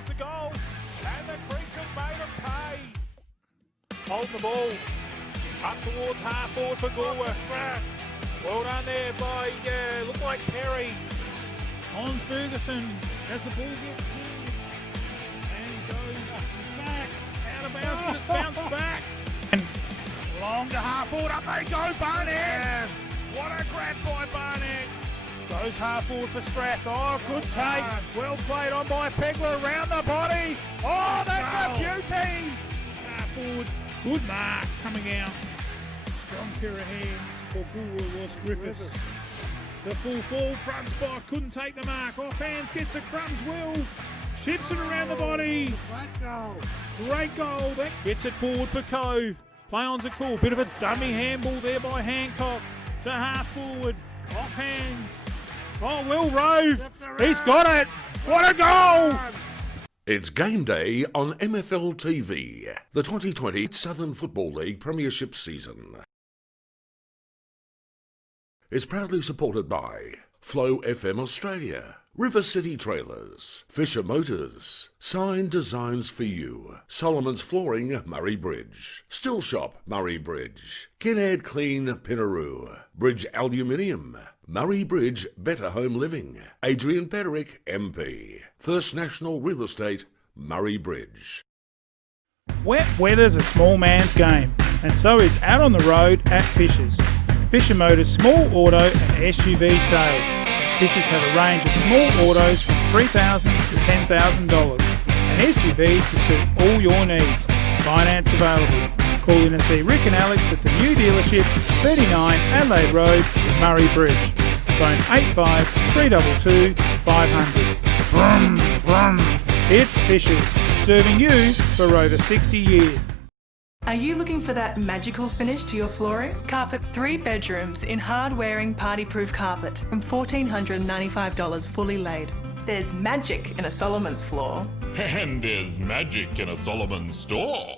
towards the goals, and the Creeks have made them pay. Holding the ball up towards half forward for Galway. Well done there by, look like Perry. On Ferguson as the ball gets cleared and goes back out of bounds, but it's bounced back. And long to half forward, up they go, Barnett. What a grab by Barnett. Goes half forward for Strath. Oh, good take. Well played on by Pegler around the body. Oh, that's a beauty. Half forward, good mark coming out. Strong pair of hands for Galway was Griffiths. The full fall, front spot, couldn't take the mark. Off hands, gets the crumbs, Will. Ships it around the body. Great goal. Great goal. That gets it forward for Cove. Play-on's a call. Bit of a dummy handball there by Hancock to half forward. Off hands. Oh, Will Rove. He's got it. What a goal. It's game day on MFL TV, the 2020 Southern Football League Premiership season. Is proudly supported by Flow FM Australia, River City Trailers, Fisher Motors, Sign Designs for You, Solomon's Flooring, Murray Bridge, Still Shop, Murray Bridge, Kinnaird Clean, Pinaroo, Bridge Aluminium, Murray Bridge Better Home Living, Adrian Pederick, MP, First National Real Estate, Murray Bridge. Wet weather's a small man's game, and so is out on the road at Fisher's. Fisher Motors Small Auto and SUV sale. Fisher's have a range of small autos from $3,000 to $10,000 and SUVs to suit all your needs. Finance available. Call in and see Rick and Alex at the new dealership, 39 Adelaide Road, Murray Bridge. Phone 85 322 500. Brum, brum. It's Fisher's, serving you for over 60 years. Are you looking for that magical finish to your flooring? Carpet 3 bedrooms in hard-wearing party-proof carpet from $1,495 fully laid. There's magic in a Solomon's floor. And there's magic in a Solomon's store.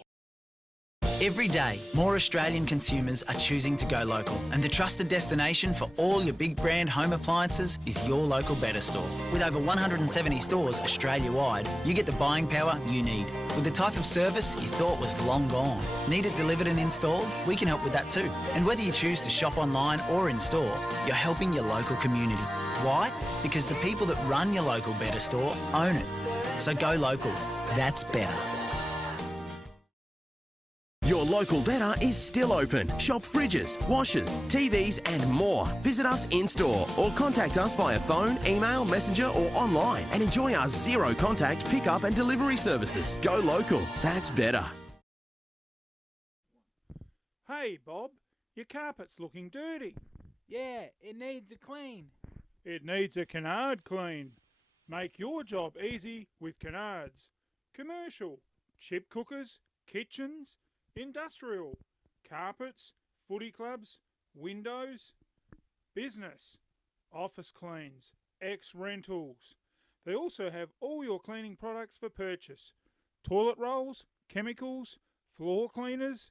Every day, more Australian consumers are choosing to go local, and the trusted destination for all your big brand home appliances is your local Better Store. With over 170 stores Australia-wide, you get the buying power you need. With the type of service you thought was long gone. Need it delivered and installed? We can help with that too. And whether you choose to shop online or in store, you're helping your local community. Why? Because the people that run your local Better Store own it. So go local. That's better. Your local Better is still open. Shop fridges, washers, TVs and more. Visit us in-store or contact us via phone, email, messenger or online and enjoy our zero contact pickup and delivery services. Go local. That's better. Hey Bob, your carpet's looking dirty. Yeah, it needs a clean. It needs a canard clean. Make your job easy with Canards. Commercial, chip cookers, kitchens, industrial, carpets, footy clubs, windows, business, office cleans, ex-rentals. They also have all your cleaning products for purchase. Toilet rolls, chemicals, floor cleaners.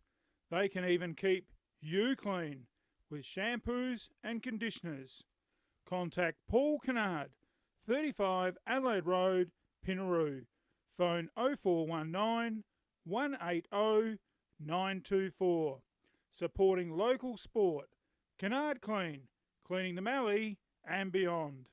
They can even keep you clean with shampoos and conditioners. Contact Paul Canard, 35 Adelaide Road, Pinaroo. Phone 0419 180 924. Supporting local sport. Canard Clean, cleaning the Mallee and beyond.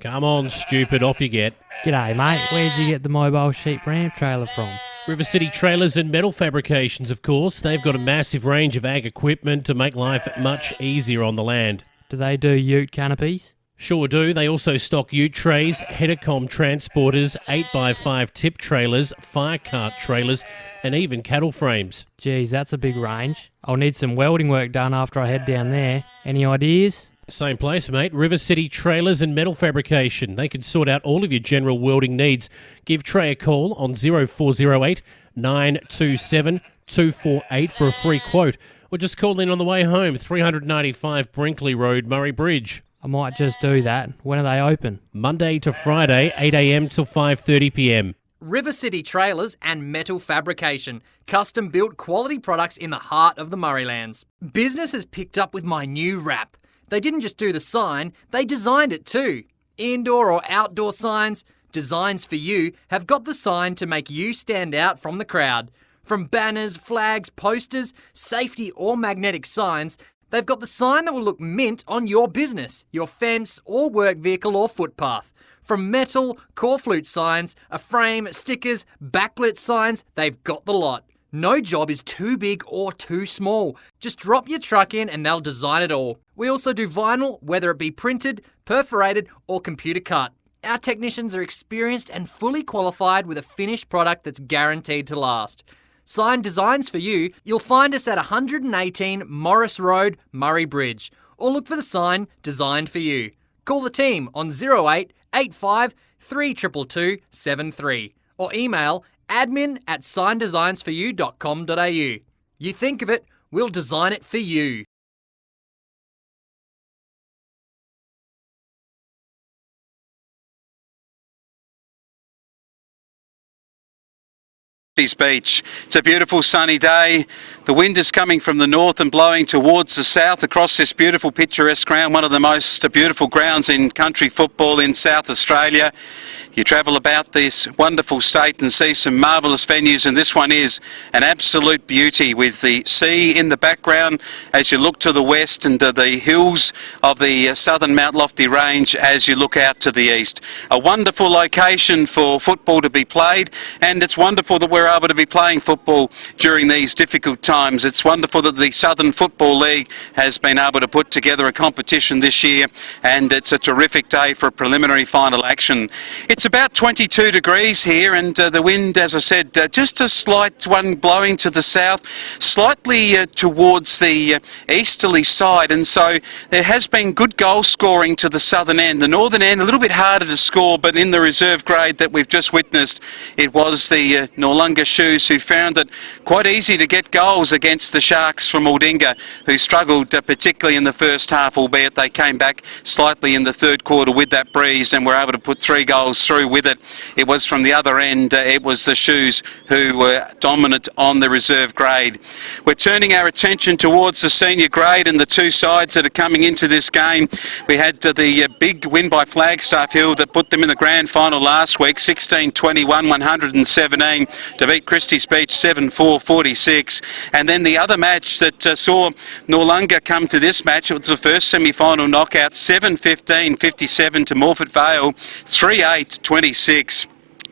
Come on, stupid, off you get. G'day, mate. Where'd you get the mobile sheep ramp trailer from? River City Trailers and Metal Fabrications, of course. They've got a massive range of ag equipment to make life much easier on the land. Do they do ute canopies? Sure do. They also stock ute trays, headercom transporters, 8x5 tip trailers, fire cart trailers, and even cattle frames. Geez, that's a big range. I'll need some welding work done after I head down there. Any ideas? Same place, mate. River City Trailers and Metal Fabrication. They can sort out all of your general welding needs. Give Trey a call on 0408 927 248 for a free quote. Or just call in on the way home, 395 Brinkley Road, Murray Bridge. I might just do that. When are they open? Monday to Friday, 8 a.m. till 5:30 p.m. River City Trailers and Metal Fabrication. Custom-built quality products in the heart of the Murraylands. Business has picked up with my new wrap. They didn't just do the sign, they designed it too. Indoor or outdoor signs, Designs for You have got the sign to make you stand out from the crowd. From banners, flags, posters, safety or magnetic signs, they've got the sign that will look mint on your business, your fence or work vehicle or footpath. From metal, corflute signs, a frame, stickers, backlit signs, they've got the lot. No job is too big or too small. Just drop your truck in and they'll design it all. We also do vinyl, whether it be printed, perforated or computer cut. Our technicians are experienced and fully qualified with a finished product that's guaranteed to last. Sign Designs for You, you'll find us at 118 Morris Road, Murray Bridge, or look for the sign Designed for You. Call the team on 08 85 322 73 or email admin@signdesignsforyou.com.au. You think of it, we'll design it for you. Beach. It's a beautiful sunny day. The wind is coming from the north and blowing towards the south across this beautiful picturesque ground, one of the most beautiful grounds in country football in South Australia. You travel about this wonderful state and see some marvellous venues, and this one is an absolute beauty with the sea in the background as you look to the west and the hills of the southern Mount Lofty Range as you look out to the east. A wonderful location for football to be played, and it's wonderful that we're able to be playing football during these difficult times. It's wonderful that the Southern Football League has been able to put together a competition this year, and it's a terrific day for a preliminary final action. It's about 22 degrees here, and the wind, as I said, just a slight one blowing to the south, slightly towards the easterly side, and so there has been good goal scoring to the southern end. The northern end a little bit harder to score, but in the reserve grade that we've just witnessed, it was the Noarlunga Shoes who found it quite easy to get goals against the Sharks from Aldinga, who struggled particularly in the first half, albeit they came back slightly in the third quarter with that breeze and were able to put 3 goals through with it. It was from the other end, it was the Shoes who were dominant on the reserve grade. We're turning our attention towards the senior grade and the two sides that are coming into this game. We had the big win by Flagstaff Hill that put them in the grand final last week, 16-21, 117 to beat Christies Beach 7-4-46. And then the other match that saw Noarlunga come to this match, it was the first semi-final knockout, 7-15-57 to Morford Vale, 3-8-26.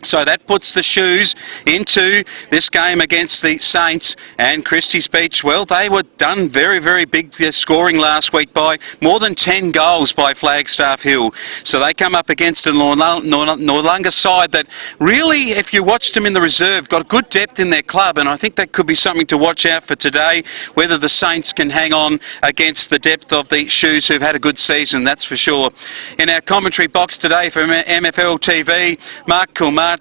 So that puts the Shoes into this game against the Saints, and Christies Beach, well, they were done very, very big scoring last week by more than 10 goals by Flagstaff Hill. So they come up against a Noarlunga side that really, if you watched them in the reserve, got good depth in their club, and I think that could be something to watch out for today, whether the Saints can hang on against the depth of the Shoes who've had a good season, that's for sure. In our commentary box today for MFL TV, Mark Kilmartin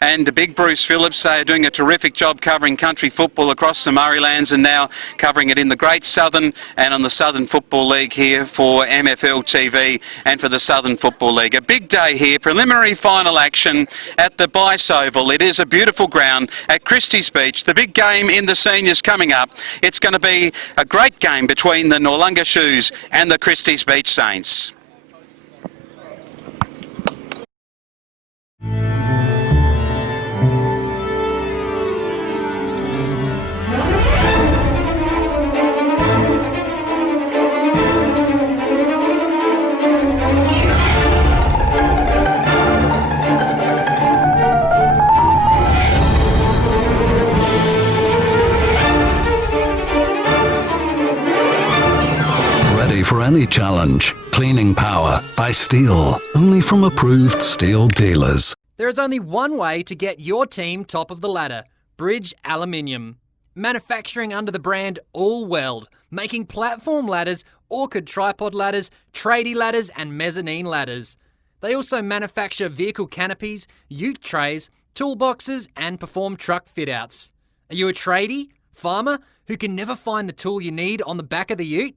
and the big Bruce Phillips, they are doing a terrific job covering country football across the Murraylands and now covering it in the Great Southern and on the Southern Football League here for MFL TV and for the Southern Football League. A big day here, preliminary final action at the Bice Oval. It is a beautiful ground at Christies Beach. The big game in the seniors coming up. It's going to be a great game between the Noarlunga Shoes and the Christies Beach Saints. For any challenge, cleaning power by Steel, only from approved steel dealers. There is only one way to get your team top of the ladder: Bridge Aluminium. Manufacturing under the brand All Weld, making platform ladders, orchid tripod ladders, tradie ladders and mezzanine ladders. They also manufacture vehicle canopies, ute trays, toolboxes and perform truck fit-outs. Are you a tradie, farmer, who can never find the tool you need on the back of the ute?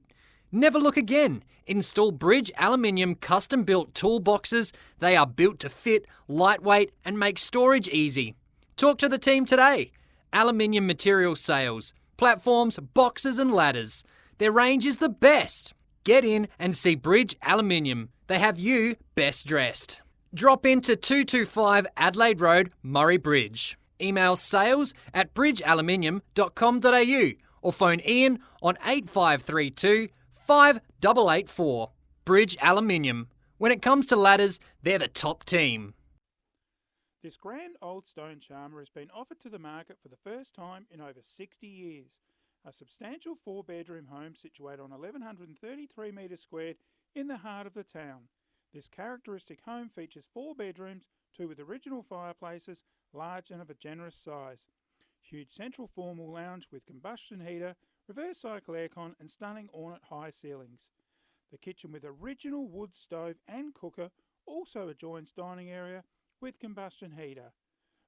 Never look again. Install Bridge Aluminium custom-built toolboxes. They are built to fit, lightweight and make storage easy. Talk to the team today. Aluminium material sales, platforms, boxes and ladders. Their range is the best. Get in and see Bridge Aluminium. They have you best dressed. Drop into 225 Adelaide Road, Murray Bridge. Email sales@bridgealuminium.com.au or phone Ian on 8532 5884. Bridge Aluminium. When it comes to ladders, they're the top team. This grand old stone charmer has been offered to the market for the first time in over 60 years. A substantial 4-bedroom home situated on 1,133 metres squared in the heart of the town. This characteristic home features 4 bedrooms, 2 with original fireplaces, large and of a generous size. Huge central formal lounge with combustion heater, reverse cycle aircon and stunning ornate high ceilings. The kitchen with original wood stove and cooker also adjoins dining area with combustion heater.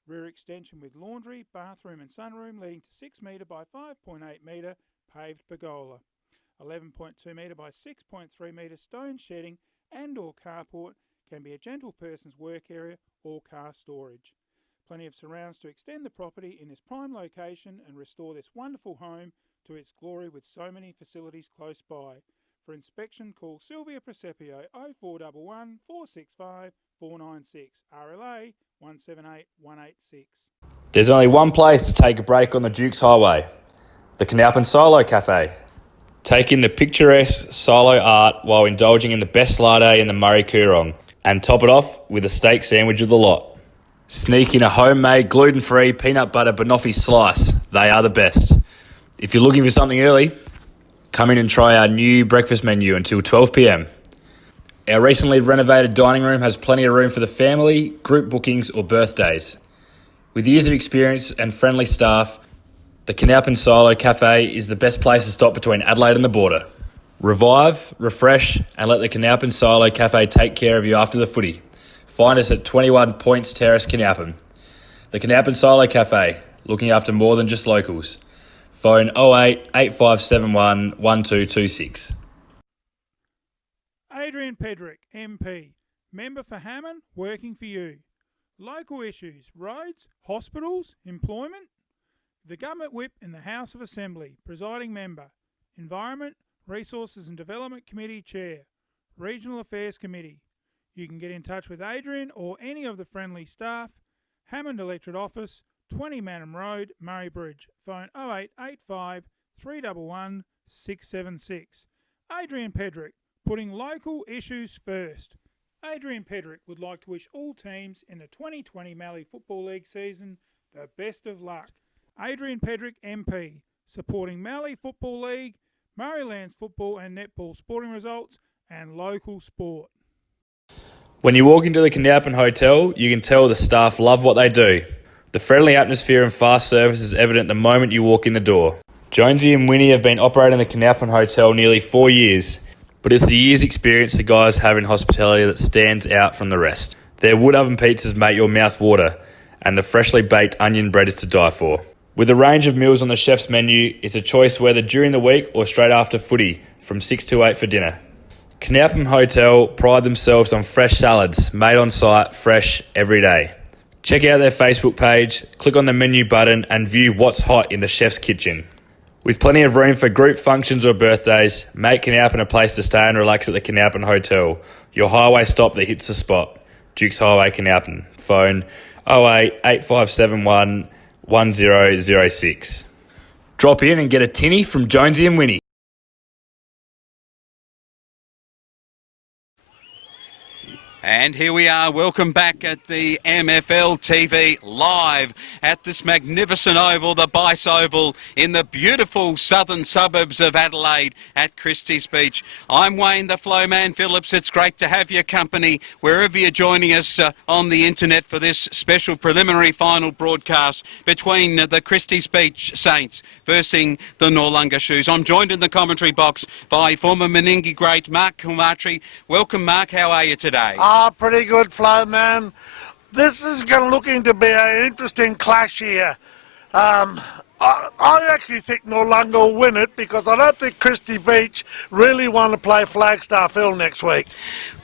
Rear extension with laundry, bathroom and sunroom leading to 6 metre by 5.8 metre paved pergola. 11.2 metre by 6.3 metre stone shedding and or carport can be a gentle person's work area or car storage. Plenty of surrounds to extend the property in this prime location and restore this wonderful home to its glory with so many facilities close by. For inspection, call Sylvia Presepio 0411 465 496, RLA 178186. There's only one place to take a break on the Dukes Highway, the Canalpin Silo Cafe. Take in the picturesque silo art while indulging in the best latte in the Murray Coorong, and top it off with a steak sandwich of the lot. Sneak in a homemade gluten-free peanut butter banoffee slice. They are the best. If you're looking for something early, come in and try our new breakfast menu until 12 p.m. Our recently renovated dining room has plenty of room for the family, group bookings or birthdays. With years of experience and friendly staff, the Canalpin Silo Cafe is the best place to stop between Adelaide and the border. Revive, refresh and let the Canalpin Silo Cafe take care of you after the footy. Find us at 21 Points Terrace, Canalpin. The Canalpin Silo Cafe, looking after more than just locals. Phone 08 8571 1226. Adrian Pedrick, MP, member for Hammond, working for you. Local issues, roads, hospitals, employment. The Government Whip in the House of Assembly, presiding member. Environment, Resources and Development Committee Chair. Regional Affairs Committee. You can get in touch with Adrian or any of the friendly staff. Hammond Electorate Office, 20 Manham Road, Murray Bridge. Phone 0885 311 676. Adrian Pedrick, putting local issues first. Adrian Pedrick would like to wish all teams in the 2020 Mallee Football League season the best of luck. Adrian Pedrick, MP, supporting Mallee Football League, Murraylands football and netball sporting results, and local sport. When you walk into the Canalpin Hotel, you can tell the staff love what they do. The friendly atmosphere and fast service is evident the moment you walk in the door. Jonesy and Winnie have been operating the Canalpin Hotel nearly 4 years, but it's the years' experience the guys have in hospitality that stands out from the rest. Their wood oven pizzas make your mouth water, and the freshly baked onion bread is to die for. With a range of meals on the chef's menu, it's a choice whether during the week or straight after footy, from 6 to 8 for dinner. Canalpin Hotel pride themselves on fresh salads, made on site, fresh, every day. Check out their Facebook page, click on the menu button and view what's hot in the chef's kitchen. With plenty of room for group functions or birthdays, make Canalpin a place to stay and relax at the Canalpin Hotel, your highway stop that hits the spot. Dukes Highway, Canalpin. Phone 08 8571 1006. Drop in and get a tinny from Jonesy and Winnie. And here we are, welcome back at the MFL TV live at this magnificent oval, the Bice Oval, in the beautiful southern suburbs of Adelaide at Christies Beach. I'm Wayne the Flowman Phillips. It's great to have your company wherever you're joining us on the internet for this special preliminary final broadcast between the Christies Beach Saints versing the Noarlunga Shoes. I'm joined in the commentary box by former Meningie great Mark Kilmartry. Welcome, Mark. How are you today? Pretty good, Flo, man. This is looking to be an interesting clash here. I actually think Noarlunga will win it because I don't think Christie Beach really want to play Flagstaff Hill next week.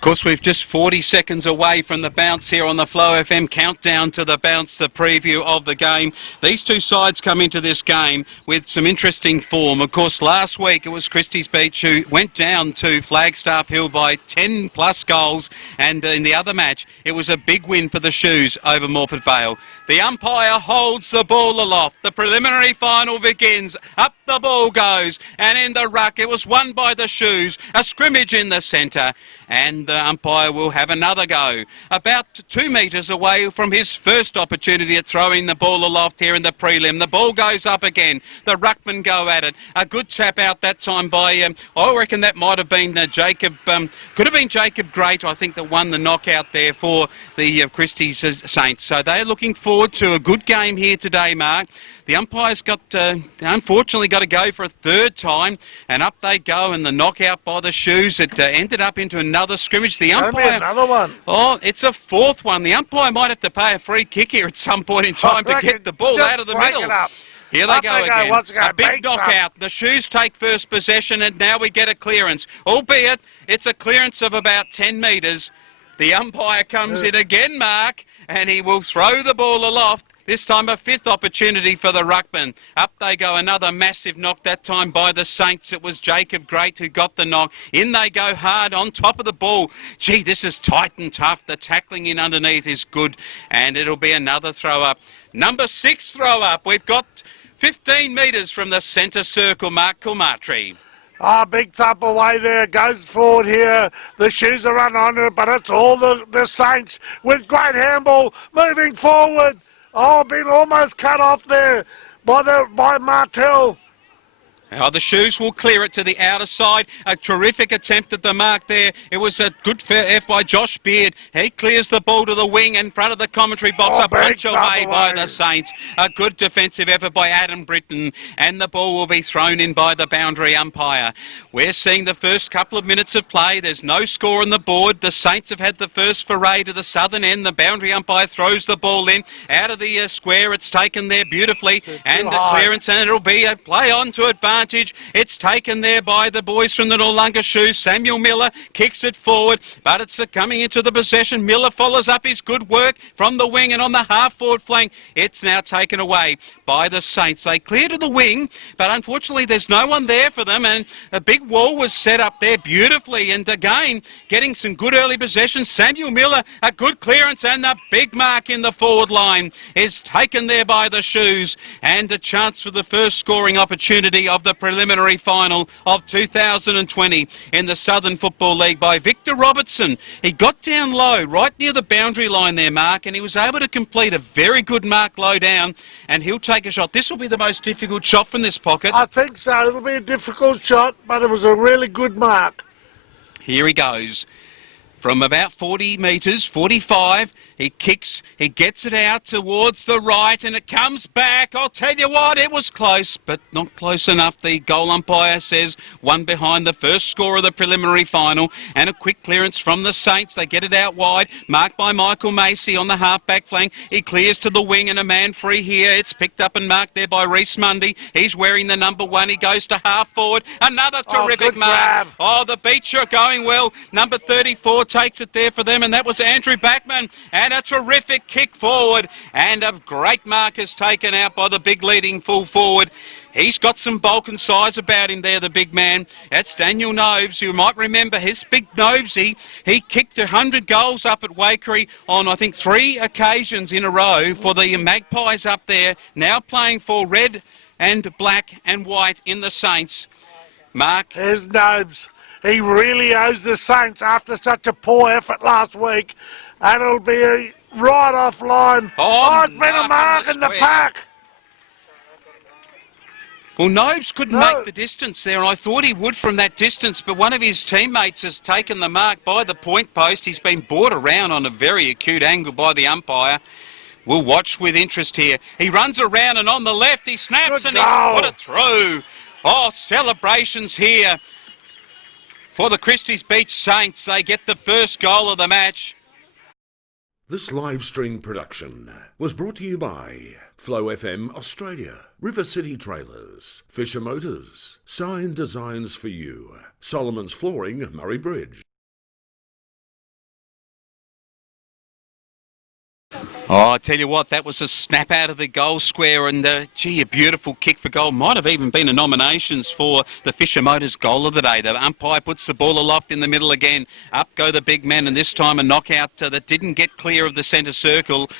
course, we've just 40 seconds away from the bounce here on the Flow FM countdown to the bounce, the preview of the game. These two sides come into this game with some interesting form. Of course, last week it was Christies Beach who went down to Flagstaff Hill by 10 plus goals, and in the other match it was a big win for the Shoes over Morford Vale. The umpire holds the ball aloft. The preliminary final begins. Up the ball goes, and in the ruck it was won by the Shoes. A scrimmage in the centre, and the umpire will have another go. About 2 metres away from his first opportunity at throwing the ball aloft here in the prelim. The ball goes up again. The ruckmen go at it. A good tap out that time by, I reckon that might have been Jacob, could have been Jacob Great, I think, that won the knockout there for the Christies Saints. So they're looking forward to a good game here today, Mark. The umpire's got, unfortunately, got to go for a third time, and up they go, and the knockout by the Shoes. It ended up into another scrimmage. The umpire, another one. Oh, it's a fourth one. The umpire might have to pay a free kick here at some point in time to get the ball out of the middle. Here they go again. A big knockout. The Shoes take first possession, and now we get a clearance. Albeit, it's a clearance of about 10 metres. The umpire comes in again, Mark, and he will throw the ball aloft. This time a fifth opportunity for the ruckman. Up they go, another massive knock, that time by the Saints. It was Jacob Great who got the knock. In they go hard on top of the ball. Gee, this is tight and tough. The tackling in underneath is good, and it'll be another throw up. Number 6 throw up. We've got 15 metres from the centre circle, Mark Kilmartry. Big thump away there, goes forward here. The Shoes are run on it, but it's all the Saints with great handball moving forward. Been almost cut off there by Martell. The Shoes will clear it to the outer side. A terrific attempt at the mark there. It was a good fair F by Josh Beard. He clears the ball to the wing in front of the commentary box. A punch away by the Saints. A good defensive effort by Adam Britton. And the ball will be thrown in by the boundary umpire. We're seeing the first couple of minutes of play. There's no score on the board. The Saints have had the first foray to the southern end. The boundary umpire throws the ball in. Out of the square, it's taken there beautifully. And a clearance, and it'll be a play on to advantage. It's taken there by the boys from the Noarlunga Shoes. Samuel Miller kicks it forward, but it's coming into the possession. Miller follows up his good work from the wing, and on the half-forward flank, it's now taken away by the Saints. They clear to the wing, but unfortunately there's no one there for them, and a big wall was set up there beautifully, and again, getting some good early possession. Samuel Miller, a good clearance, and the big mark in the forward line is taken there by the Shoes, and a chance for the first scoring opportunity of the preliminary final of 2020 in the Southern Football League by Victor Robertson. He got down low, right near the boundary line there, Mark, and he was able to complete a very good mark low down, and he'll take a shot. This will be the most difficult shot from this pocket. I think so. It'll be a difficult shot, but it was a really good mark. Here he goes. From about 40 metres, 45, he kicks, he gets it out towards the right, and it comes back. I'll tell you what, it was close, but not close enough. The goal umpire says one behind the first score of the preliminary final, and a quick clearance from the Saints. They get it out wide, marked by Michael Macy on the half-back flank. He clears to the wing, and a man free here. It's picked up and marked there by Reece Mundy. He's wearing the number 1. He goes to half-forward. Another terrific mark. The Beach are going well. Number 34 takes it there for them, and that was Andrew Backman, and a terrific kick forward, and a great mark is taken out by the big leading full forward. He's got some bulk and size about him there, the big man. That's Daniel Noves. You might remember his big Novesy. He kicked 100 goals up at Waikerie on, I think, 3 occasions in a row for the Magpies up there, now playing for red and black and white in the Saints. Mark. There's Nobes. He really owes the Saints after such a poor effort last week, and it'll be a right offline. It's been a mark in the pack. Well, Nobes couldn't make the distance there, and I thought he would from that distance, but one of his teammates has taken the mark by the point post. He's been brought around on a very acute angle by the umpire. We'll watch with interest here. He runs around, and on the left he snaps, and he put it through. Celebrations here for the Christies Beach Saints. They get the first goal of the match. This live stream production was brought to you by Flow FM Australia, River City Trailers, Fisher Motors, Sign Designs for You, Solomon's Flooring, Murray Bridge. Oh, I tell you what, that was a snap out of the goal square, and gee, a beautiful kick for goal. Might have even been a nominations for the Fisher Motors goal of the day. The umpire puts the ball aloft in the middle again. Up go the big men, and this time a knockout that didn't get clear of the centre circle.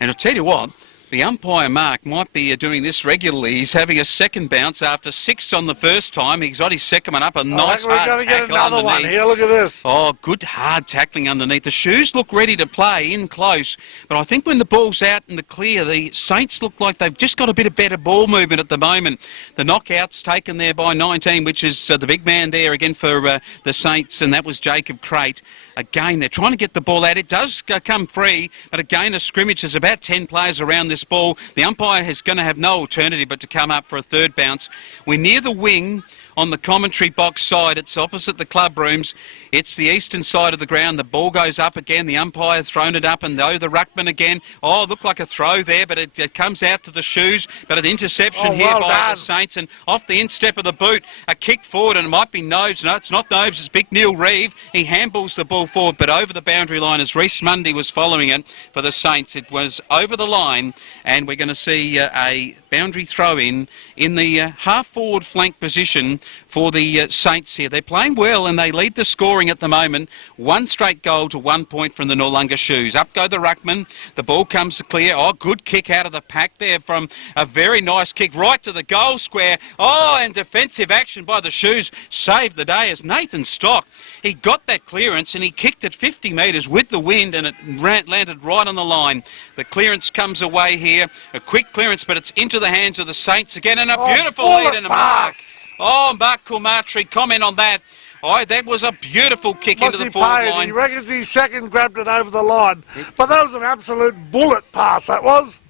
And I'll tell you what, the umpire, Mark, might be doing this regularly. He's having a second bounce after 6 on the first time. He's got his second one up. A nice hard tackle underneath. We're going to get another one here. Look at this. Oh, good hard tackling underneath. The Shoes look ready to play in close. But I think when the ball's out in the clear, the Saints look like they've just got a bit of better ball movement at the moment. The knockout's taken there by 19, which is the big man there again for the Saints, and that was Jacob Crate. Again, they're trying to get the ball out. It does come free, but again, a scrimmage. There's about 10 players around this ball. The umpire is going to have no alternative but to come up for a third bounce. We're near the wing on the commentary box side. It's opposite the club rooms. It's the eastern side of the ground. The ball goes up again. The umpire thrown it up, and the ruckman again. Oh, looked like a throw there, but it comes out to the Shoes. But an interception here by the Saints, and off the instep of the boot, a kick forward, and it might be Nobes. No, it's not Nobes. It's Big Neil Reeve. He handballs the ball forward, but over the boundary line as Reece Mundy was following it for the Saints. It was over the line, and we're going to see a boundary throw in the half-forward flank position for the Saints here. They're playing well, and they lead the scoring at the moment. 1 straight goal to 1 point from the Noarlunga Shoes. Up go the ruckman. The ball comes clear. Oh, good kick out of the pack there from a very nice kick right to the goal square. Oh, and defensive action by the Shoes saved the day as Nathan Stock. He got that clearance and he kicked it 50 metres with the wind, and it landed right on the line. The clearance comes away here. A quick clearance, but it's into the hands of the Saints again, and a beautiful lead and a mark. Oh, Mark Kulmatri, comment on that. Oh, that was a beautiful kick into the forward line. He reckons he second grabbed it over the line. But that was an absolute bullet pass, that was.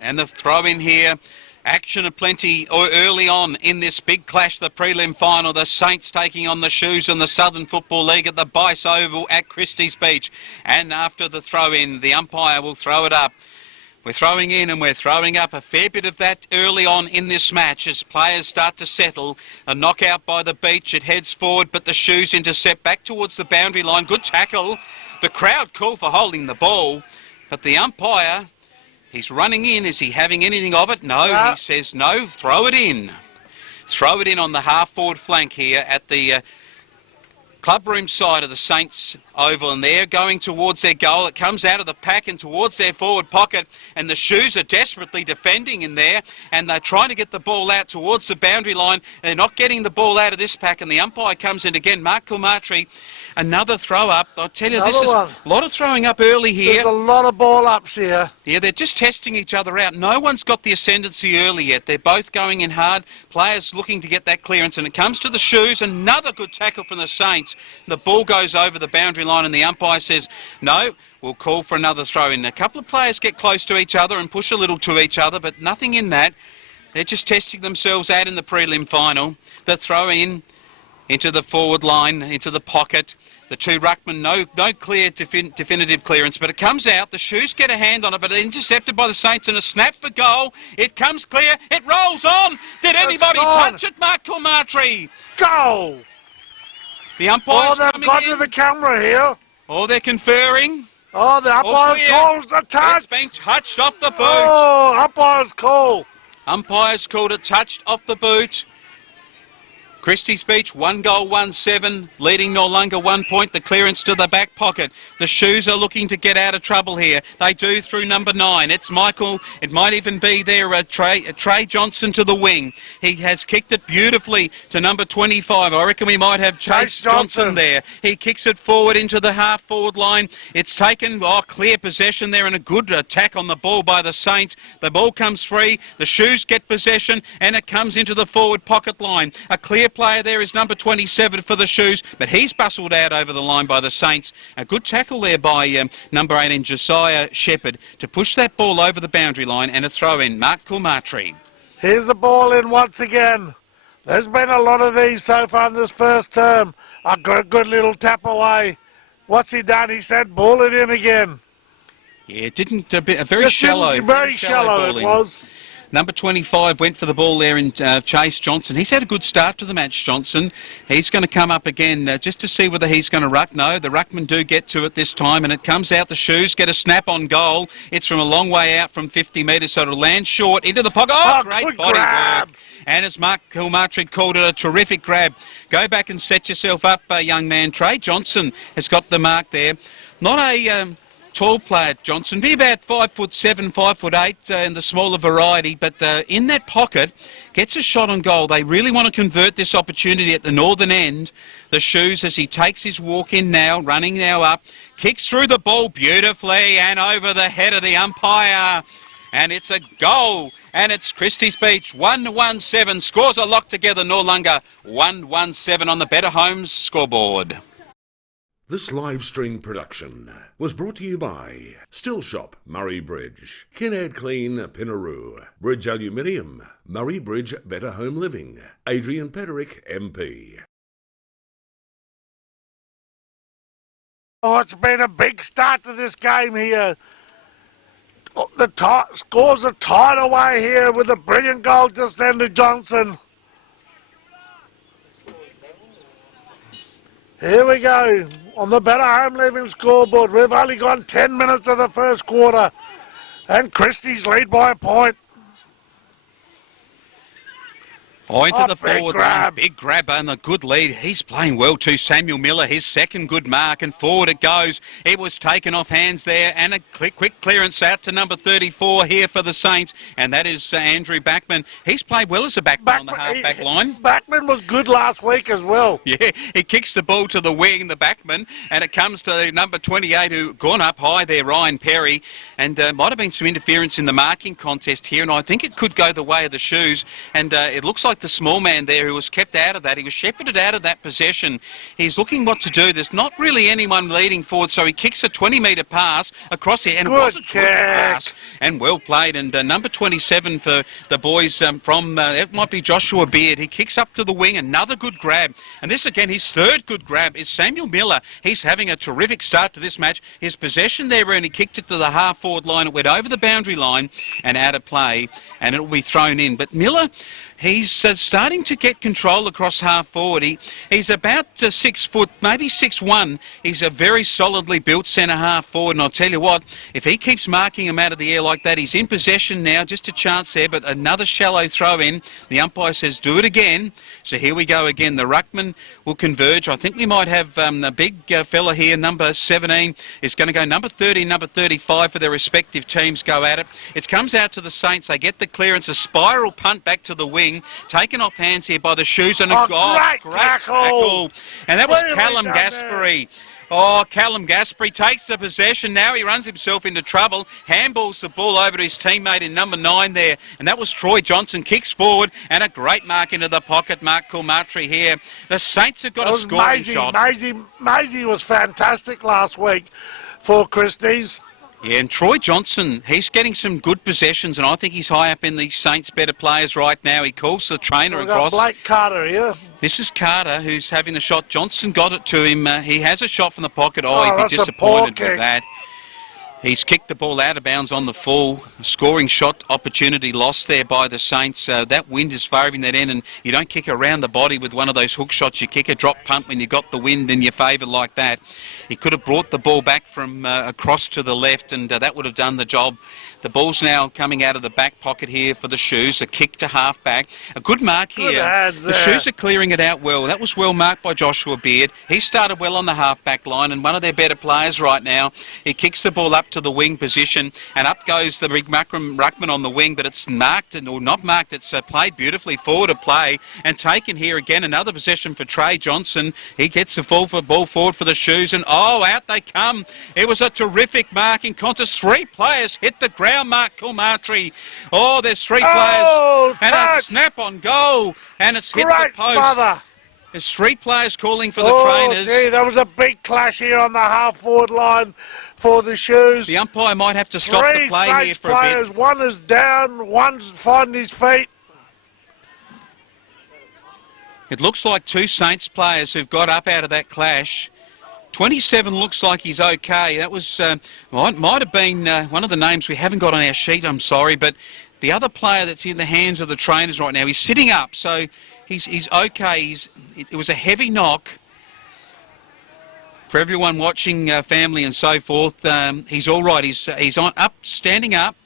And the throw in here. Action aplenty early on in this big clash, the prelim final. The Saints taking on the Shoes in the Southern Football League at the Bice Oval at Christies Beach. And after the throw in, the umpire will throw it up. We're throwing in and we're throwing up a fair bit of that early on in this match as players start to settle. A knockout by the beach. It heads forward, but the Shoes intercept back towards the boundary line. Good tackle. The crowd call for holding the ball, but the umpire, he's running in. Is he having anything of it? No, he says no. Throw it in. Throw it in on the half-forward flank here at the clubroom side of the Saints Oval, and they're going towards their goal. It comes out of the pack and towards their forward pocket, and the Shoes are desperately defending in there, and they're trying to get the ball out towards the boundary line. They're not getting the ball out of this pack, and the umpire comes in again. Mark Kulmatri, another throw up. I'll tell you, this is a lot of throwing up early here. There's a lot of ball ups here. Yeah, they're just testing each other out. No one's got the ascendancy early yet. They're both going in hard. Players looking to get that clearance, and it comes to the Shoes. Another good tackle from the Saints. The ball goes over the boundary line, and the umpire says, no, we'll call for another throw in. A couple of players get close to each other and push a little to each other, but nothing in that. They're just testing themselves out in the prelim final. The throw in into the forward line, into the pocket. The two ruckmen, no clear definitive clearance, but it comes out. The Shoes get a hand on it, but it's intercepted by the Saints, and a snap for goal. It comes clear. It rolls on. Did anybody touch it, Mark Kulmatri? Goal! The umpire's they've got to the camera here. Oh, they're conferring. Oh, the umpire's called a touch. It's been touched off the boot. Oh, umpire's call. Umpire's called it touched off the boot. Christies Beach, 1 goal, 1-7, leading Noarlunga 1 point. The clearance to the back pocket. The Shoes are looking to get out of trouble here. They do through number 9. It's Michael. It might even be there, Trey Johnson to the wing. He has kicked it beautifully to number 25. I reckon we might have Chase Johnson there. He kicks it forward into the half-forward line. It's taken, clear possession there, and a good attack on the ball by the Saints. The ball comes free. The Shoes get possession, and it comes into the forward pocket line. A clear player there is number 27 for the Shoes, but he's bustled out over the line by the Saints. A good tackle there by number 18, Josiah Shepherd, to push that ball over the boundary line, and a throw in. Mark Kulmatri. Here's the ball in once again. There's been a lot of these so far in this first term. A good little tap away. What's he done? He said, ball it in again. Yeah, it didn't, very shallow. Very shallow it was. Number 25 went for the ball there in Chase Johnson. He's had a good start to the match, Johnson. He's going to come up again just to see whether he's going to ruck. No, the ruckmen do get to it this time, and it comes out the shoes, get a snap on goal. It's from a long way out from 50 metres, so it'll land short into the pocket. Oh, great body work. And as Mark Kilmartry called it, a terrific grab. Go back and set yourself up, young man. Trey Johnson has got the mark there. Not a tall player, Johnson, be about 5'7", 5'8", in the smaller variety, but in that pocket, gets a shot on goal. They really want to convert this opportunity at the northern end. The shoes as he takes his walk in now, running now up, kicks through the ball beautifully and over the head of the umpire. And it's a goal, and it's Christies Beach, 1-1-7, scores are locked together, Noarlunga, 1-1-7 on the Better Homes scoreboard. This live stream production was brought to you by Still Shop, Murray Bridge, Kinnaird Clean, Pinaroo, Bridge Aluminium, Murray Bridge Better Home Living, Adrian Pederick, MP. Oh, it's been a big start to this game here. The scores are tied away here with a brilliant goal just then to Johnson. Here we go on the Better Home Living scoreboard. We've only gone 10 minutes of the first quarter, and Christies lead by a point. Into the forward line, big grab and a good lead. He's playing well too. Samuel Miller, his second good mark, and forward it goes. It was taken off hands there, and a quick clearance out to number 34 here for the Saints, and that is Andrew Backman. He's played well as a backman on the half-back line. Backman was good last week as well. Yeah, he kicks the ball to the wing, the backman, and it comes to number 28 who gone up high there, Ryan Perry, and might have been some interference in the marking contest here, and I think it could go the way of the shoes, and it looks like the small man there who was kept out of that. He was shepherded out of that possession. He's looking what to do. There's not really anyone leading forward, so he kicks a 20-metre pass across here, and it was a good pass and well played. And number 27 for the boys from it might be Joshua Beard. He kicks up to the wing, another good grab, and this again his third good grab is Samuel Miller. He's having a terrific start to this match. His possession there, and he kicked it to the half-forward line. It went over the boundary line and out of play, and it will be thrown in. But Miller, he's starting to get control across half forward. He's about 6 foot, maybe 6'1". He's a very solidly built centre half forward, and I'll tell you what, if he keeps marking him out of the air like that, he's in possession now, just a chance there, but another shallow throw in. The umpire says do it again. So here we go again. The ruckman will converge. I think we might have a big fella here, number 17 is going to go, number 30, number 35 for their respective teams go at it. It comes out to the Saints. They get the clearance, a spiral punt back to the wing, taken off hands here by the shoes, and great tackle. And that was Callum Gasperi. Oh, Callum Gasperi takes the possession. Now he runs himself into trouble. Handballs the ball over to his teammate in number 9 there. And that was Troy Johnson. Kicks forward and a great mark into the pocket. Mark Kilmartry here. The Saints have got a scoring shot. Maisie was fantastic last week for Christies. Yeah, and Troy Johnson, he's getting some good possessions, and I think he's high up in the Saints' better players right now. He calls the trainer across. Blake Carter here. This is Carter who's having the shot. Johnson got it to him. He has a shot from the pocket. He'd be disappointed with that. He's kicked the ball out of bounds on the full. Scoring shot opportunity lost there by the Saints. That wind is favouring that end, and you don't kick around the body with one of those hook shots. You kick a drop punt when you got the wind in your favour like that. He could have brought the ball back from across to the left, and that would have done the job. The ball's now coming out of the back pocket here for the shoes. A kick to half back. A good mark here. The shoes are clearing it out well. That was well marked by Joshua Beard. He started well on the half back line, and one of their better players right now. He kicks the ball up to the wing position, and up goes the big ruckman on the wing, but it's marked, or not marked. It's played beautifully forward of play and taken here again. Another possession for Trey Johnson. He gets the ball forward for the shoes, and out they come. It was a terrific marking contest. 3 players hit the ground. Mark Kilmartry. There's 3 players. And a snap on goal. And it's hit the post. Smother. There's 3 players calling for the trainers. Gee, that was a big clash here on the half-forward line for the shoes. The umpire might have to stop the play here for a bit. One is down, one's finding his feet. It looks like 2 Saints players who've got up out of that clash. 27 looks like he's okay. That was might have been one of the names we haven't got on our sheet, I'm sorry, but the other player that's in the hands of the trainers right now, he's sitting up, so he's okay. It was a heavy knock. For everyone watching, family and so forth, he's all right. He's standing up.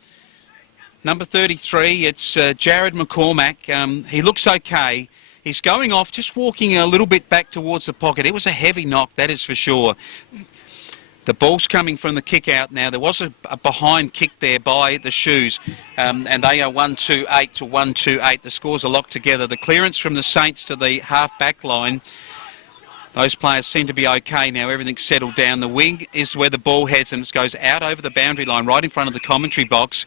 Number 33, it's Jared McCormack. He looks okay. He's going off, just walking a little bit back towards the pocket. It was a heavy knock, that is for sure. The ball's coming from the kick out now. There was a behind kick there by the Shoes, and they are 1-2-8 to 1-2-8. The scores are locked together. The clearance from the Saints to the half-back line, those players seem to be okay now. Everything's settled down. The wing is where the ball heads, and it goes out over the boundary line right in front of the commentary box.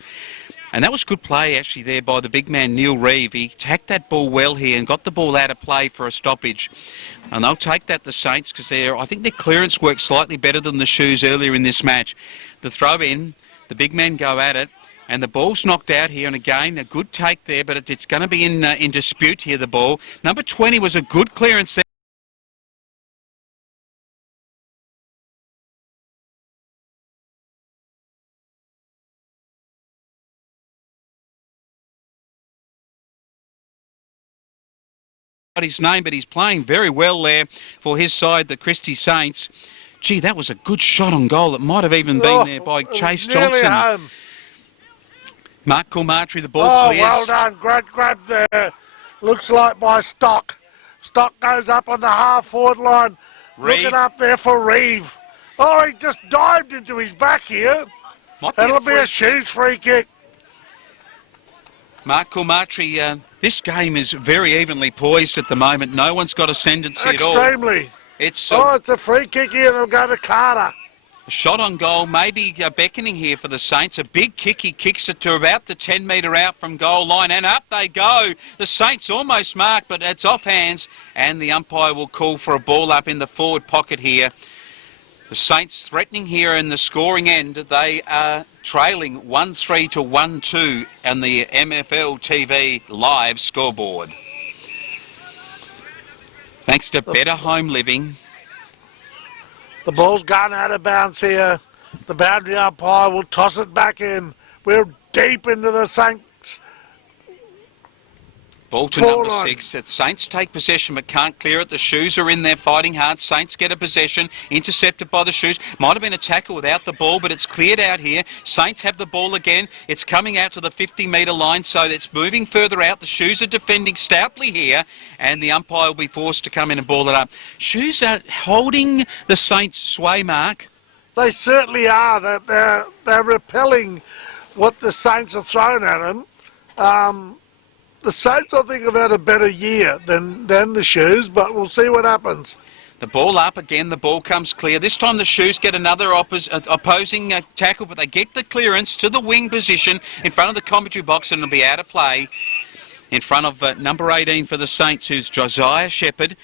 And that was good play, actually, there by the big man, Neil Reeve. He tacked that ball well here and got the ball out of play for a stoppage. And they'll take that, the Saints, because I think their clearance worked slightly better than the Shoes earlier in this match. The throw in, the big men go at it, and the ball's knocked out here. And again, a good take there, but it's going to be in dispute here, the ball. Number 20 was a good clearance there. His name, but he's playing very well there for his side, the Christies Saints. Gee, that was a good shot on goal. It might have even been there by Chase Johnson. Home. Mark Kulmatri, the ball clears. Well done. Great grab there. Looks like by Stock. Stock goes up on the half-forward line. Reeve. Looking up there for Reeve. Oh, he just dived into his back here. That'll be a Shoes free kick. Mark Kulmatri, this game is very evenly poised at the moment. No one's got ascendancy at all. Extremely. It's a free kick here. It'll go to Carter. A shot on goal, maybe beckoning here for the Saints. A big kick. He kicks it to about the 10-metre out from goal line, and up they go. The Saints almost mark, but it's off hands, and the umpire will call for a ball up in the forward pocket here. The Saints threatening here in the scoring end. They are trailing 1-3 to 1-2 on the MFL TV live scoreboard. Thanks to better home living. The ball's gone out of bounds here. The boundary umpire will toss it back in. We're deep into the Saints. Ball to number 6. The Saints take possession but can't clear it. The Shoes are in there fighting hard. Saints get a possession. Intercepted by the Shoes. Might have been a tackle without the ball, but it's cleared out here. Saints have the ball again. It's coming out to the 50-metre line, so it's moving further out. The Shoes are defending stoutly here, and the umpire will be forced to come in and ball it up. Shoes are holding the Saints' sway, Mark. They certainly are. They're repelling what the Saints are throwing at them. The Saints, I think, have had a better year than the Shoes, but we'll see what happens. The ball up again, the ball comes clear. This time the Shoes get another opposing tackle, but they get the clearance to the wing position in front of the commentary box, and it'll be out of play in front of number 18 for the Saints, who's Josiah Shepherd.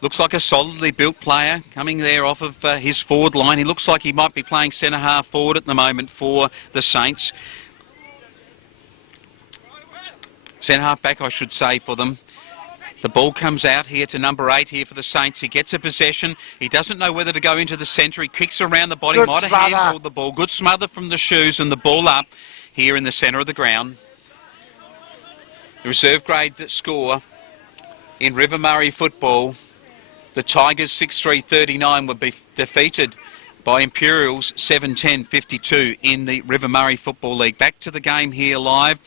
Looks like a solidly built player coming there off of his forward line. He looks like he might be playing centre-half forward at the moment for the Saints. Centre-half back, I should say, for them. The ball comes out here to number 8 here for the Saints. He gets a possession. He doesn't know whether to go into the centre. He kicks around the body. Might have handled the ball. Good smother from the Shoes, and the ball up here in the centre of the ground. The reserve grade score in River Murray football. The Tigers 6-3-39 would be defeated by Imperials 7-10-52 in the River Murray Football League. Back to the game here live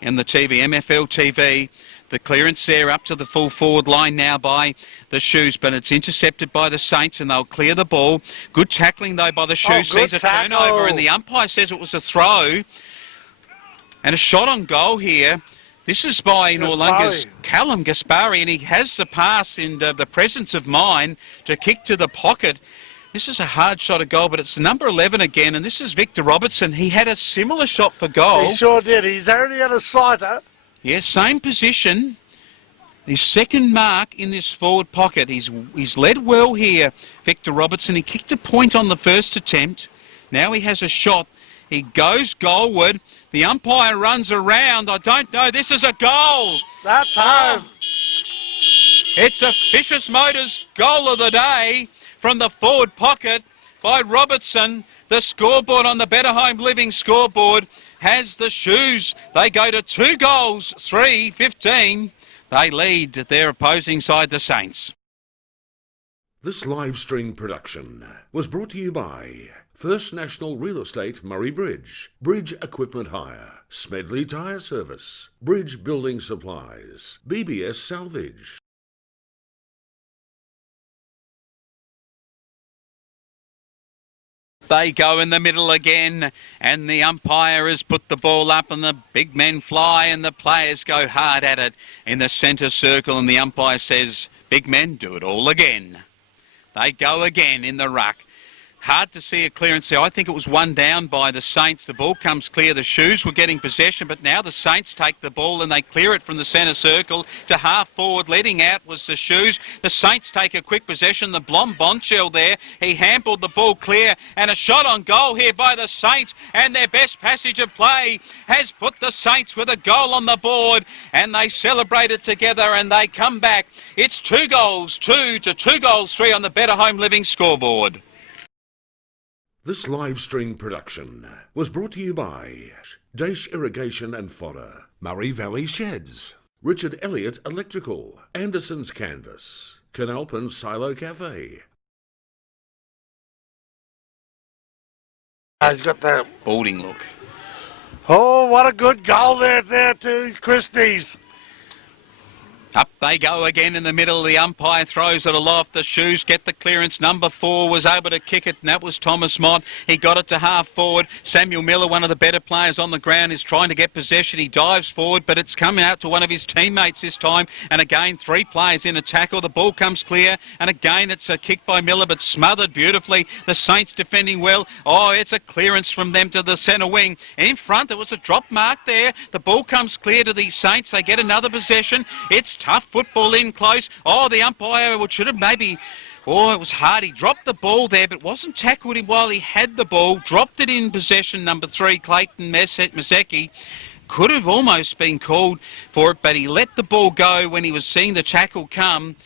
in the TV, MFL TV. The clearance there up to the full forward line now by the Shoes, but it's intercepted by the Saints and they'll clear the ball. Good tackling though by the Shoes. Sees a turnover and the umpire says it was a throw. And a shot on goal here. This is by Noarlunga's Callum Gaspari, and he has the pass in the presence of mind to kick to the pocket. This is a hard shot of goal, but it's number 11 again, and this is Victor Robertson. He had a similar shot for goal. He sure did. He's only had a sighter. Yeah, same position. His second mark in this forward pocket. He's led well here, Victor Robertson. He kicked a point on the first attempt. Now he has a shot. He goes goalward. The umpire runs around. I don't know. This is a goal. That's home. It's a Vicious Motors goal of the day from the forward pocket by Robertson. The scoreboard on the Better Home Living scoreboard. has the Shoes. They go to 2 goals, 3-15. They lead their opposing side, the Saints. This live stream production was brought to you by First National Real Estate Murray Bridge, Bridge Equipment Hire, Smedley Tyre Service, Bridge Building Supplies, BBS Salvage. They go in the middle again, and the umpire has put the ball up, and the big men fly, and the players go hard at it in the centre circle, and the umpire says, big men, do it all again. They go again in the ruck. Hard to see a clearance there. I think it was one down by the Saints. The ball comes clear. The Shoes were getting possession, but now the Saints take the ball and they clear it from the centre circle to half forward. Letting out was the Shoes. The Saints take a quick possession. The Blom Bonchel there. He handballed the ball clear, and a shot on goal here by the Saints, and their best passage of play has put the Saints with a goal on the board, and they celebrate it together and they come back. It's 2 goals, 2 to 2 goals, 3 on the Better Home Living scoreboard. This live stream production was brought to you by Daesh Irrigation and Fodder, Murray Valley Sheds, Richard Elliott Electrical, Anderson's Canvas, Canalpin Silo Cafe. He's got that Balding look. Oh, what a good goal there to Christies. Up they go again in the middle. The umpire throws it aloft. The Shoes get the clearance. Number 4 was able to kick it, and that was Thomas Mott. He got it to half forward. Samuel Miller, one of the better players on the ground, is trying to get possession. He dives forward, but it's coming out to one of his teammates this time. And again, 3 players in a tackle. The ball comes clear, and again it's a kick by Miller, but smothered beautifully. The Saints defending well. Oh, it's a clearance from them to the centre wing. And in front, there was a drop mark there. The ball comes clear to the Saints. They get another possession. It's tough football in close. Oh, the umpire should have maybe... Oh, it was hard. He dropped the ball there, but wasn't tackled him while he had the ball. Dropped it in possession, number 3, Clayton Mazecki. Could have almost been called for it, but he let the ball go when he was seeing the tackle come.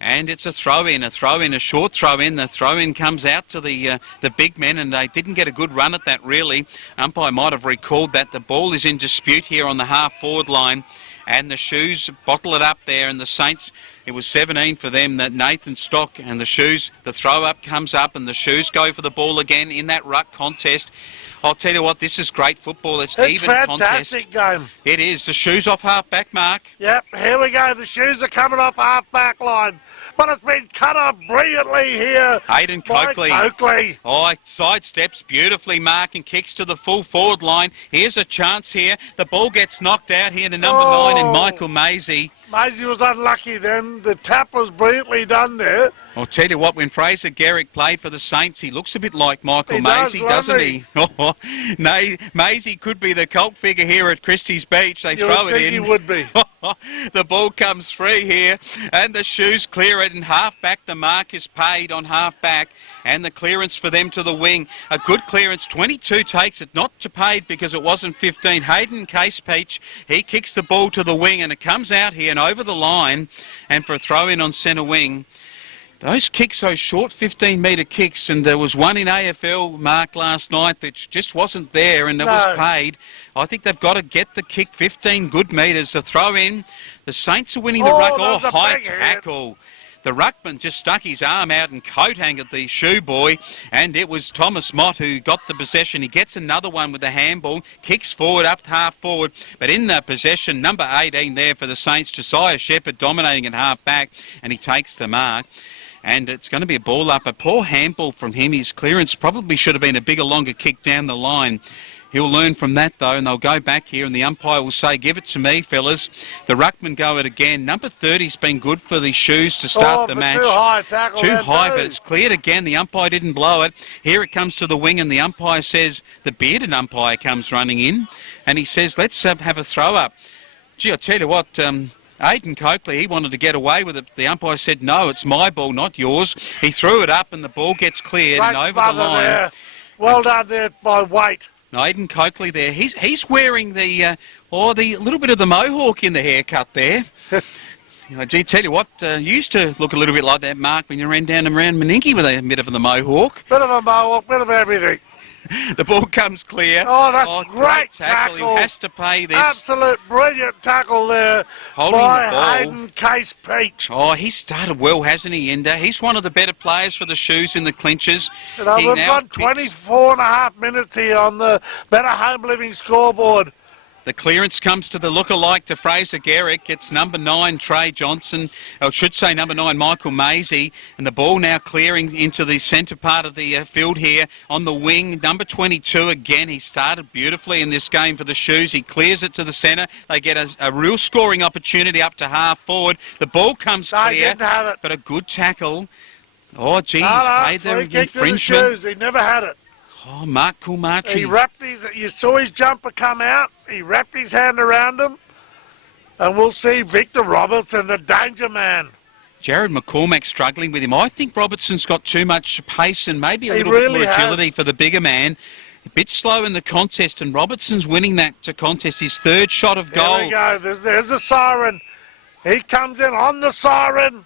And it's a throw-in, a short throw-in. The throw-in comes out to the big men, and they didn't get a good run at that, really. Umpire might have recalled that. The ball is in dispute here on the half-forward line. And the Shoes bottle it up there, and the Saints, it was 17 for them, that Nathan Stock and the Shoes, the throw-up comes up, and the Shoes go for the ball again in that ruck contest. I'll tell you what, this is great football. It's even fantastic contest. Game. It is. The Shoes off half-back, Mark. Yep, here we go. The Shoes are coming off half-back line. But it's been cut off brilliantly here. Hayden Coakley. Coakley. Oh, sidesteps beautifully, Mark, and kicks to the full forward line. Here's a chance here. The ball gets knocked out here to number 9 and Michael Maisie. Maisie was unlucky then. The tap was brilliantly done there. I'll tell you what, when Fraser Garrick played for the Saints, he looks a bit like Michael Maisie, doesn't he? Oh, no, Maisie could be the cult figure here at Christies Beach. They throw it in. He would be. The ball comes free here, and the Shoes clear it, and half-back the mark is paid on half-back, and the clearance for them to the wing. A good clearance, 22 takes it, not to paid because it wasn't 15. Hayden Casepeach, he kicks the ball to the wing, and it comes out here and over the line, and for a throw-in on centre wing. Those kicks, those short 15-metre kicks, and there was one in AFL, Mark, last night that just wasn't there, and it was paid. I think they've got to get the kick 15 good metres. The throw-in, the Saints are winning the ruck. Oh, high tackle. The ruckman just stuck his arm out and coat-angered the shoe boy, and it was Thomas Mott who got the possession. He gets another one with the handball, kicks forward, up half forward, but in the possession, number 18 there for the Saints, Josiah Shepherd dominating at half back, and he takes the mark. And it's going to be a ball up. A poor handball from him. His clearance probably should have been a bigger, longer kick down the line. He'll learn from that, though, and they'll go back here, and the umpire will say, give it to me, fellas. The ruckman go it again. Number 30's been good for the Shoes to start the match. Too high tackle. Too high, but it's cleared again. The umpire didn't blow it. Here it comes to the wing, and the umpire says, the bearded umpire comes running in, and he says, let's have a throw-up. Gee, I'll tell you what... Aidan Coakley, he wanted to get away with it. The umpire said, no, it's my ball, not yours. He threw it up and the ball gets cleared and over the line. There. Well done there by Waite. Aidan Coakley there. He's wearing the little bit of the mohawk in the haircut there. Gee, tell you what, you used to look a little bit like that, Mark, when you ran down and around Meningie with a bit of the mohawk. Bit of a mohawk, bit of everything. The ball comes clear. Oh, that's great tackle. He has to pay this. Absolute brilliant tackle there Holding by the ball. Hayden Case Peach. Oh, he started well, hasn't he, Ender? He's one of the better players for the Shoes in the clinches. You know, we've got 24 and a half minutes here on the Better Home Living scoreboard. The clearance comes to the lookalike to Fraser Garrick. It's number 9, Trey Johnson. I should say number 9, Michael Maisie. And the ball now clearing into the centre part of the field here on the wing. Number 22 again. He started beautifully in this game for the Shoes. He clears it to the centre. They get a real scoring opportunity up to half forward. The ball comes clear. Didn't have it. But a good tackle. Oh, geez. Free Their kick to the infringement. Shoes. He never had it. Oh, Mark Kulmatri. He wrapped you saw his jumper come out. He wrapped his hand around him. And we'll see Victor Robertson, the danger man. Jared McCormack struggling with him. I think Robertson's got too much pace and maybe a He little really bit more agility has. for the bigger man. A bit slow in the contest, and Robertson's winning that contest. His third shot of goal. There we go. There's the siren. He comes in on the siren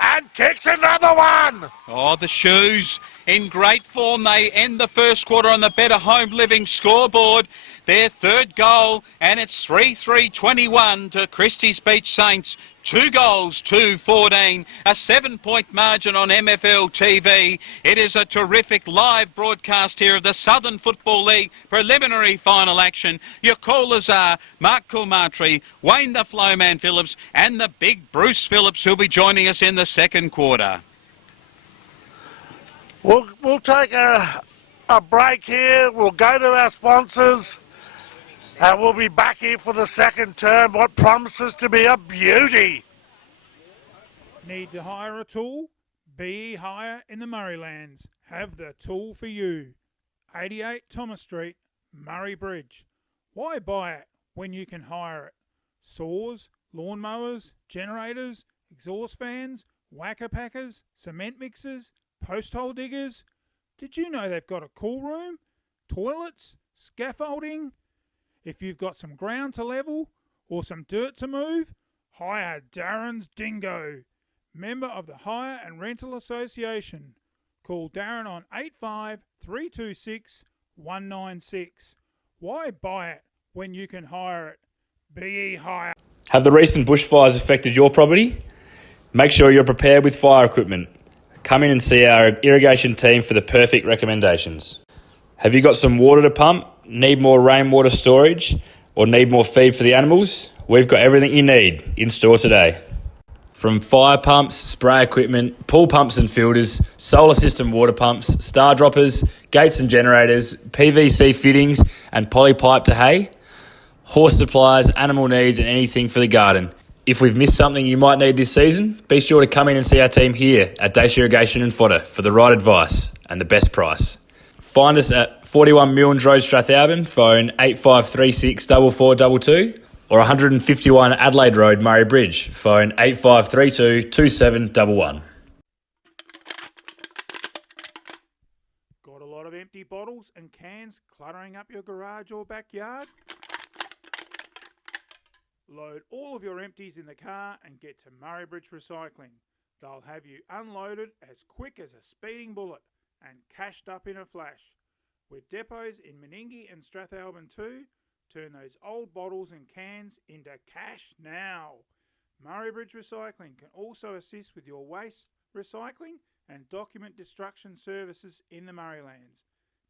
and kicks another one. Oh, the Shoes in great form. They end the first quarter on the Better Home Living scoreboard. Their third goal, and it's 3-3-21 to Christies Beach Saints. 2 goals, 2-14, a 7-point margin on MFL TV. It is a terrific live broadcast here of the Southern Football League preliminary final action. Your callers are Mark Kulmatri, Wayne the Flowman Phillips, and the big Bruce Phillips, who'll be joining us in the second quarter. We'll take a break here. We'll go to our sponsors. And we'll be back here for the second term. What promises to be a beauty. Need to hire a tool? Be Hire in the Murraylands. Have the tool for you. 88 Thomas Street, Murray Bridge. Why buy it when you can hire it? Saws, lawnmowers, generators, exhaust fans, whacker packers, cement mixers, post hole diggers. Did you know they've got a cool room, toilets, scaffolding? If you've got some ground to level or some dirt to move, hire Darren's Dingo. Member of the Hire and Rental Association. Call Darren on 85 326 196. Why buy it when you can hire it? Be Hire. Have the recent bushfires affected your property? Make sure you're prepared with fire equipment. Come in and see our irrigation team for the perfect recommendations. Have you got some water to pump? Need more rainwater storage? Or need more feed for the animals? We've got everything you need in store today. From fire pumps, spray equipment, pool pumps and filters, solar system water pumps, star droppers, gates and generators, PVC fittings and poly pipe to hay, horse supplies, animal needs and anything for the garden. If we've missed something you might need this season, be sure to come in and see our team here at Dacia Irrigation and Fodder for the right advice and the best price. Find us at 41 Milnes Road, Strathalbyn, phone 8536 4422, or 151 Adelaide Road, Murray Bridge, phone 8532 2711. Got a lot of empty bottles and cans cluttering up your garage or backyard? Load all of your empties in the car and get to Murray Bridge Recycling. They'll have you unloaded as quick as a speeding bullet and cashed up in a flash. With depots in Meningie and Strathalbyn too, turn those old bottles and cans into cash now. Murray Bridge Recycling can also assist with your waste recycling and document destruction services in the Murraylands.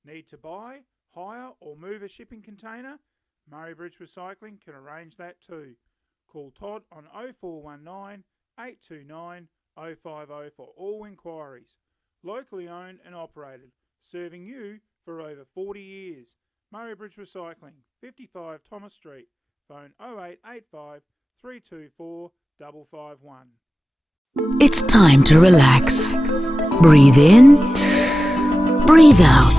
Need to buy, hire or move a shipping container? Murray Bridge Recycling can arrange that too. Call Todd on 0419 829 050 for all inquiries. Locally owned and operated, serving you for over 40 years. Murray Bridge Recycling, 55 Thomas Street. Phone 0885 324 551. It's time to relax. Breathe in, breathe out.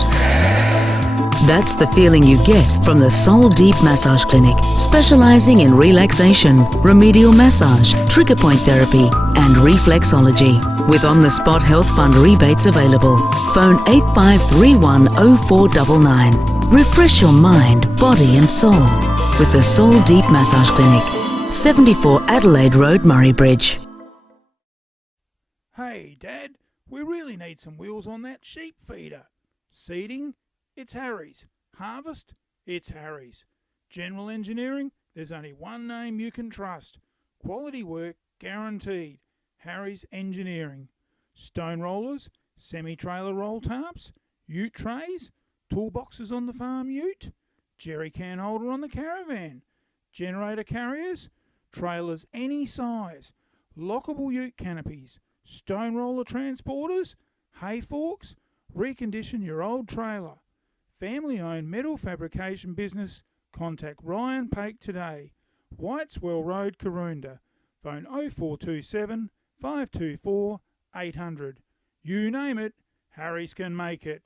That's the feeling you get from the Soul Deep Massage Clinic, specializing in relaxation, remedial massage, trigger point therapy, and reflexology. With on-the-spot health fund rebates available. Phone 8531 0499. Refresh your mind, body and soul with the Soul Deep Massage Clinic, 74 Adelaide Road, Murray Bridge. Hey, Dad, we really need some wheels on that sheep feeder. Seeding, It's Harry's. Harvest? It's Harry's. General engineering? There's only one name you can trust. Quality work guaranteed. Harry's Engineering. Stone rollers, semi-trailer roll tarps, ute trays, toolboxes on the farm ute, jerry can holder on the caravan, generator carriers, trailers any size, lockable ute canopies, stone roller transporters, hay forks, recondition your old trailer. Family-owned metal fabrication business. Contact Ryan Pake today. Whiteswell Road, Karoonda. Phone 0427 524 800. You name it, Harry's can make it.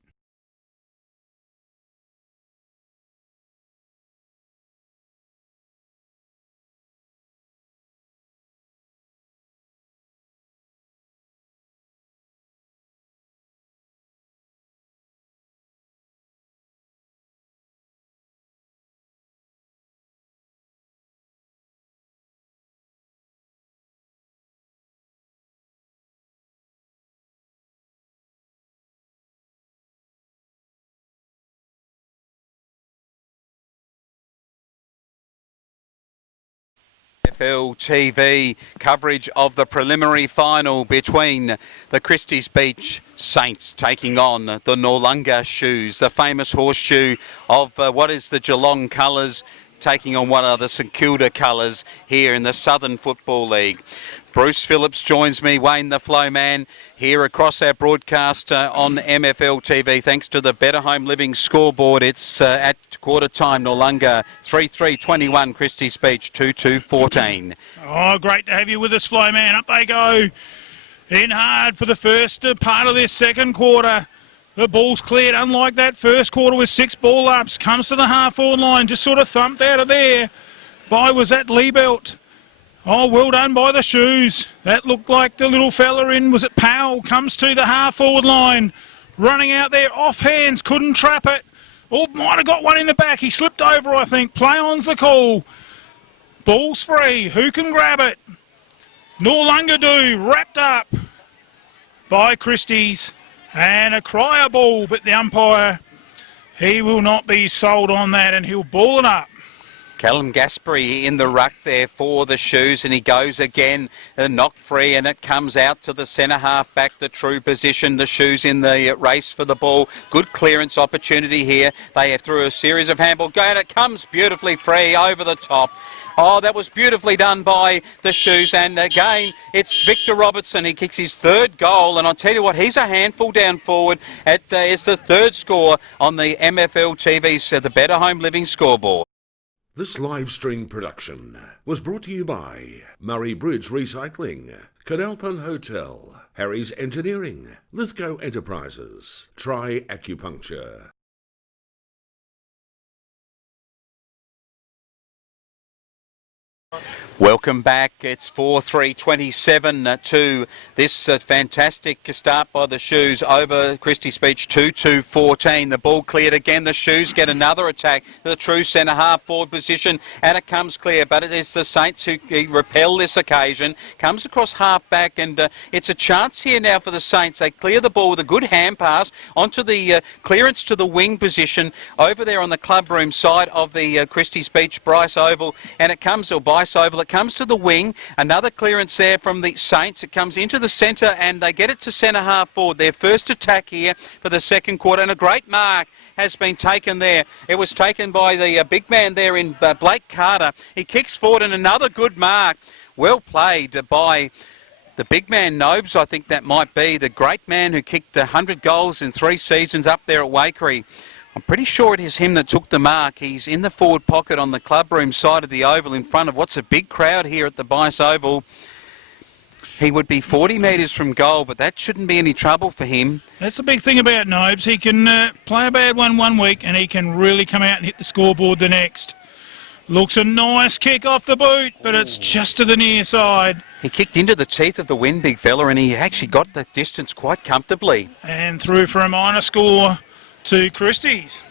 AFL TV coverage of the preliminary final between the Christies Beach Saints taking on the Noarlunga Shoes, the famous horseshoe of what is the Geelong colours, taking on one of the St Kilda colours here in the Southern Football League. Bruce Phillips joins me, Wayne the Flow Man, here across our broadcast on MFL TV. Thanks to the Better Home Living scoreboard, it's at quarter time, Noarlunga 3-3-21, Christies Beach 2-2-14. Oh, great to have you with us, Flow Man. Up they go. In hard for the first part of this second quarter. The ball's cleared, unlike that first quarter with 6 ball ups. Comes to the half-forward line, just sort of thumped out of there. Was that Liebelt? Oh, well done by the Shoes. That looked like the little fella in, was it Powell? Comes to the half-forward line. Running out there, off hands, couldn't trap it. Oh, might have got one in the back. He slipped over, I think. Play on's the call. Ball's free. Who can grab it? Noarlunga do, wrapped up by Christies. And a crier ball, but the umpire, he will not be sold on that and he'll ball it up. Callum Gasperi in the ruck there for the Shoes, and he goes again, knock free, and it comes out to the centre half back, the true position. The Shoes in the race for the ball. Good clearance opportunity here. They have through a series of handball. And it comes beautifully free over the top. Oh, that was beautifully done by the Shoes. And again, it's Victor Robertson. He kicks his third goal. And I'll tell you what, he's a handful down forward. It's the third score on the MFL TV's The Better Home Living scoreboard. This live stream production was brought to you by Murray Bridge Recycling, Cadalpin Hotel, Harry's Engineering, Lithgow Enterprises, Tri Acupuncture. Welcome back. It's 4-3-27 to this fantastic start by the Shoes over Christies Beach 2-2-14. The ball cleared again. The Shoes get another attack to the true centre half forward position, and it comes clear. But it is the Saints who repel this occasion. Comes across half back, and it's a chance here now for the Saints. They clear the ball with a good hand pass onto the clearance to the wing position over there on the clubroom side of the Christies Beach Bryce Oval, and it comes, or Bryce Oval, it comes to the wing. Another clearance there from the Saints. It comes into the centre, and they get it to centre half forward. Their first attack here for the second quarter, and a great mark has been taken there. It was taken by the big man there in Blake Carter. He kicks forward, and another good mark. Well played by the big man, Nobes. I think that might be the great man who kicked 100 goals in 3 seasons up there at Waikerie. I'm pretty sure it is him that took the mark. He's in the forward pocket on the clubroom side of the oval in front of what's a big crowd here at the Bice Oval. He would be 40 metres from goal, but that shouldn't be any trouble for him. That's the big thing about Nobes. He can play a bad one week, and he can really come out and hit the scoreboard the next. Looks a nice kick off the boot, but it's just to the near side. He kicked into the teeth of the wind, big fella, and he actually got that distance quite comfortably. And through for a minor score to Christies.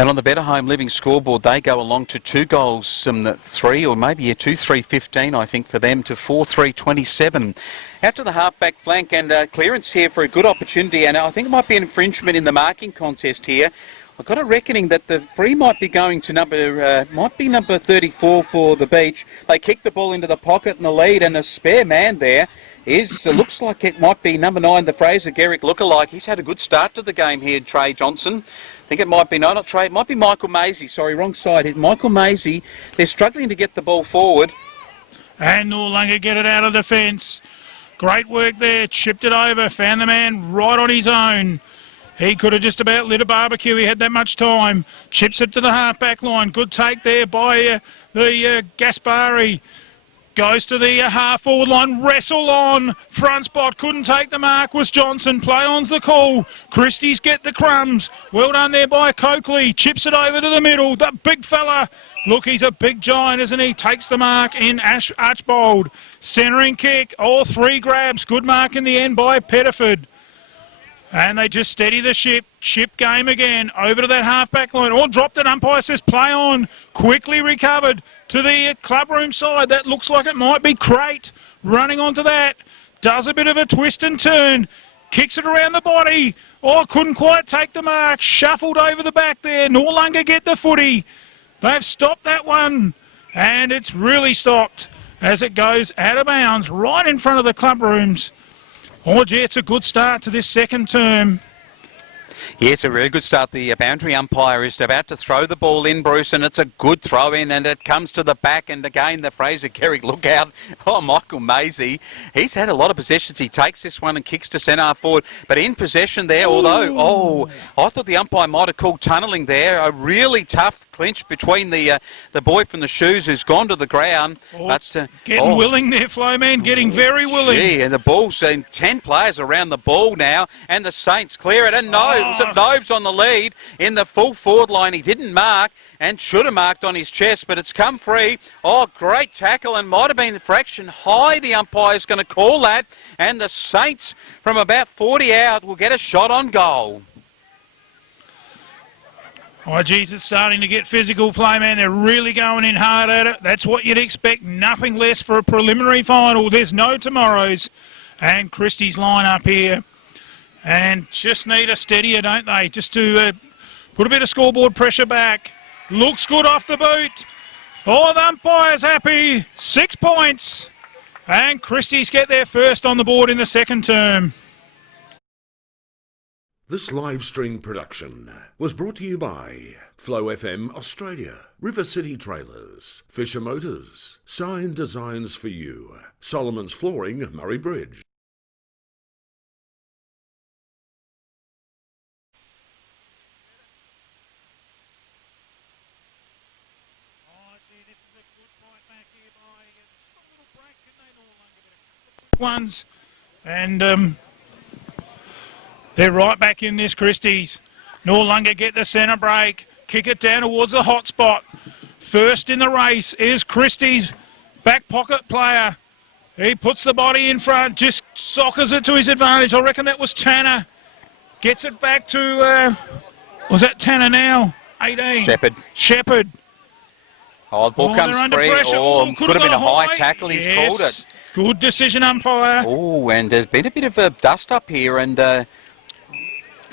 And on the Better Home Living scoreboard, they go along to 2 goals, 3 or maybe 2-3-15, I think, for them to 4-3-27. Out to the half-back flank and clearance here for a good opportunity. And I think it might be an infringement in the marking contest here. I've got a reckoning that the free might be going to number 34 for the Beach. They kick the ball into the pocket and the lead, and a spare man there looks like it might be number 9, the Fraser Garrick lookalike. He's had a good start to the game here, Trey Johnson. I think it might be, no, not Trey, it might be Michael Maisie. Sorry, wrong side. Michael Maisie. They're struggling to get the ball forward. And Noarlunga get it out of defence. Great work there. Chipped it over. Found the man right on his own. He could have just about lit a barbecue. He had that much time. Chips it to the half-back line. Good take there by the Gaspari. Goes to the half-forward line. Wrestle on. Front spot. Couldn't take the mark. Was Johnson. Play on's the call. Christies get the crumbs. Well done there by Coakley. Chips it over to the middle. The big fella. Look, he's a big giant, isn't he? Takes the mark in Archbold. Centering kick. All 3 grabs. Good mark in the end by Pettiford. And they just steady the ship. Chip game again. Over to that half-back line. All dropped it. Umpire says play on. Quickly recovered to the clubroom side. That looks like it might be Crate. Running onto that. Does a bit of a twist and turn. Kicks it around the body. Oh, couldn't quite take the mark. Shuffled over the back there. Noarlunga get the footy. They've stopped that one. And it's really stopped as it goes out of bounds right in front of the clubrooms. Oh, gee, it's a good start to this second term. Yeah, it's a really good start. The boundary umpire is about to throw the ball in, Bruce, and it's a good throw in, and it comes to the back. And again, the Fraser Garrick look out. Oh, Michael Maisie. He's had a lot of possessions. He takes this one and kicks to centre half forward, but in possession there. Although, I thought the umpire might have called tunnelling there. A really tough clinch between the boy from the Shoes who's gone to the ground. Getting willing there, Flowman. Getting very willing. Gee, and the ball's 10 players around the ball now, and the Saints clear it. And Nobes on the lead in the full forward line. He didn't mark and should have marked on his chest, but it's come free. Oh, great tackle, and might have been a fraction high. The umpire's going to call that, and the Saints from about 40 out will get a shot on goal. Oh, geez, it's starting to get physical, Flowman. They're really going in hard at it. That's what you'd expect. Nothing less for a preliminary final. There's no tomorrows. And Christie's line up here. And just need a steadier, don't they? Just to put a bit of scoreboard pressure back. Looks good off the boot. Oh, the umpire's happy. 6 points. And Christies get there first on the board in the second term. This live stream production was brought to you by Flow FM Australia, River City Trailers, Fisher Motors, Sign Designs for You, Solomon's Flooring, Murray Bridge. Ones, and they're right back in this, Christies. Noarlunga get the centre break, kick it down towards the hot spot. First in the race is Christies, back pocket player. He puts the body in front, just soccers it to his advantage. I reckon that was Tanner. Gets it back to, was that Tanner now? 18. Shepherd. Oh, the ball comes free. Oh, could have been a high tackle. He's called it. Good decision, umpire. Oh, and there's been a bit of a dust up here, and the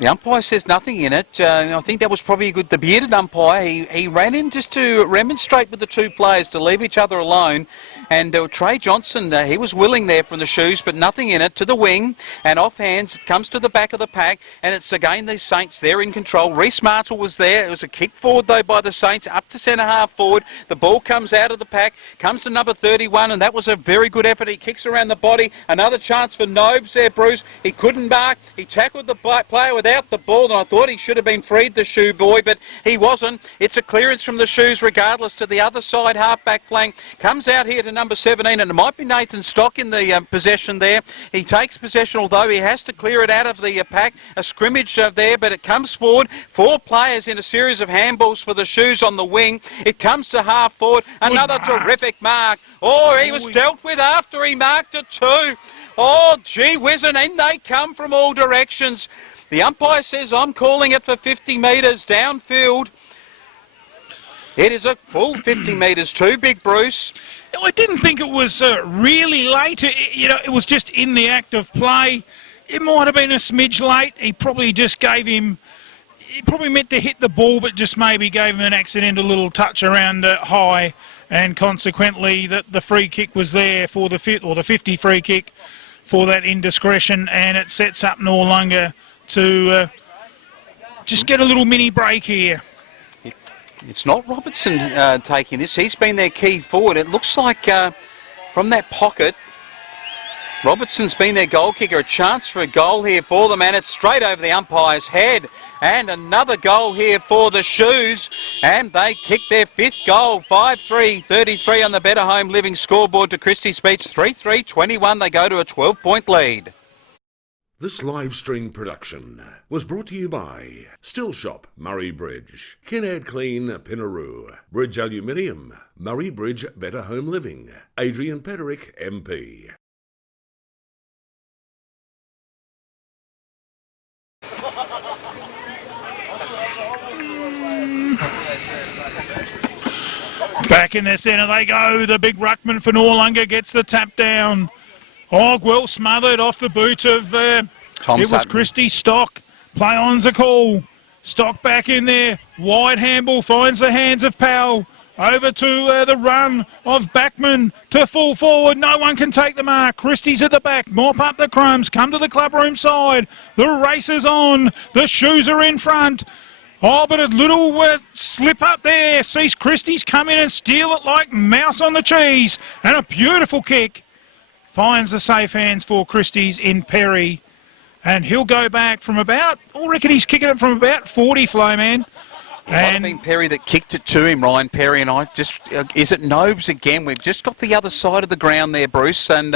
umpire says nothing in it. I think that was probably good. The bearded umpire, he ran in just to remonstrate with the 2 players to leave each other alone. And Trey Johnson, he was willing there from the Shoes, but nothing in it. To the wing, and off hands, it comes to the back of the pack, and it's again these Saints, they're in control. Reece Martel was there. It was a kick forward, though, by the Saints, up to centre half forward. The ball comes out of the pack, comes to number 31, and that was a very good effort. He kicks around the body. Another chance for Nobes there, Bruce. He couldn't mark. He tackled the player without the ball, and I thought he should have been freed, the Shoe boy, but he wasn't. It's a clearance from the Shoes regardless to the other side, half-back flank. Comes out here to number 17, and it might be Nathan Stock in the possession there. He takes possession, although he has to clear it out of the pack. A scrimmage there, but it comes forward. 4 players in a series of handballs for the Shoes on the wing. It comes to half forward. Another terrific mark. Oh, he was dealt with after he marked it too. Oh, gee whiz, and in they come from all directions. The umpire says, I'm calling it for 50 metres downfield. It is a full 50 metres too big, Bruce. I didn't think it was really late. It was just in the act of play. It might have been a smidge late. He probably just gave him... He probably meant to hit the ball, but just maybe gave him an accidental little touch around high, and consequently the free kick was there for the 50 free kick for that indiscretion, and it sets up Noarlunga to just get a little mini break here. It's not Robertson taking this. He's been their key forward. It looks like from that pocket, Robertson's been their goal kicker. A chance for a goal here for them, and it's straight over the umpire's head. And another goal here for the Shoes, and they kick their 5th goal. 5-3, 33 on the Better Home Living scoreboard to Christies Beach. 3-3, 21. They go to a 12-point lead. This live stream production was brought to you by Still Shop, Murray Bridge, Kinnaird Clean, Pinaroo, Bridge Aluminium, Murray Bridge Better Home Living, Adrian Pederick, MP. Back in their centre they go. The big ruckman for Noarlunga gets the tap down. Oh, well smothered off the boot of... it was Christie. Stock. Play on's a call. Stock back in there. Wide handball finds the hands of Powell. Over to the run of Backman to full forward. No one can take the mark. Christie's at the back. Mop up the crumbs. Come to the clubroom side. The race is on. The Shoes are in front. Oh, but a little slip up there. Sees Christie's come in and steal it like mouse on the cheese. And a beautiful kick. Finds the safe hands for Christie's in Perry. And he'll go back from about, I reckon he's kicking it from about 40, Flowman. It might have been Perry that kicked it to him, Ryan Perry, and I just... is it Nobes again? We've just got the other side of the ground there, Bruce, and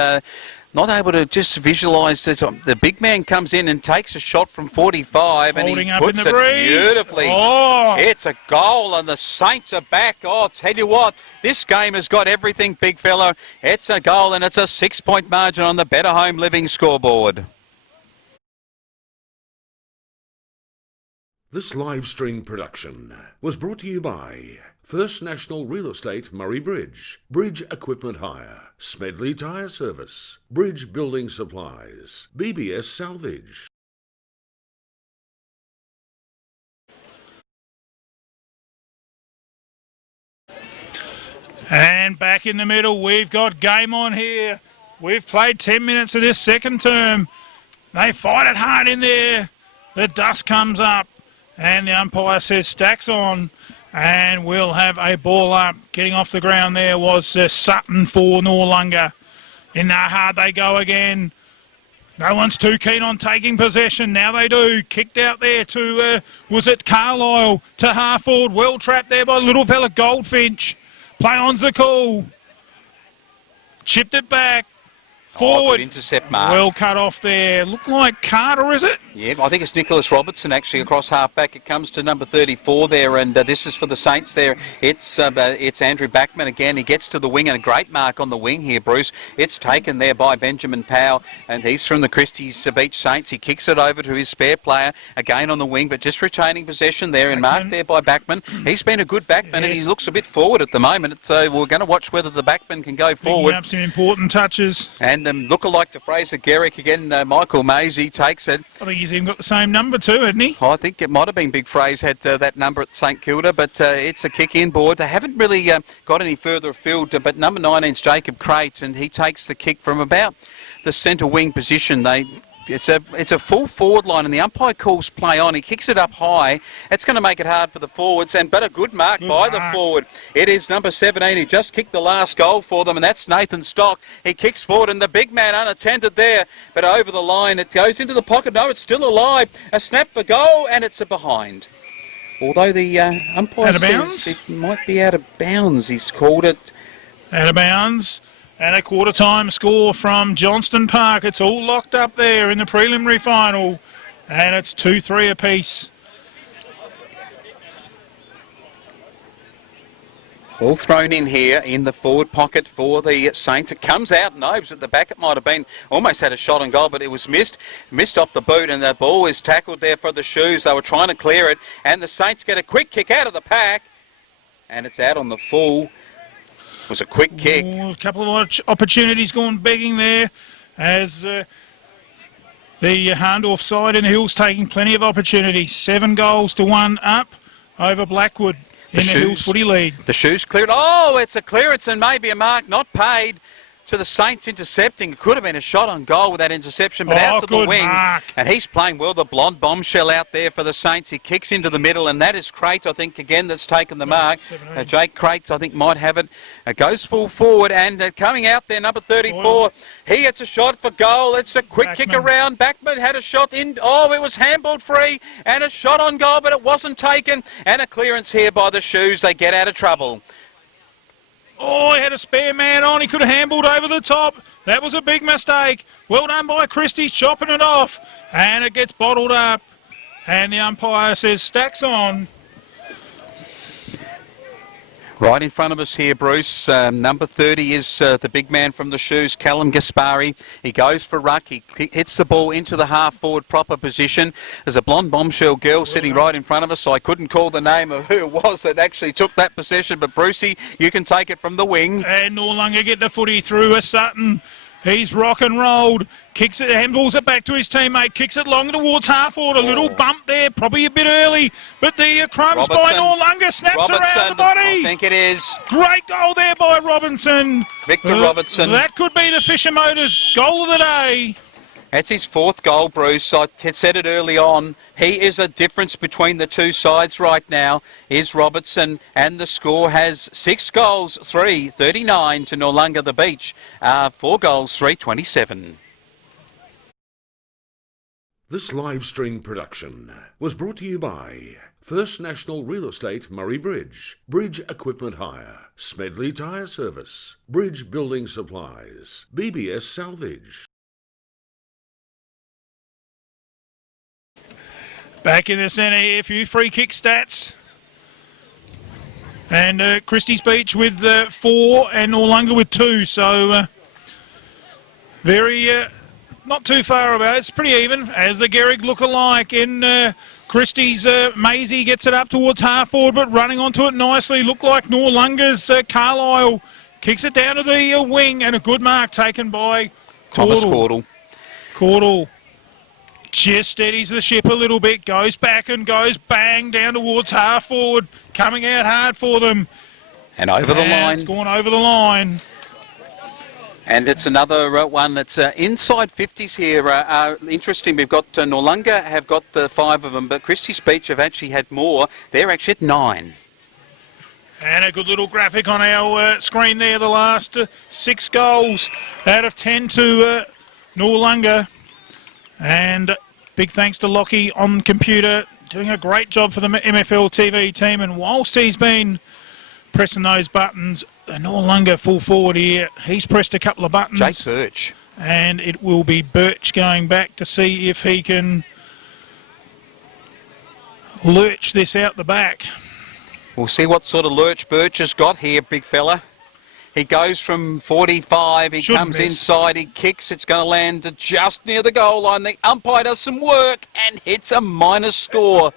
not able to just visualise this. The big man comes in and takes a shot from 45, and he puts it beautifully. Oh. It's a goal, and the Saints are back. Oh, tell you what, this game has got everything, big fella. It's a goal, and it's a 6-point margin on the Better Home Living scoreboard. This live stream production was brought to you by First National Real Estate Murray Bridge, Bridge Equipment Hire, Smedley Tyre Service, Bridge Building Supplies, BBS Salvage. And back in the middle, we've got game on here. We've played 10 minutes of this second term. They fight it hard in there. The dust comes up. And the umpire says stacks on, and we'll have a ball up. Getting off the ground there was Sutton for Noarlunga. In the hard they go again. No one's too keen on taking possession. Now they do. Kicked out there to, was it Carlisle, to half forward. Well trapped there by little fella Goldfinch. Play on's the call. Chipped it back. Forward. Good intercept, Mark. Well cut off there. Look like Carter, is it? Yeah, I think it's Nicholas Robertson actually across half-back. It comes to number 34 there, and this is for the Saints there. It's Andrew Backman again. He gets to the wing, and a great mark on the wing here, Bruce. It's taken there by Benjamin Powell, and he's from the Christies Beach Saints. He kicks it over to his spare player, again on the wing, but just retaining possession there, and marked there by Backman. He's been a good Backman, and he looks a bit forward at the moment, so we're going to watch whether the Backman can go forward. Picking up some important touches. And look-alike to Fraser Garrick again. Michael Maisie takes it. I think he's even got the same number too, hasn't he? I think it might have been Big Fraser had that number at St Kilda, but it's a kick-in board. They haven't really got any further afield, but number 19 is Jacob Crates, and he takes the kick from about the centre wing position. It's a full forward line, and the umpire calls play on. He kicks it up high. It's going to make it hard for the forwards, but a good mark by the forward. It is number 17. He just kicked the last goal for them, and that's Nathan Stock. He kicks forward, and the big man unattended there, but over the line. It goes into the pocket. No, it's still alive. A snap for goal, and it's a behind. Although the umpire says it might be out of bounds. He's called it. Out of bounds. And a quarter-time score from Johnston Park. It's all locked up there in the preliminary final. And it's 2-3 apiece. All thrown in here in the forward pocket for the Saints. It comes out. Nobes at the back. It might have been almost had a shot on goal, but it was missed. Missed off the boot, and the ball is tackled there for the Shoes. They were trying to clear it. And the Saints get a quick kick out of the pack. and it's out on the full. It was a quick kick. A couple of opportunities gone begging there as the Harndorf side in the Hills taking plenty of opportunities. 7 goals to 1 up over Blackwood in the Hills footy lead. The shoes cleared. Oh, it's a clearance and maybe a mark not paid to the Saints intercepting. It could have been a shot on goal with that interception, but out to the wing. Mark. And he's playing well, the blonde bombshell out there for the Saints. He kicks into the middle, and that is Crate, I think, again, that's taken the mark. Jake Crates, I think, might have it. It goes full forward, and coming out there, number 34. He gets a shot for goal. It's a quick kick around. Backman had a shot in. Oh, it was handballed free, and a shot on goal, but it wasn't taken. And a clearance here by the shoes. They get out of trouble. Oh, he had a spare man on. He could have handballed over the top. That was a big mistake. Well done by Christies, chopping it off. And it gets bottled up. And the umpire says, stacks on. Right in front of us here, Bruce. Number 30 is the big man from the shoes, Callum Gaspari. He goes for ruck. He hits the ball into the half-forward proper position. There's a blonde bombshell girl sitting right in front of us, so I couldn't call the name of who it was that actually took that possession. But, Brucey, you can take it from the wing. And Noarlunga get the footy through a Sutton. He's rock and rolled. Kicks it, handballs it back to his teammate. Kicks it long towards half-forward. A little bump there, probably a bit early. But the crumbs by Noarlunga snaps around the body. I think it is. Great goal there by Robinson. Victor Robertson. That could be the Fisher Motors goal of the day. That's his 4th goal, Bruce. I said it early on. He is a difference between the two sides right now, is Robertson, and the score has 6 goals, 3-39 to Noarlunga the Beach. 4 goals, 3-27. This live stream production was brought to you by First National Real Estate Murray Bridge, Bridge Equipment Hire, Smedley Tyre Service, Bridge Building Supplies, BBS Salvage. Back in the centre here, a few free kick stats. And Christies Beach with 4 and Noarlunga with 2. So very not too far about it. It's pretty even as the Gehrig look alike. In Christies, Maisie gets it up towards half forward, but running onto it nicely. Look like Noarlunga's Carlisle kicks it down to the wing, and a good mark taken by Thomas Caudle. Caudle just steadies the ship a little bit, goes back and goes bang down towards half forward, coming out hard for them. And over the line. It's gone over the line. And it's another one that's inside 50s here. Interesting, we've got Noarlunga have got 5 of them, but Christies Beach have actually had more. They're actually at 9. And a good little graphic on our screen there, the last 6 goals out of 10 to Noarlunga. And big thanks to Lockie on computer, doing a great job for the MFL TV team. And whilst he's been pressing those buttons, Noarlunga full forward here, he's pressed a couple of buttons. Jake Birch. And it will be Birch going back to see if he can lurch this out the back. We'll see what sort of lurch Birch has got here, big fella. He goes from 45, he comes inside, he kicks, it's going to land just near the goal line. The umpire does some work and hits a minus score.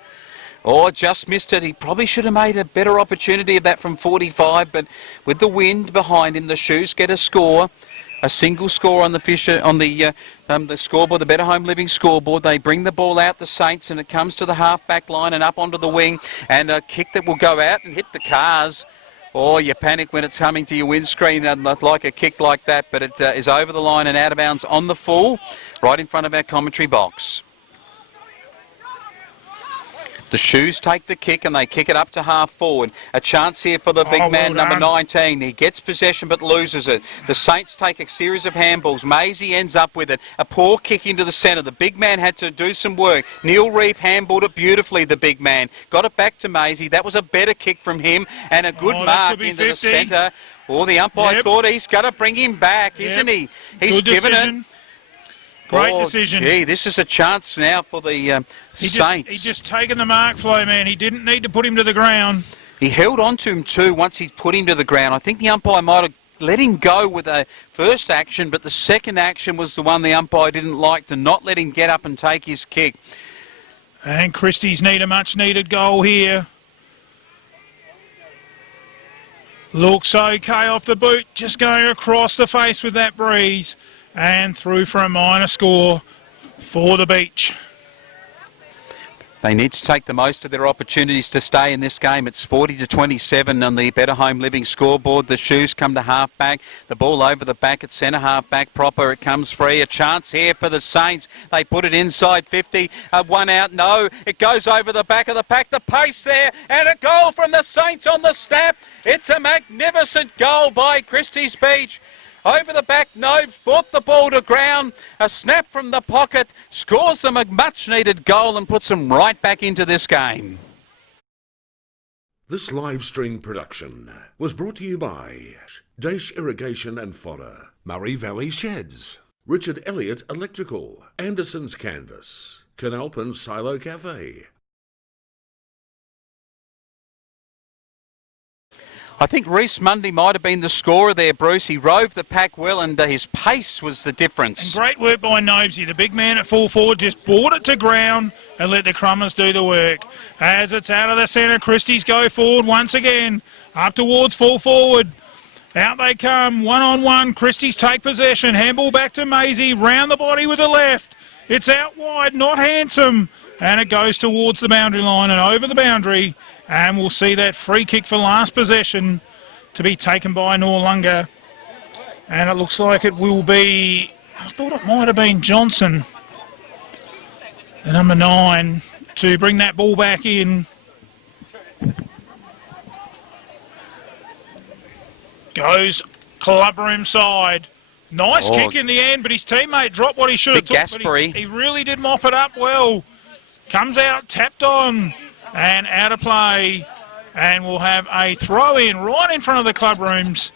Oh, just missed it. He probably should have made a better opportunity of that from 45, but with the wind behind him, the shoes get a score. A single score on the Fisher, on the scoreboard, the Better Home Living scoreboard. They bring the ball out, the Saints, and it comes to the half-back line and up onto the wing, and a kick that will go out and hit the cars. Oh, you panic when it's coming to your windscreen like a kick like that, but it is over the line and out of bounds on the full, right in front of our commentary box. The shoes take the kick and they kick it up to half forward. A chance here for the big man, number 19. He gets possession but loses it. The Saints take a series of handballs. Maisie ends up with it. A poor kick into the centre. The big man had to do some work. Neil Reeve handballed it beautifully, the big man. Got it back to Maisie. That was a better kick from him and a good mark into the centre. Oh, the umpire thought he's got to bring him back, isn't he? He's given it. Great decision. Gee, this is a chance now for the Saints. He just taken the mark, Flo, man. He didn't need to put him to the ground. He held on to him too once he put him to the ground. I think the umpire might have let him go with a first action, but the second action was the one the umpire didn't like, to not let him get up and take his kick. And Christies need a much-needed goal here. Looks okay off the boot, just going across the face with that breeze and through for a minor score for the Beach. They need to take the most of their opportunities to stay in this game. It's 40-27 on the Better Home Living scoreboard. The Shoes come to half-back. The ball over the back at centre half-back proper. It comes free. A chance here for the Saints. They put it inside 50. One out. No. It goes over the back of the pack. The pace there. And a goal from the Saints on the snap. It's a magnificent goal by Christies Beach. Over the back, Nobes brought the ball to ground. A snap from the pocket, scores them a much-needed goal and puts them right back into this game. This live stream production was brought to you by Dash Irrigation and Fodder, Murray Valley Sheds, Richard Elliott Electrical, Anderson's Canvas, Canalpin Silo Cafe. I think Reece Mundy might have been the scorer there, Bruce. He rove the pack well and his pace was the difference. And great work by Nobesy. The big man at full forward just brought it to ground and let the Crummers do the work. As it's out of the centre, Christie's go forward once again, up towards full forward. Out they come, one-on-one. Christie's take possession. Handball back to Maisie, round the body with the left. It's out wide, not handsome. And it goes towards the boundary line and over the boundary. And we'll see that free kick for last possession to be taken by Noarlunga. And it looks like it will be, I thought it might have been Johnson, the number 9, to bring that ball back in. Goes clubroom side. Nice kick in the end, but his teammate dropped what he should have took. But he really did mop it up well. Comes out, tapped on. And out of play, and we'll have a throw-in right in front of the club rooms.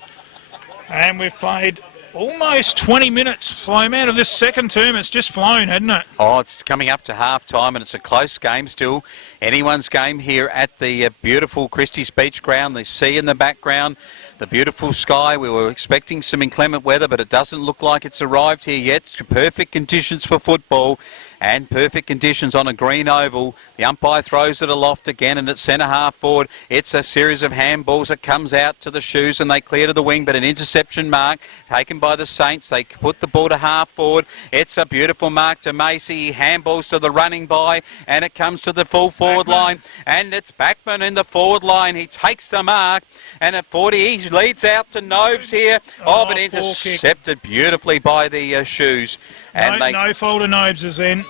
And we've played almost 20 minutes. Flown out of this second term. It's just flown, hasn't it? Oh, it's coming up to half-time, and it's a close game still. Anyone's game here at the beautiful Christies Beach ground. The sea in the background, the beautiful sky. We were expecting some inclement weather, but it doesn't look like it's arrived here yet. Perfect conditions for football. And perfect conditions on a green oval. The umpire throws it aloft again, and at centre half forward, it's a series of handballs that comes out to the Shoes, and they clear to the wing, but an interception mark taken by the Saints. They put the ball to half forward. It's a beautiful mark to Macy. He handballs to the running by, and it comes to the full forward line, and it's Backman in the forward line. He takes the mark, and at 40, he leads out to Nobes here. But intercepted beautifully by the Shoes. And no fault of Nobes' then.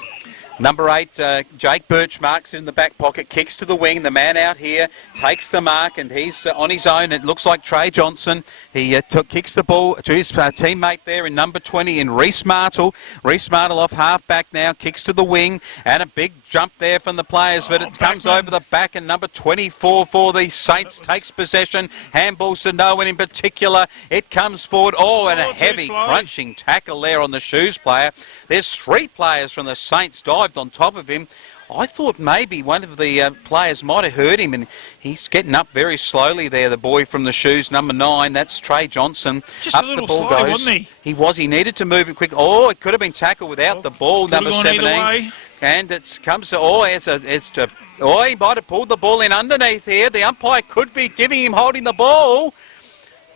Number 8, Jake Birch marks in the back pocket, kicks to the wing. The man out here takes the mark, and he's on his own. It looks like Trey Johnson. He kicks the ball to his teammate there in number 20 in Reece Martle. Reece Martle off half-back now, kicks to the wing, and a big jump there from the players, but it comes over the back, and number 24 for the Saints takes possession. Handballs to no one in particular. It comes forward. And a heavy crunching tackle there on the Shoes player. There's 3 players from the Saints dived on top of him. I thought maybe one of the players might have hurt him, and he's getting up very slowly there, the boy from the Shoes, number 9. That's Trey Johnson. Just up a little slow, wasn't he? He was. He needed to move it quick. It could have been tackled without the ball, number 17. And it comes to, he might have pulled the ball in underneath here. The umpire could be giving him holding the ball.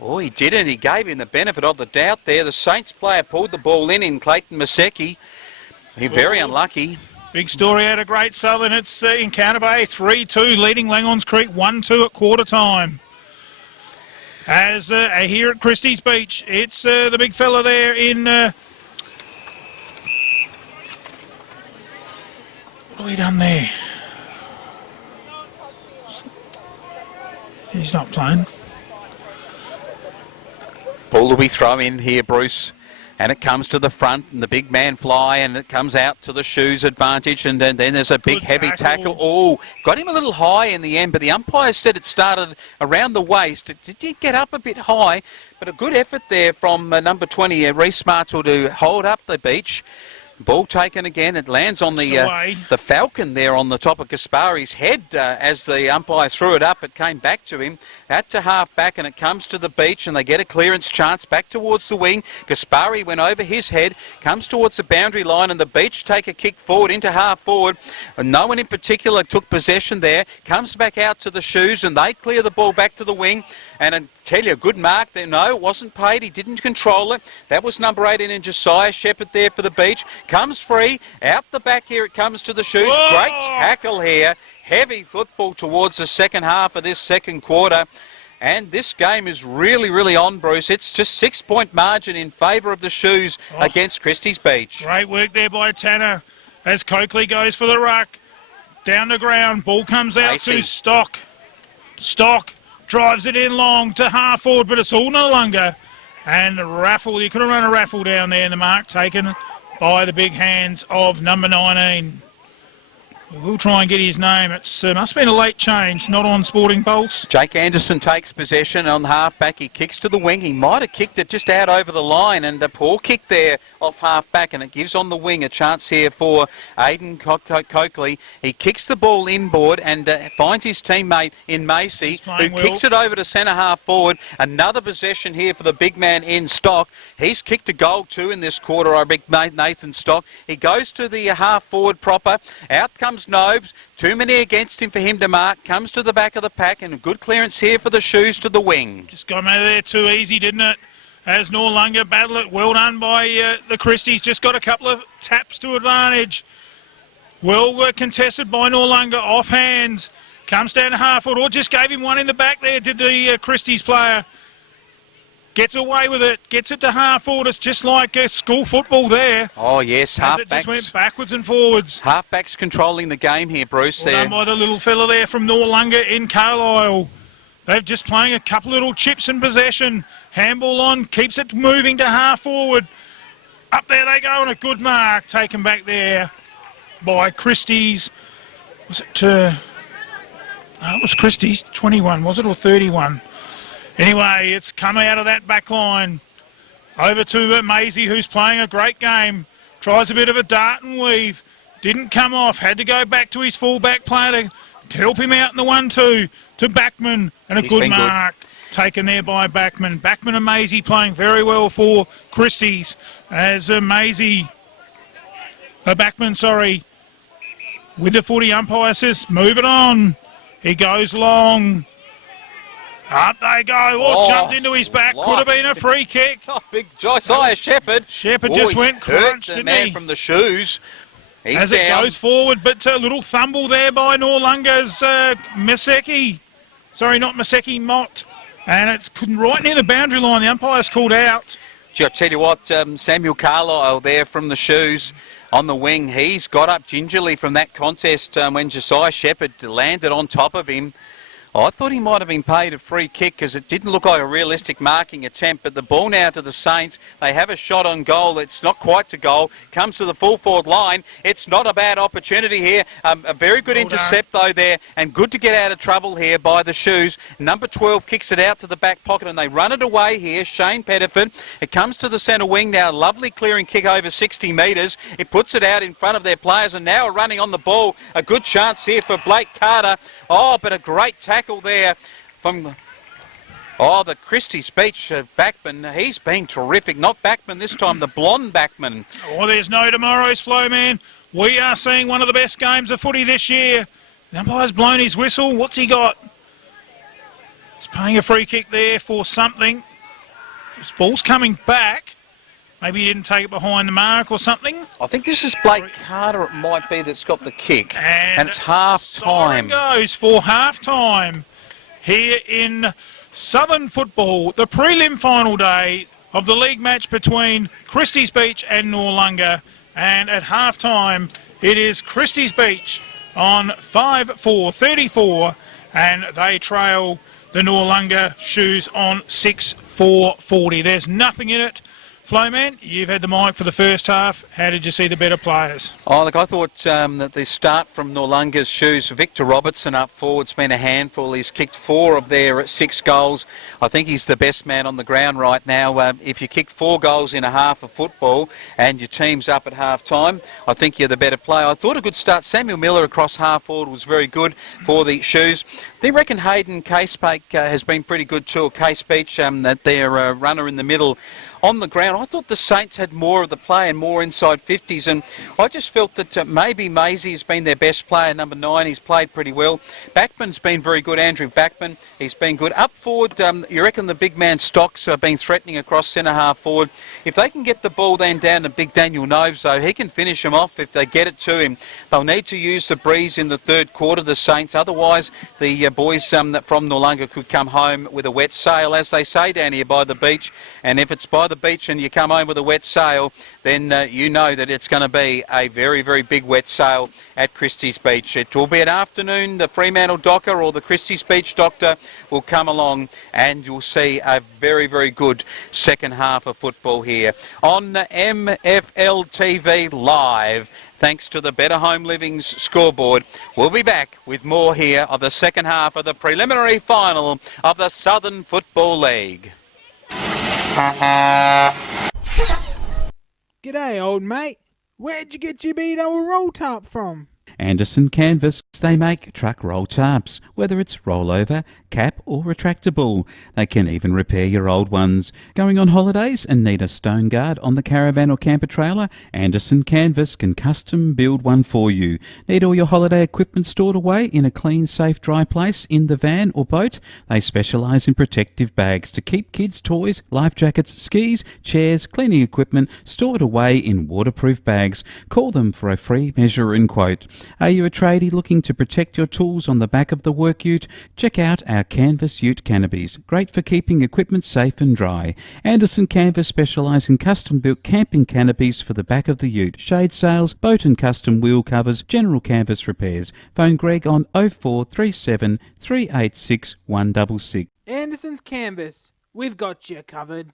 He didn't. He gave him the benefit of the doubt there. The Saints player pulled the ball in Clayton Maseki. He's very unlucky. Big story out of Great Southern. It's in Counter Bay, 3-2, leading Langons Creek 1-2 at quarter time. As here at Christies Beach, it's the big fella there in... what have we done there? He's not playing. Ball will be thrown in here, Bruce. And it comes to the front, and the big man fly, and it comes out to the Shoes advantage, and then there's a big heavy tackle. Got him a little high in the end, but the umpire said it started around the waist. It did get up a bit high, but a good effort there from number 20, Reece Martle, to hold up the Beach. Ball taken again. It lands on the Falcon there on the top of Gaspari's head. As the umpire threw it up, it came back to him. out to half back, and it comes to the beach, and they get a clearance chance back towards the wing. Gaspari went over his head, comes towards the boundary line, and the beach take a kick forward into half forward. And no one in particular took possession there. Comes back out to the shoes, and they clear the ball back to the wing. And I tell you, a good mark there. No, it wasn't paid. He didn't control it. That was number 18 in Josiah Shepherd there for the beach. Comes free. Out the back here it comes to the shoes. Whoa! Great tackle here. Heavy football towards the second half of this second quarter. And this game is really, really on, Bruce. It's just 6-point margin in favour of the shoes against Christies Beach. Great work there by Tanner as Coakley goes for the ruck. Down the ground. Ball comes out to Stock. Stock drives it in long to half forward, but it's all Noarlunga. And the raffle, you could have run a raffle down there, and the mark taken by the big hands of number 19. We'll try and get his name. It must have been a late change, not on Sporting Pulse. Jake Anderson takes possession on half-back. He kicks to the wing. He might have kicked it just out over the line, and a poor kick there off half-back, and it gives on the wing a chance here for Aidan Coakley. He kicks the ball inboard and finds his teammate in Macy, who kicks it over to centre half forward. Another possession here for the big man in Stock. He's kicked a goal too in this quarter, our big mate Nathan Stock. He goes to the half forward proper. Out comes Nobes. Too many against him for him to mark. Comes to the back of the pack, and a good clearance here for the shoes to the wing. Just got him out of there too easy, didn't it? As Noarlunga battle it. Well done by the Christies. Just got a couple of taps to advantage. Well contested by Noarlunga. Off hands. Comes down to half foot. Or just gave him one in the back there, did the Christies player. Gets away with it. Gets it to half forward. It's just like school football there. Oh, yes. Halfbacks. It just went backwards and forwards. Halfbacks controlling the game here, Bruce. Well done by the little fella there from Noarlunga in Carlisle. They're just playing a couple little chips in possession. Handball on. Keeps it moving to half forward. Up there they go, and a good mark taken back there by Christies. Was it... No, it was Christies. 21, was it, or 31? Anyway, it's come out of that back line. Over to Maisie, who's playing a great game. Tries a bit of a dart and weave. Didn't come off. Had to go back to his full-back player to help him out in the 1-2 to Backman. And a good mark taken there by Backman. Backman and Maisie playing very well for Christies. As Backman, with the footy umpire says, move it on. He goes long. Up they go. Oh, jumped into his back. Could have been a free kick. Big Josiah Shepherd. Shepherd just went crunch, didn't he? From the shoes. He's as down. It goes forward, but a little thumble there by Noarlunga's Maseki. Sorry, not Maseki, Mott. And it's right near the boundary line. The umpire's called out. Gee, I'll tell you what, Samuel Carlisle there from the shoes on the wing. He's got up gingerly from that contest when Josiah Shepherd landed on top of him. I thought he might have been paid a free kick because it didn't look like a realistic marking attempt. But the ball now to the Saints. They have a shot on goal. It's not quite to goal. Comes to the full forward line. It's not a bad opportunity here. A very good intercept, though, there. And good to get out of trouble here by the shoes. Number 12 kicks it out to the back pocket and they run it away here. Shane Pettiford. It comes to the centre wing now. Lovely clearing kick over 60 metres. It puts it out in front of their players and now are running on the ball. A good chance here for Blake Carter. Oh, but a great tackle there from the Christies Beach Backman. He's been terrific. Not Backman this time, the blonde Backman. Oh, there's no tomorrow's flow, man. We are seeing one of the best games of footy this year. The umpire's blown his whistle. What's he got? He's paying a free kick there for something. This ball's coming back. Maybe he didn't take it behind the mark or something. I think this is Blake Carter, it might be, that's got the kick. And it's half-time. Goes for half-time here in Southern football. The prelim final day of the league match between Christies Beach and Noarlunga. And at half-time, it is Christies Beach on 5-4-34. And they trail the Noarlunga shoes on 6-4-40. There's nothing in it Flowman, you've had the mic for the first half. How did you see the better players? Oh, look, I thought that the start from Noarlunga's shoes, Victor Robertson up forward's been a handful. He's kicked 4 of their 6 goals. I think he's the best man on the ground right now. If you kick 4 goals in a half of football and your team's up at half time, I think you're the better player. I thought a good start. Samuel Miller across half forward was very good for the shoes. I reckon Hayden Casepeak has been pretty good too. Case Beach, that their runner in the middle. On the ground, I thought the Saints had more of the play and more inside 50s, and I just felt that maybe Maisie has been their best player, number 9. He's played pretty well. Backman's been very good, Andrew Backman. He's been good. Up forward, you reckon the big man Stocks have been threatening across centre half forward. If they can get the ball then down to big Daniel Noves, though, he can finish them off if they get it to him. They'll need to use the breeze in the third quarter, the Saints. Otherwise, the boys from Noarlunga could come home with a wet sail, as they say down here by the beach. And if it's by the beach and you come home with a wet sail, then you know that it's going to be a very, very big wet sail at Christies Beach. It will be an afternoon. The Fremantle Docker or the Christies Beach Doctor will come along and you'll see a very, very good second half of football here on MFL TV Live. Thanks to the Better Home Living's scoreboard. We'll be back with more here of the second half of the preliminary final of the Southern Football League. G'day, old mate. Where'd you get your beat old roll top from? Anderson Canvas, they make truck roll tarps, whether it's rollover, cap or retractable. They can even repair your old ones. Going on holidays and need a stone guard on the caravan or camper trailer? Anderson Canvas can custom build one for you. Need all your holiday equipment stored away in a clean, safe, dry place in the van or boat? They specialise in protective bags to keep kids' toys, life jackets, skis, chairs, cleaning equipment stored away in waterproof bags. Call them for a free measure and quote. Are you a tradie looking to protect your tools on the back of the work ute? Check out our Canvas Ute Canopies. Great for keeping equipment safe and dry. Anderson Canvas specialise in custom-built camping canopies for the back of the ute, shade sails, boat and custom wheel covers, general canvas repairs. Phone Greg on 0437 386 166. Anderson's Canvas. We've got you covered.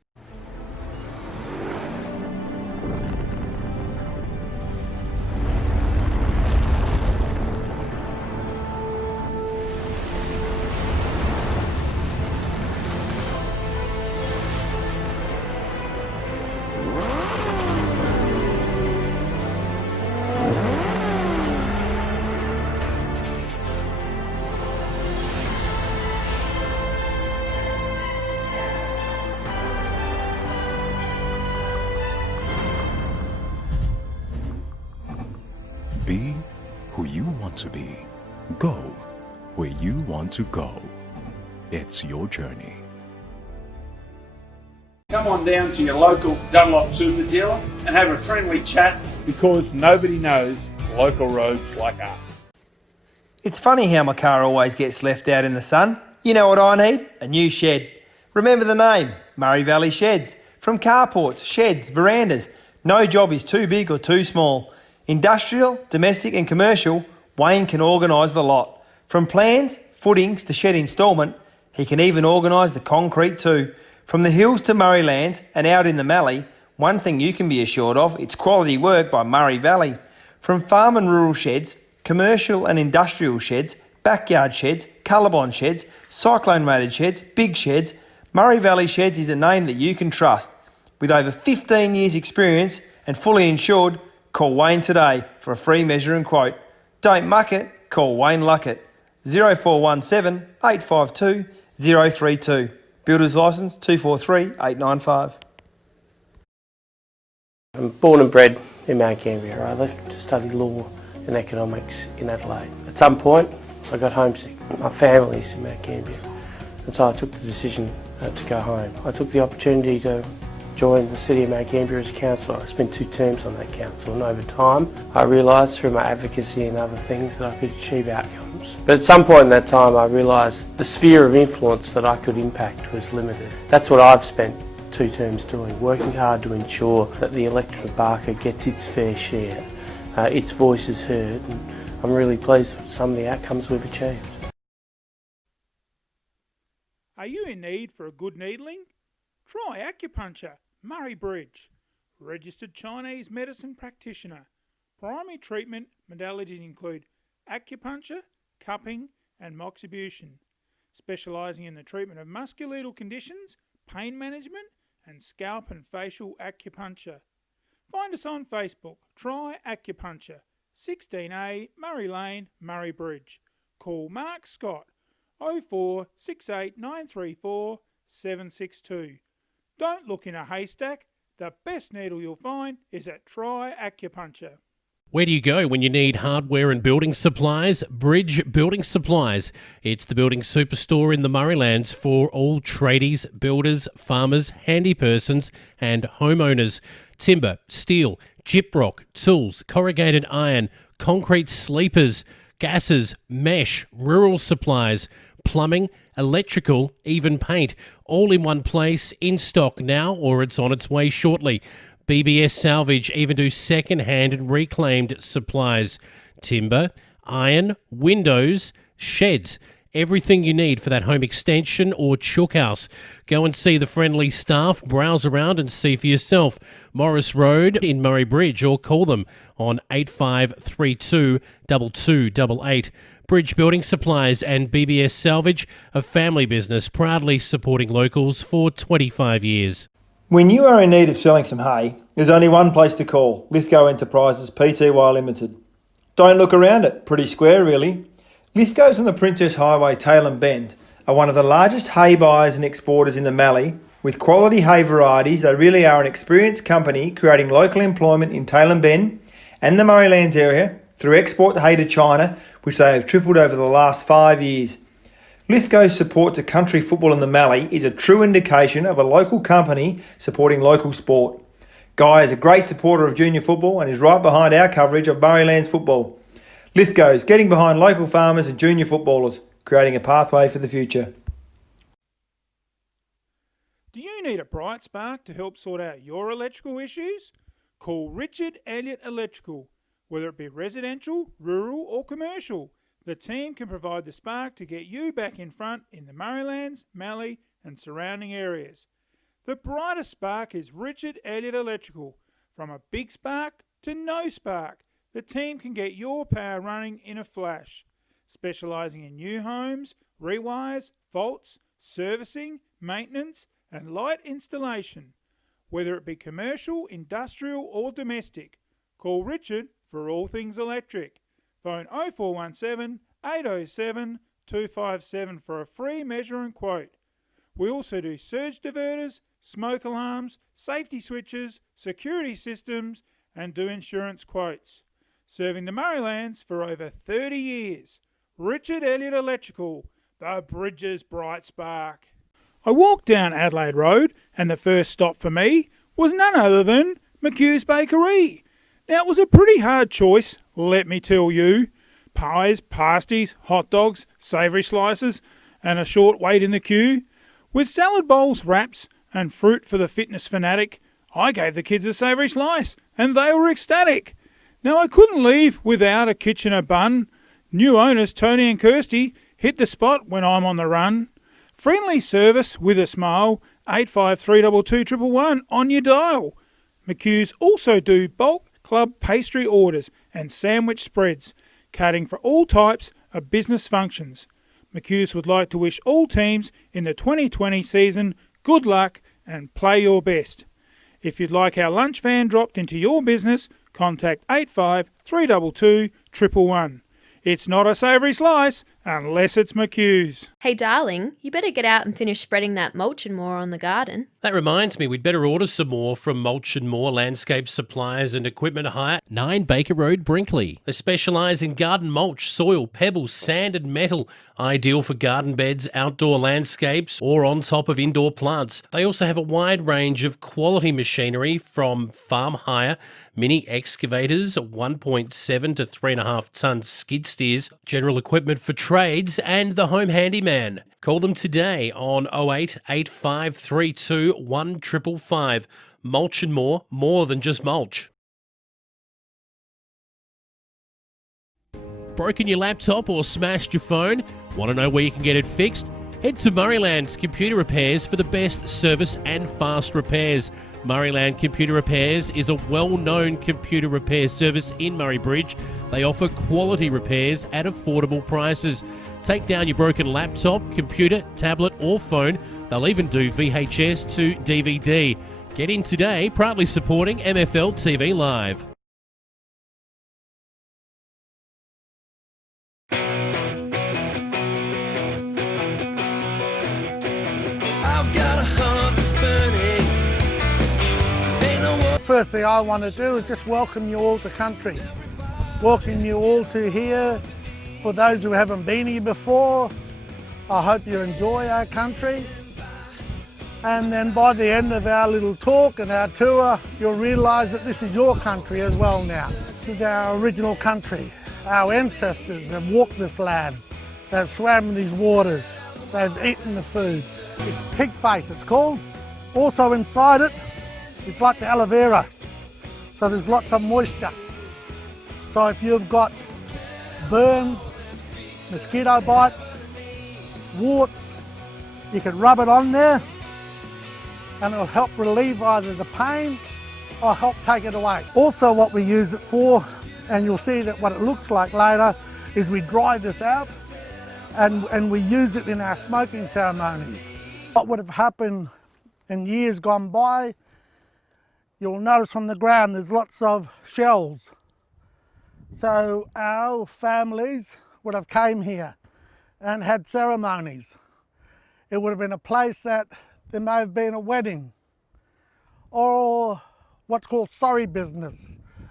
Be who you want to be. Go where you want to go. It's your journey. Come on down to your local Dunlop Super dealer and have a friendly chat, because nobody knows local roads like us. It's funny how my car always gets left out in the sun. You know what I need? A new shed. Remember the name, Murray Valley Sheds. From carports, sheds, verandas, no job is too big or too small. Industrial, domestic and commercial, Wayne can organise the lot. From plans, footings to shed instalment, he can even organise the concrete too. From the hills to Murrayland and out in the Mallee, one thing you can be assured of, it's quality work by Murray Valley. From farm and rural sheds, commercial and industrial sheds, backyard sheds, Colorbond sheds, cyclone rated sheds, big sheds, Murray Valley Sheds is a name that you can trust. With over 15 years experience and fully insured, call Wayne today for a free measure and quote. Don't muck it, call Wayne Luckett. 0417 852 032. Builder's licence 243895. I'm born and bred in Mount Gambier. I left to study law and economics in Adelaide. At some point I got homesick. My family's in Mount Gambier, and so I took the decision to go home. I took the opportunity to join the City of Mount Gambier as a councillor. I spent 2 terms on that council, and over time I realised through my advocacy and other things that I could achieve outcomes. But at some point in that time I realised the sphere of influence that I could impact was limited. That's what I've spent 2 terms doing, working hard to ensure that the electorate of Barker gets its fair share, its voice is heard, and I'm really pleased with some of the outcomes we've achieved. Are you in need for a good needling? Try acupuncture. Murray Bridge, registered Chinese medicine practitioner. Primary treatment modalities include acupuncture, cupping and moxibustion, specialising in the treatment of musculoskeletal conditions, pain management and scalp and facial acupuncture. Find us on Facebook, Try Acupuncture, 16A Murray Lane, Murray Bridge. Call Mark Scott, 0468 934 762. Don't look in a haystack. The best needle you'll find is at Try Acupuncture. Where do you go when you need hardware and building supplies? Bridge Building Supplies. It's the building superstore in the Murraylands for all tradies, builders, farmers, handy persons and homeowners. Timber, steel, gyprock, tools, corrugated iron, concrete sleepers, gases, mesh, rural supplies, plumbing, electrical, even paint, all in one place, in stock now or it's on its way shortly. BBS Salvage even do second-hand and reclaimed supplies. Timber, iron, windows, sheds, everything you need for that home extension or chook house. Go and see the friendly staff, browse around and see for yourself. Morris Road in Murray Bridge, or call them on 8532 2288. Bridge Building Supplies and BBS Salvage, a family business proudly supporting locals for 25 years. When you are in need of selling some hay, there's only one place to call, Lithgow Enterprises Pty Limited. Don't look around it, pretty square really. Lithgow's on the Princess Highway, Tailem Bend, are one of the largest hay buyers and exporters in the Mallee. With quality hay varieties, they really are an experienced company creating local employment in Tailem Bend and the Murraylands area through export hay to China, which they have tripled over the last 5 years. Lithgow's support to country football in the Mallee is a true indication of a local company supporting local sport. Guy is a great supporter of junior football and is right behind our coverage of Murraylands football. Lithgow's getting behind local farmers and junior footballers, creating a pathway for the future. Do you need a bright spark to help sort out your electrical issues? Call Richard Elliott Electrical. Whether it be residential, rural or commercial, the team can provide the spark to get you back in front in the Murraylands, Mallee and surrounding areas. The brightest spark is Richard Elliott Electrical. From a big spark to no spark, the team can get your power running in a flash. Specialising in new homes, rewires, faults, servicing, maintenance and light installation. Whether it be commercial, industrial or domestic, call Richard for all things electric. Phone 0417 807 257 for a free measure and quote. We also do surge diverters, smoke alarms, safety switches, security systems and do insurance quotes. Serving the Murraylands for over 30 years. Richard Elliott Electrical, the Bridges bright spark. I walked down Adelaide Road and the first stop for me was none other than McHugh's Bakery. Now, it was a pretty hard choice, let me tell you. Pies, pasties, hot dogs, savoury slices, and a short wait in the queue. With salad bowls, wraps, and fruit for the fitness fanatic, I gave the kids a savoury slice, and they were ecstatic. Now, I couldn't leave without a Kitchener bun. New owners Tony and Kirsty hit the spot when I'm on the run. Friendly service with a smile, 85322111 on your dial. McHugh's also do bulk club pastry orders and sandwich spreads, catering for all types of business functions. McHugh's would like to wish all teams in the 2020 season good luck and play your best. If you'd like our lunch van dropped into your business, contact 85322111. It's not a savoury slice unless it's McHugh's. Hey darling, you better get out and finish spreading that mulch and more on the garden. That reminds me, we'd better order some more from Mulch and More Landscape Supplies and Equipment Hire, 9 Baker Road, Brinkley. They specialise in garden mulch, soil, pebbles, sand and metal, ideal for garden beds, outdoor landscapes or on top of indoor plants. They also have a wide range of quality machinery from farm hire, mini excavators, 1.7 to 3.5 tonne skid steers, general equipment for trades and the home handyman. Call them today on 08 8532 1555. Mulch and more than just mulch. Broken your laptop or smashed your phone? Want to know where you can get it fixed? Head to Murrayland's Computer Repairs for the best service and fast repairs. Murrayland Computer Repairs is a well-known computer repair service in Murray Bridge. They offer quality repairs at affordable prices. Take down your broken laptop, computer, tablet or phone. They'll even do VHS to DVD. Get in today, proudly supporting MFL TV Live. I've got a heart that's burning. First thing I want to do is just welcome you all to country. Welcome you all to here. For those who haven't been here before, I hope you enjoy our country. And then by the end of our little talk and our tour, you'll realise that this is your country as well now. This is our original country. Our ancestors have walked this land. They've swam in these waters. They've eaten the food. It's pig face, it's called. Also inside it, it's like the aloe vera. So there's lots of moisture. So if you've got burns, mosquito bites, warts, you can rub it on there and it'll help relieve either the pain or help take it away. Also what we use it for, and you'll see that what it looks like later, is we dry this out and we use it in our smoking ceremonies. What would have happened in years gone by, you'll notice on the ground there's lots of shells. So our families would have came here and had ceremonies. It would have been a place that there may have been a wedding or what's called sorry business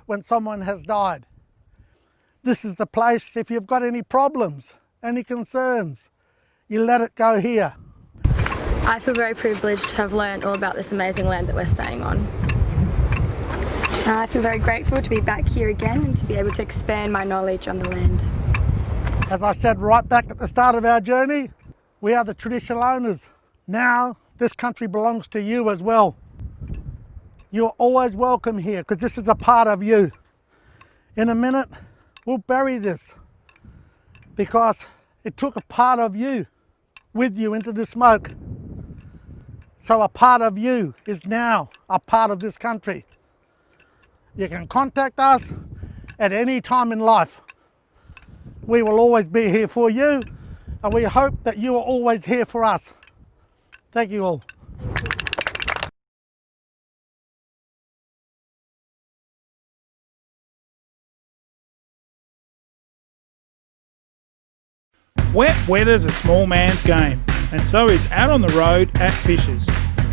when someone has died. This is the place, if you've got any problems, any concerns, you let it go here. I feel very privileged to have learned all about this amazing land that we're staying on. I feel very grateful to be back here again and to be able to expand my knowledge on the land. As I said right back at the start of our journey, we are the traditional owners. Now this country belongs to you as well. You're always welcome here because this is a part of you. In a minute, we'll bury this because it took a part of you with you into the smoke. So a part of you is now a part of this country. You can contact us at any time in life. We will always be here for you, and we hope that you are always here for us. Thank you all. Wet weather's a small man's game, and so is out on the road at Fisher's.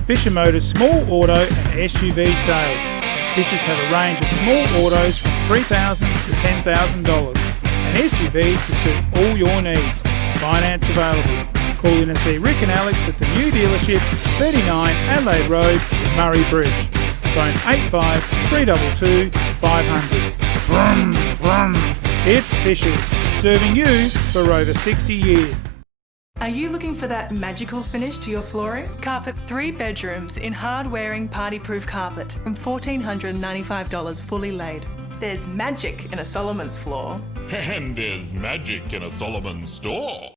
Fisher Motors small auto and SUV sale. Fisher's have a range of small autos from $3,000 to $10,000 and SUVs to suit all your needs. Finance available. Call in and see Rick and Alex at the new dealership, 39 Adelaide Road, Murray Bridge. Phone 85 322 500. Brum, brum. It's Fisher's, serving you for over 60 years. Are you looking for that magical finish to your flooring? Carpet 3 bedrooms in hard-wearing party-proof carpet from $1,495 fully laid. There's magic in a Solomon's floor. And there's magic in a Solomon store.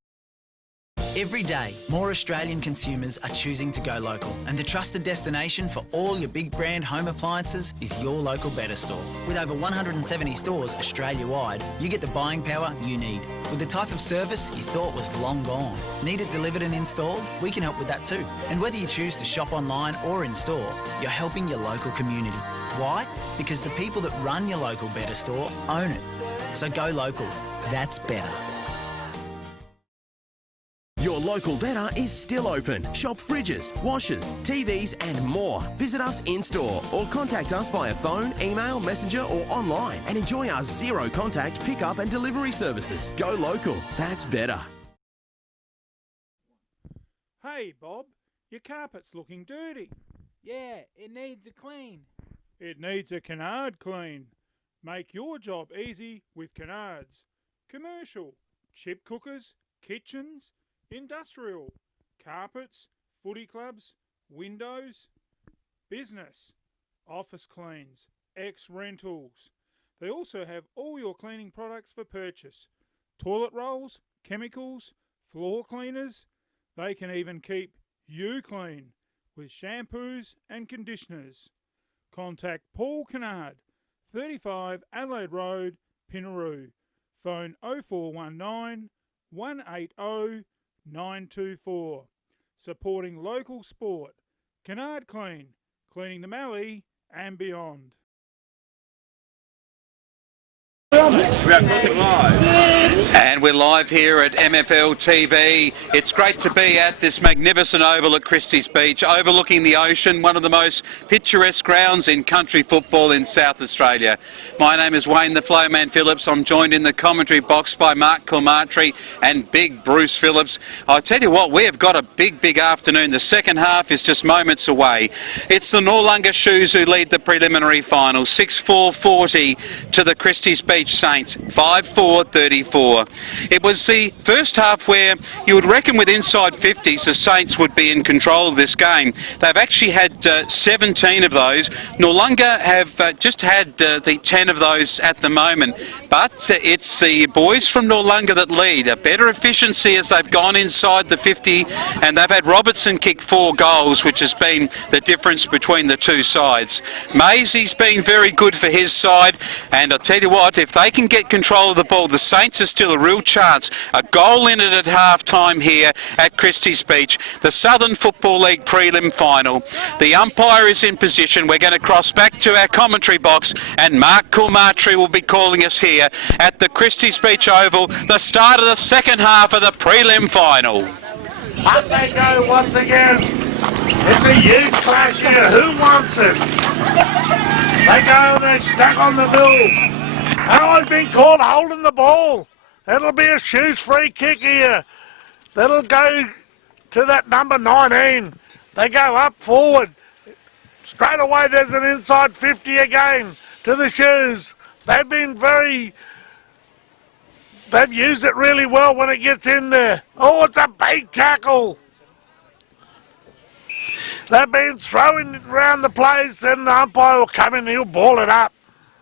Every day, more Australian consumers are choosing to go local, and the trusted destination for all your big brand home appliances is your local Better Store. With over 170 stores Australia-wide, you get the buying power you need. With the type of service you thought was long gone. Need it delivered and installed? We can help with that too. And whether you choose to shop online or in store, you're helping your local community. Why? Because the people that run your local Better Store own it. So go local. That's better. Your local Better is still open. Shop fridges, washers, TVs and more. Visit us in-store or contact us via phone, email, messenger or online and enjoy our zero contact pickup and delivery services. Go local. That's better. Hey Bob, your carpet's looking dirty. Yeah, it needs a clean. It needs a canard clean. Make your job easy with canards. Commercial, chip cookers, kitchens, industrial, carpets, footy clubs, windows, business, office cleans, ex-rentals. They also have all your cleaning products for purchase. Toilet rolls, chemicals, floor cleaners. They can even keep you clean with shampoos and conditioners. Contact Paul Kennard, 35 Adelaide Road, Pinaroo. Phone 0419 180 924. Supporting local sport. Kennard Clean, cleaning the Mallee and beyond. And we're live here at MFL TV. It's great to be at this magnificent oval at Christies Beach, overlooking the ocean, one of the most picturesque grounds in country football in South Australia. My name is Wayne the Flowman Phillips. I'm joined in the commentary box by Mark Kilmartry and big Bruce Phillips. I tell you what, we have got a big afternoon. The second half is just moments away. It's the Noarlunga Shoes who lead the preliminary final, 6-4-40 to the Christies Beach Saints, 5-4-34. It was the first half where you would reckon with inside 50s the Saints would be in control of this game. They've actually had 17 of those. Noarlunga have just had the 10 of those at the moment, but it's the boys from Noarlunga that lead. A better efficiency as they've gone inside the 50, and they've had Robertson kick 4 goals, which has been the difference between the two sides. Maisie's been very good for his side, and I'll tell you what, if they can get control of the ball, the Saints are still a real chance. A goal in it at half-time here at Christies Beach, the Southern Football League prelim final. The umpire is in position. We're going to cross back to our commentary box, and Mark Kilmartry will be calling us here at the Christies Beach Oval, the start of the second half of the prelim final. Up they go once again. It's a huge clash here. Who wants it? They go and they're stuck on the middle. I've been called holding the ball. It'll be a Shoes free kick here. That'll go to that number 19. They go up forward. Straight away there's an inside 50 again to the Shoes. They've used it really well when it gets in there. Oh, it's a big tackle. They've been throwing it around the place, and the umpire will come in and he'll ball it up.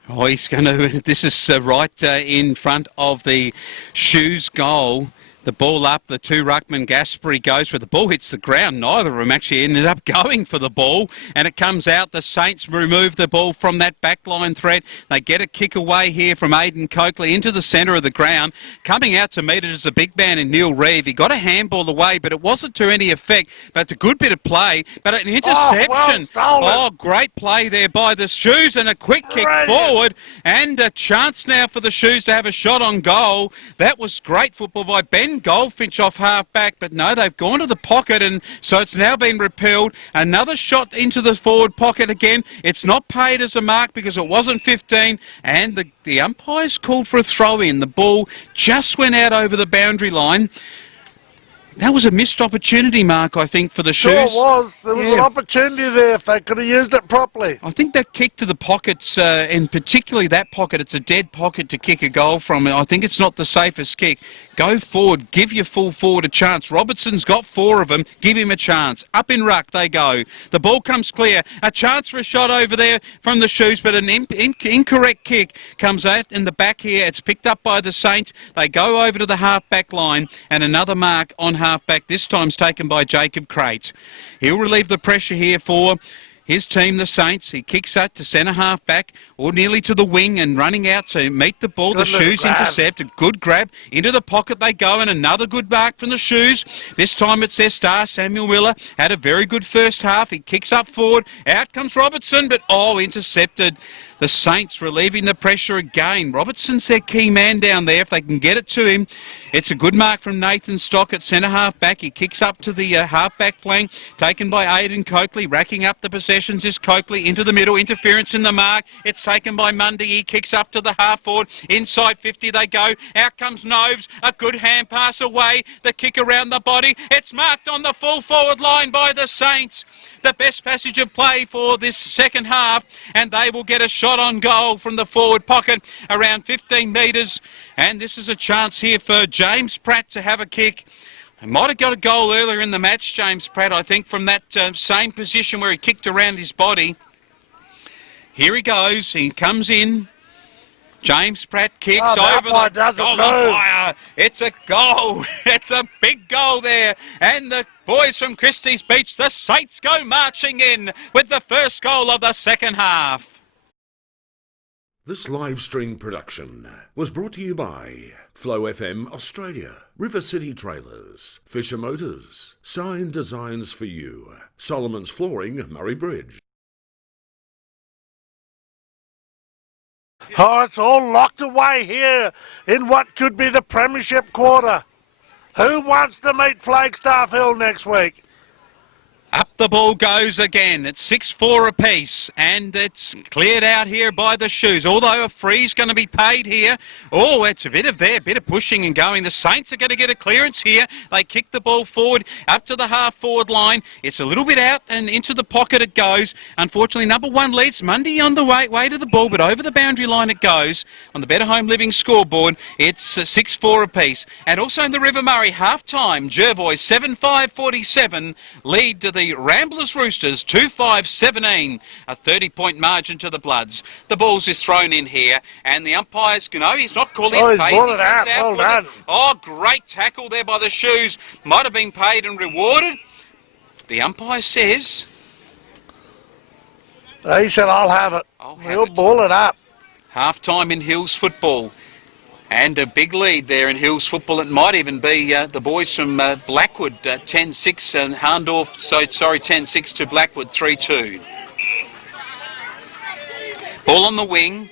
Oh, he's going to, this is right in front of the Shoes goal. The ball up, the two ruckman, Gasperi goes for the ball, hits the ground. Neither of them actually ended up going for the ball, and it comes out. The Saints remove the ball from that backline threat. They get a kick away here from Aidan Coakley into the centre of the ground. Coming out to meet it is a big man in Neil Reeve. He got a handball away, but it wasn't to any effect. But it's a good bit of play, but an interception. Oh, great play there by the Shoes, and a quick kick forward, and a chance now for the Shoes to have a shot on goal. That was great football by Ben Goldfinch off half-back, but no, they've gone to the pocket, and so it's now been repelled. Another shot into the forward pocket again. It's not paid as a mark because it wasn't 15, and the umpire's called for a throw-in. The ball just went out over the boundary line. That was a missed opportunity, Mark, I think, for the Shoes. Sure it was. There was an opportunity there if they could have used it properly. I think that kick to the pockets, and particularly that pocket, it's a dead pocket to kick a goal from. I think it's not the safest kick. Go forward. Give your full forward a chance. Robertson's got 4 of them. Give him a chance. Up in ruck they go. The ball comes clear. A chance for a shot over there from the Shoes, but an incorrect kick comes out in the back here. It's picked up by the Saints. They go over to the half-back line, and another mark on half-back. This time's taken by Jacob Crate. He'll relieve the pressure here for his team, the Saints. He kicks that to centre half-back, or nearly to the wing, and running out to meet the ball. The Shoes intercept. A good grab. Into the pocket they go, and another good mark from the Shoes. This time it's their star, Samuel Miller. Had a very good first half. He kicks up forward. Out comes Robertson, but intercepted. The Saints relieving the pressure again. Robertson's their key man down there. If they can get it to him, it's a good mark from Nathan Stock at centre half-back. He kicks up to the half-back flank, taken by Aidan Coakley. Racking up the possessions is Coakley into the middle. Interference in the mark. It's taken by Mundy. He kicks up to the half-forward. Inside 50 they go. Out comes Noves. A good hand pass away. The kick around the body. It's marked on the full forward line by the Saints. The best passage of play for this second half, and they will get a shot on goal from the forward pocket around 15 metres, and this is a chance here for James Pratt to have a kick. He might have got a goal earlier in the match, James Pratt, I think, from that same position where he kicked around his body. Here he goes. He comes in. James Pratt kicks the over umpire the doesn't goal move. umpire. It's a goal. It's a big goal there. And the boys from Christies Beach, the Saints go marching in with the first goal of the second half. This live stream production was brought to you by Flow FM Australia, River City Trailers, Fisher Motors, Sign Designs for You, Solomon's Flooring, Murray Bridge. Oh, it's all locked away here in what could be the Premiership quarter. Who wants to meet Flagstaff Hill next week? Up the ball goes again. It's 6-4 apiece, and it's cleared out here by the Shoes. Although a free's going to be paid here. Oh, it's a bit of pushing and going. The Saints are going to get a clearance here. They kick the ball forward up to the half-forward line. It's a little bit out and into the pocket it goes. Unfortunately, number 1 leads. Mundy on the way to the ball, but over the boundary line it goes. On the Better Home Living scoreboard, it's 6-4 apiece. And also in the River Murray, half-time, Jervois 7-5-47 lead to the Ramblers Roosters 2-5-17, a 30-point margin to the Bloods. The ball's is thrown in here, and the umpire's, he's not calling it paid. He's brought it out. Well done. Oh, great tackle there by the Shoes. Might have been paid and rewarded. The umpire says... He said, I'll have it. He'll ball it up. Half-time in Hills football. And a big lead there in Hills football. It might even be the boys from Blackwood 10-6 and Harndorf, 10-6 to Blackwood 3-2. Ball on the wing.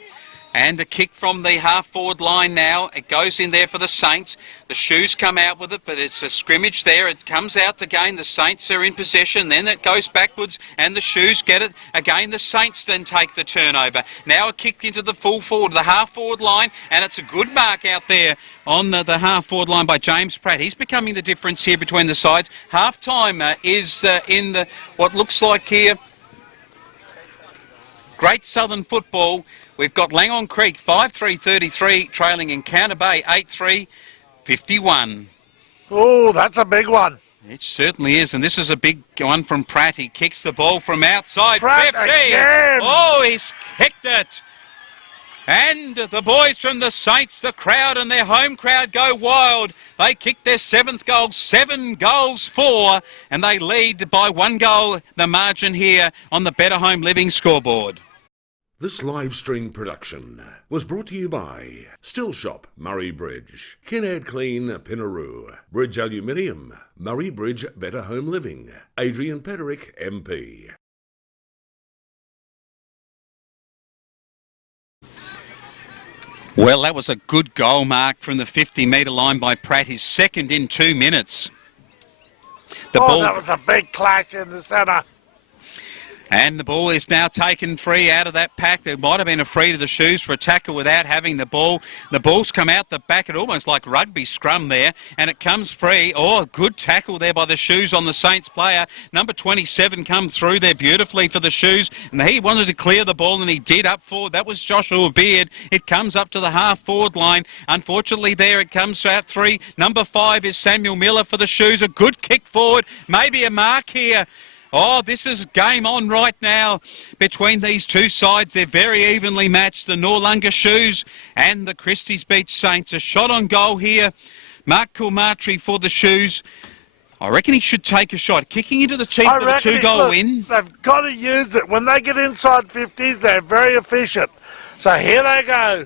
And a kick from the half-forward line now. It goes in there for the Saints. The Shoes come out with it, but it's a scrimmage there. It comes out again. The Saints are in possession. Then it goes backwards, and the Shoes get it. Again, the Saints then take the turnover. Now a kick into the full forward, the half-forward line, and it's a good mark out there on the half-forward line by James Pratt. He's becoming the difference here between the sides. Half-time is in the what looks like here. Great Southern football. We've got Langon Creek 5-3-33 trailing Encounter Bay 8-3-51. Oh, that's a big one. It certainly is, and this is a big one from Pratt. He kicks the ball from outside. Pratt 50. Again. Oh, he's kicked it. And the boys from the Saints, the crowd and their home crowd go wild. They kick their 7th goal, 7-4, and they lead by 1 goal, the margin here on the Better Home Living scoreboard. This live stream production was brought to you by Still Shop, Murray Bridge, Kinnaird Clean, Pinaroo, Bridge Aluminium, Murray Bridge Better Home Living, Adrian Pederick, MP. Well, that was a good goal mark from the 50-metre line by Pratt, his second in 2 minutes. That was a big clash in the centre. And the ball is now taken free out of that pack. There might have been a free to the Shoes for a tackle without having the ball. The ball's come out the back. It almost like rugby scrum there. And it comes free. Oh, good tackle there by the Shoes on the Saints player. Number 27 come through there beautifully for the Shoes. And he wanted to clear the ball, and he did up forward. That was Joshua Beard. It comes up to the half-forward line. Unfortunately, there it comes out 3. Number 5 is Samuel Miller for the Shoes. A good kick forward. Maybe a mark here. Oh, this is game on right now between these two sides. They're very evenly matched. The Noarlunga Shoes and the Christies Beach Saints. A shot on goal here. Mark Kilmartry for the Shoes. I reckon he should take a shot. Kicking into the teeth of a 2-goal win. They've got to use it. When they get inside 50s, they're very efficient. So here they go.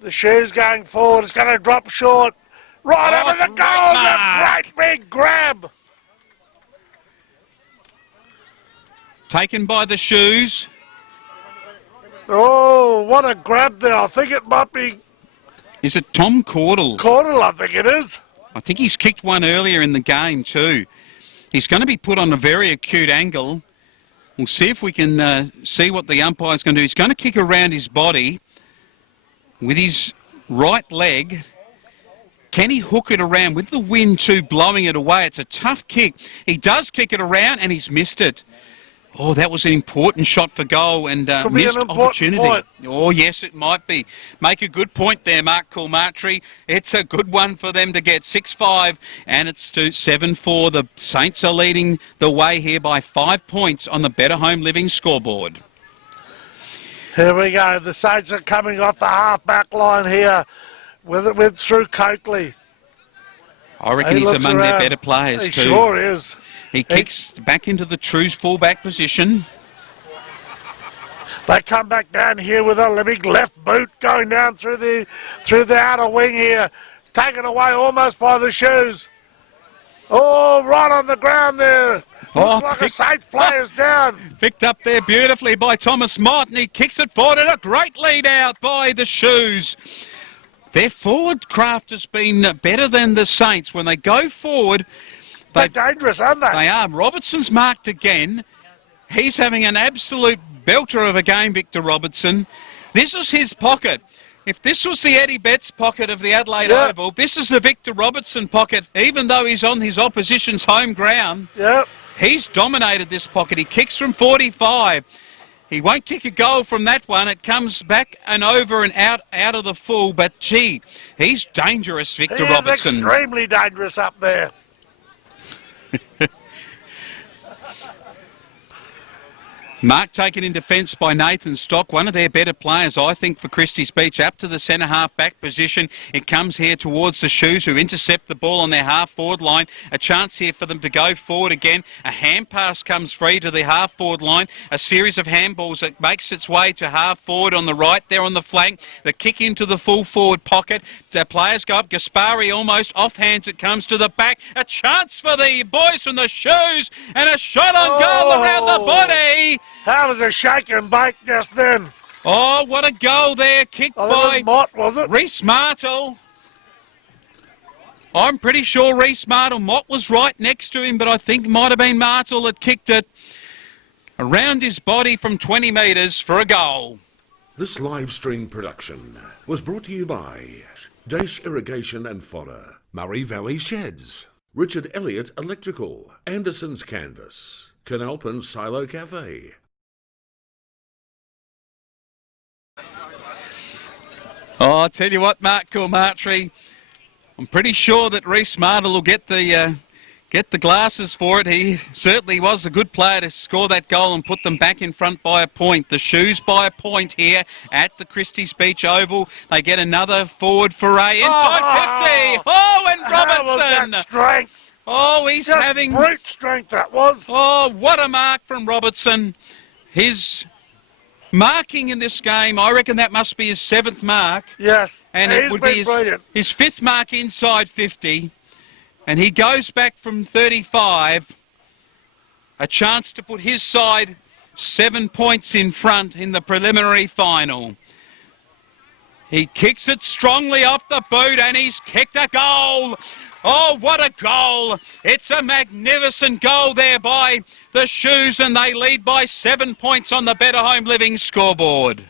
The Shoes going forward. It's going to drop short. Right over the goal. A great big grab. Taken by the Shoes. Oh, what a grab there. I think it might be... Is it Tom Caudle? Caudle, I think it is. I think he's kicked one earlier in the game too. He's going to be put on a very acute angle. We'll see if we can see what the umpire's going to do. He's going to kick around his body with his right leg. Can he hook it around with the wind too blowing it away? It's a tough kick. He does kick it around and he's missed it. Oh, that was an important shot for goal and missed opportunity. Point. Oh, yes, it might be. Make a good point there, Mark Kilmartry. It's a good one for them to get 6-5, and it's to 7-4. The Saints are leading the way here by 5 points on the Better Home Living scoreboard. Here we go. The Saints are coming off the half-back line here with through Coakley. I reckon he's among their better players too. He sure is. He kicks back into the true fullback position. They come back down here with a big left boot going down through the outer wing here. Taken away almost by the shoes. Oh, right on the ground there. Looks like a Saints player's down. Picked up there beautifully by Thomas Mott, and he kicks it forward, and a great lead out by the Shoes. Their forward craft has been better than the Saints. When they go forward, they're dangerous, aren't they? They are. Robertson's marked again. He's having an absolute belter of a game, Victor Robertson. This is his pocket. If this was the Eddie Betts pocket of the Adelaide Oval, this is the Victor Robertson pocket, even though he's on his opposition's home ground. Yep. He's dominated this pocket. He kicks from 45. He won't kick a goal from that one. It comes back and over and out of the full. But, gee, he's dangerous, Victor Robertson. He's extremely dangerous up there. Mark taken in defence by Nathan Stock, one of their better players, I think, for Christies Beach, up to the centre half-back position. It comes here towards the Shoes, who intercept the ball on their half-forward line. A chance here for them to go forward again. A hand pass comes free to the half-forward line. A series of handballs that makes its way to half-forward on the right there on the flank. The kick into the full-forward pocket. The players go up. Gaspari almost off-hands. It comes to the back. A chance for the boys from the Shoes, and a shot on goal around the body. That was a shake and bake just then. Oh, what a goal there. Kicked by Mott, was it? Reece Martle. I'm pretty sure Reece Martle. Mott was right next to him, but I think it might have been Martle that kicked it around his body from 20 metres for a goal. This live stream production was brought to you by Dash Irrigation and Fodder, Murray Valley Sheds, Richard Elliott Electrical, Anderson's Canvas, Canalpin Silo Cafe. Oh, I'll tell you what, Mark Kilmartry, I'm pretty sure that Reece Martle will get the glasses for it. He certainly was a good player to score that goal and put them back in front by a point. The Shoes by a point here at the Christies Beach Oval. They get another forward foray inside 50. Oh, and Robertson. How was that strength? Oh, he's just having brute strength, that was. Oh, what a mark from Robertson. His marking in this game, I reckon that must be his 7th mark. Yes, and it would be his 5th mark inside 50. And he goes back from 35. A chance to put his side 7 points in front in the preliminary final. He kicks it strongly off the boot, and he's kicked a goal. Oh, what a goal. It's a magnificent goal there by the Shoes, and they lead by 7 points on the Better Home Living scoreboard.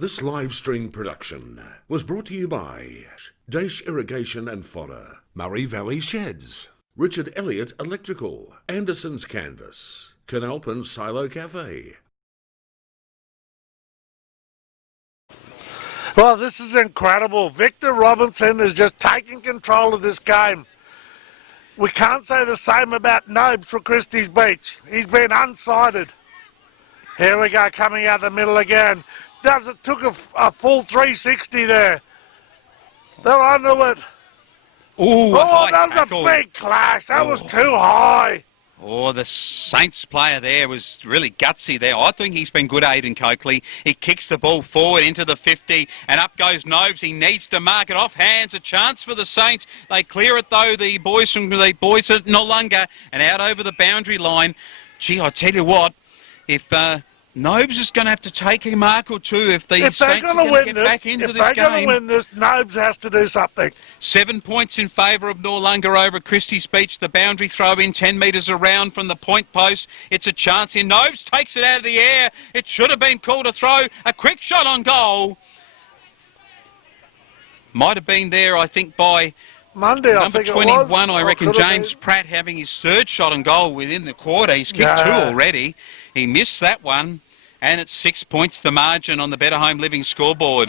This live stream production was brought to you by Dash Irrigation and Fodder, Murray Valley Sheds, Richard Elliott Electrical, Anderson's Canvas, Canalpin Silo Cafe. Well, this is incredible. Victor Robinson is just taking control of this game. We can't say the same about Nobes for Christies Beach. He's been unsighted. Here we go, coming out the middle again. Took a full 360 there. They're onto it. Ooh, that was a big clash. That was too high. Oh, the Saints player there was really gutsy there. I think he's been good, Aidan Coakley. He kicks the ball forward into the 50, and up goes Nobes. He needs to mark it off hands. A chance for the Saints. They clear it, though, the boys at Noarlunga, and out over the boundary line. Gee, I tell you what, if Nobes is going to have to take a mark or two if the Saints are going to get back into this game. If they're going to win this, Nobes has to do something. 7 points in favour of Noarlunga over Christies Beach. The boundary throw in 10 metres around from the point post. It's a chance here. Nobes takes it out of the air. It should have been called a throw. A quick shot on goal. Might have been there, I think, by Monday, number 21, I reckon, James Pratt having his 3rd shot on goal within the quarter. He's kicked 2 already. He missed that one, and it's 6 points the margin on the Better Home Living scoreboard.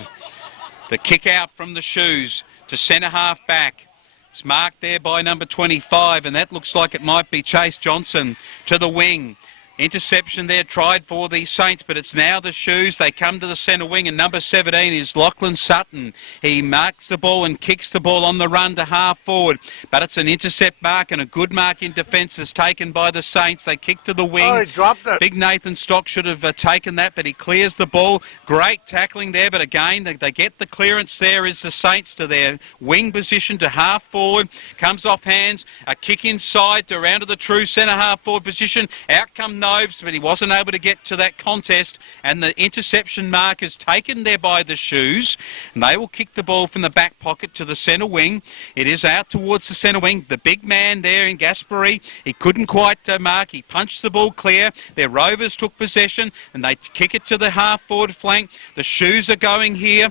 The kick out from the Shoes to centre half back. It's marked there by number 25, and that looks like it might be Chase Johnson to the wing. Interception there tried for the Saints, but it's now the Shoes. They come to the centre wing, and number 17 is Lachlan Sutton. He marks the ball and kicks the ball on the run to half forward, but it's an intercept mark, and a good mark in defence is taken by the Saints. They kick to the wing. Oh, he dropped it. Big Nathan Stock should have taken that, but he clears the ball. Great tackling there, but again, they get the clearance there is the Saints to their wing position to half forward. Comes off hands, a kick inside to around to the true centre half forward position. Out come Nobes, but he wasn't able to get to that contest, and the interception mark is taken there by the Shoes, and they will kick the ball from the back pocket to the centre wing. It is out towards the centre wing. The big man there in Gasperi, he couldn't quite mark. He punched the ball clear. Their Rovers took possession, and they kick it to the half forward flank. The Shoes are going here.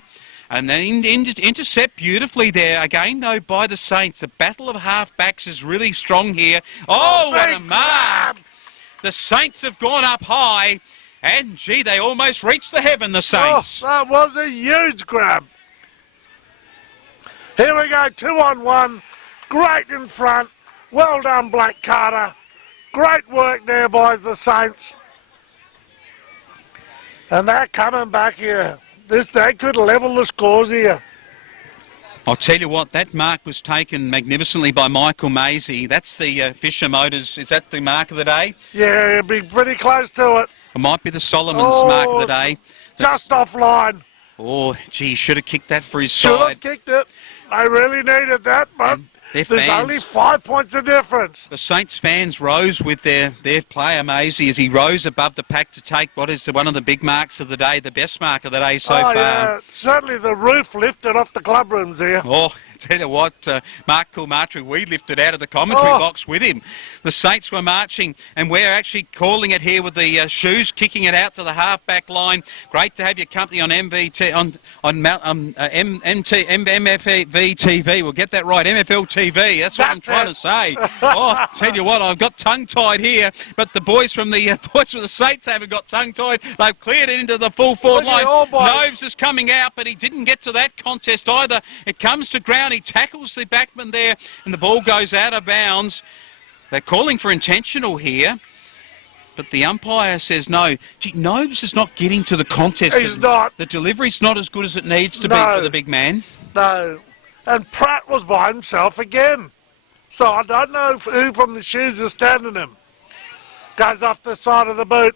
And then intercept beautifully there. Again, though, by the Saints. The battle of half-backs is really strong here. Oh, what a mark! The Saints have gone up high, and, gee, they almost reached the heaven, the Saints. Oh, that was a huge grab. Here we go, 2-on-1. Great in front. Well done, Black Carter. Great work there by the Saints. And they're coming back here. They could level the scores here. I'll tell you what, that mark was taken magnificently by Michael Maisie. That's the Fisher Motors. Is that the mark of the day? Yeah, it'd be pretty close to it. It might be the Solomon's mark of the day. Just offline. Oh, gee, he should have kicked that for his Should side. have kicked it. They really needed that, but Their there's fans, only 5 points of difference. The Saints fans rose with their player Maisie as he rose above the pack to take what is one of the big marks of the day, the best mark of the day so far. Yeah, certainly the roof lifted off the club rooms here. Oh, tell you what, Mark Kilmartry, we lifted out of the commentary box with him. The Saints were marching, and we're actually calling it here with the Shoes kicking it out to the half-back line. Great to have your company on MFV TV. We'll get that right, MFL TV. That's what I'm trying to say. Oh, tell you what, I've got tongue-tied here, but the boys from the Saints haven't got tongue-tied. They've cleared it into the full forward line. Noves is coming out, but he didn't get to that contest either. It comes to ground. He tackles the backman there, and the ball goes out of bounds. They're calling for intentional here, but the umpire says no. Gee, Nobes is not getting to the contest. He's not. The delivery's not as good as it needs to be for the big man. No. And Pratt was by himself again. So I don't know who from the Shoes is standing him. Goes off the side of the boot.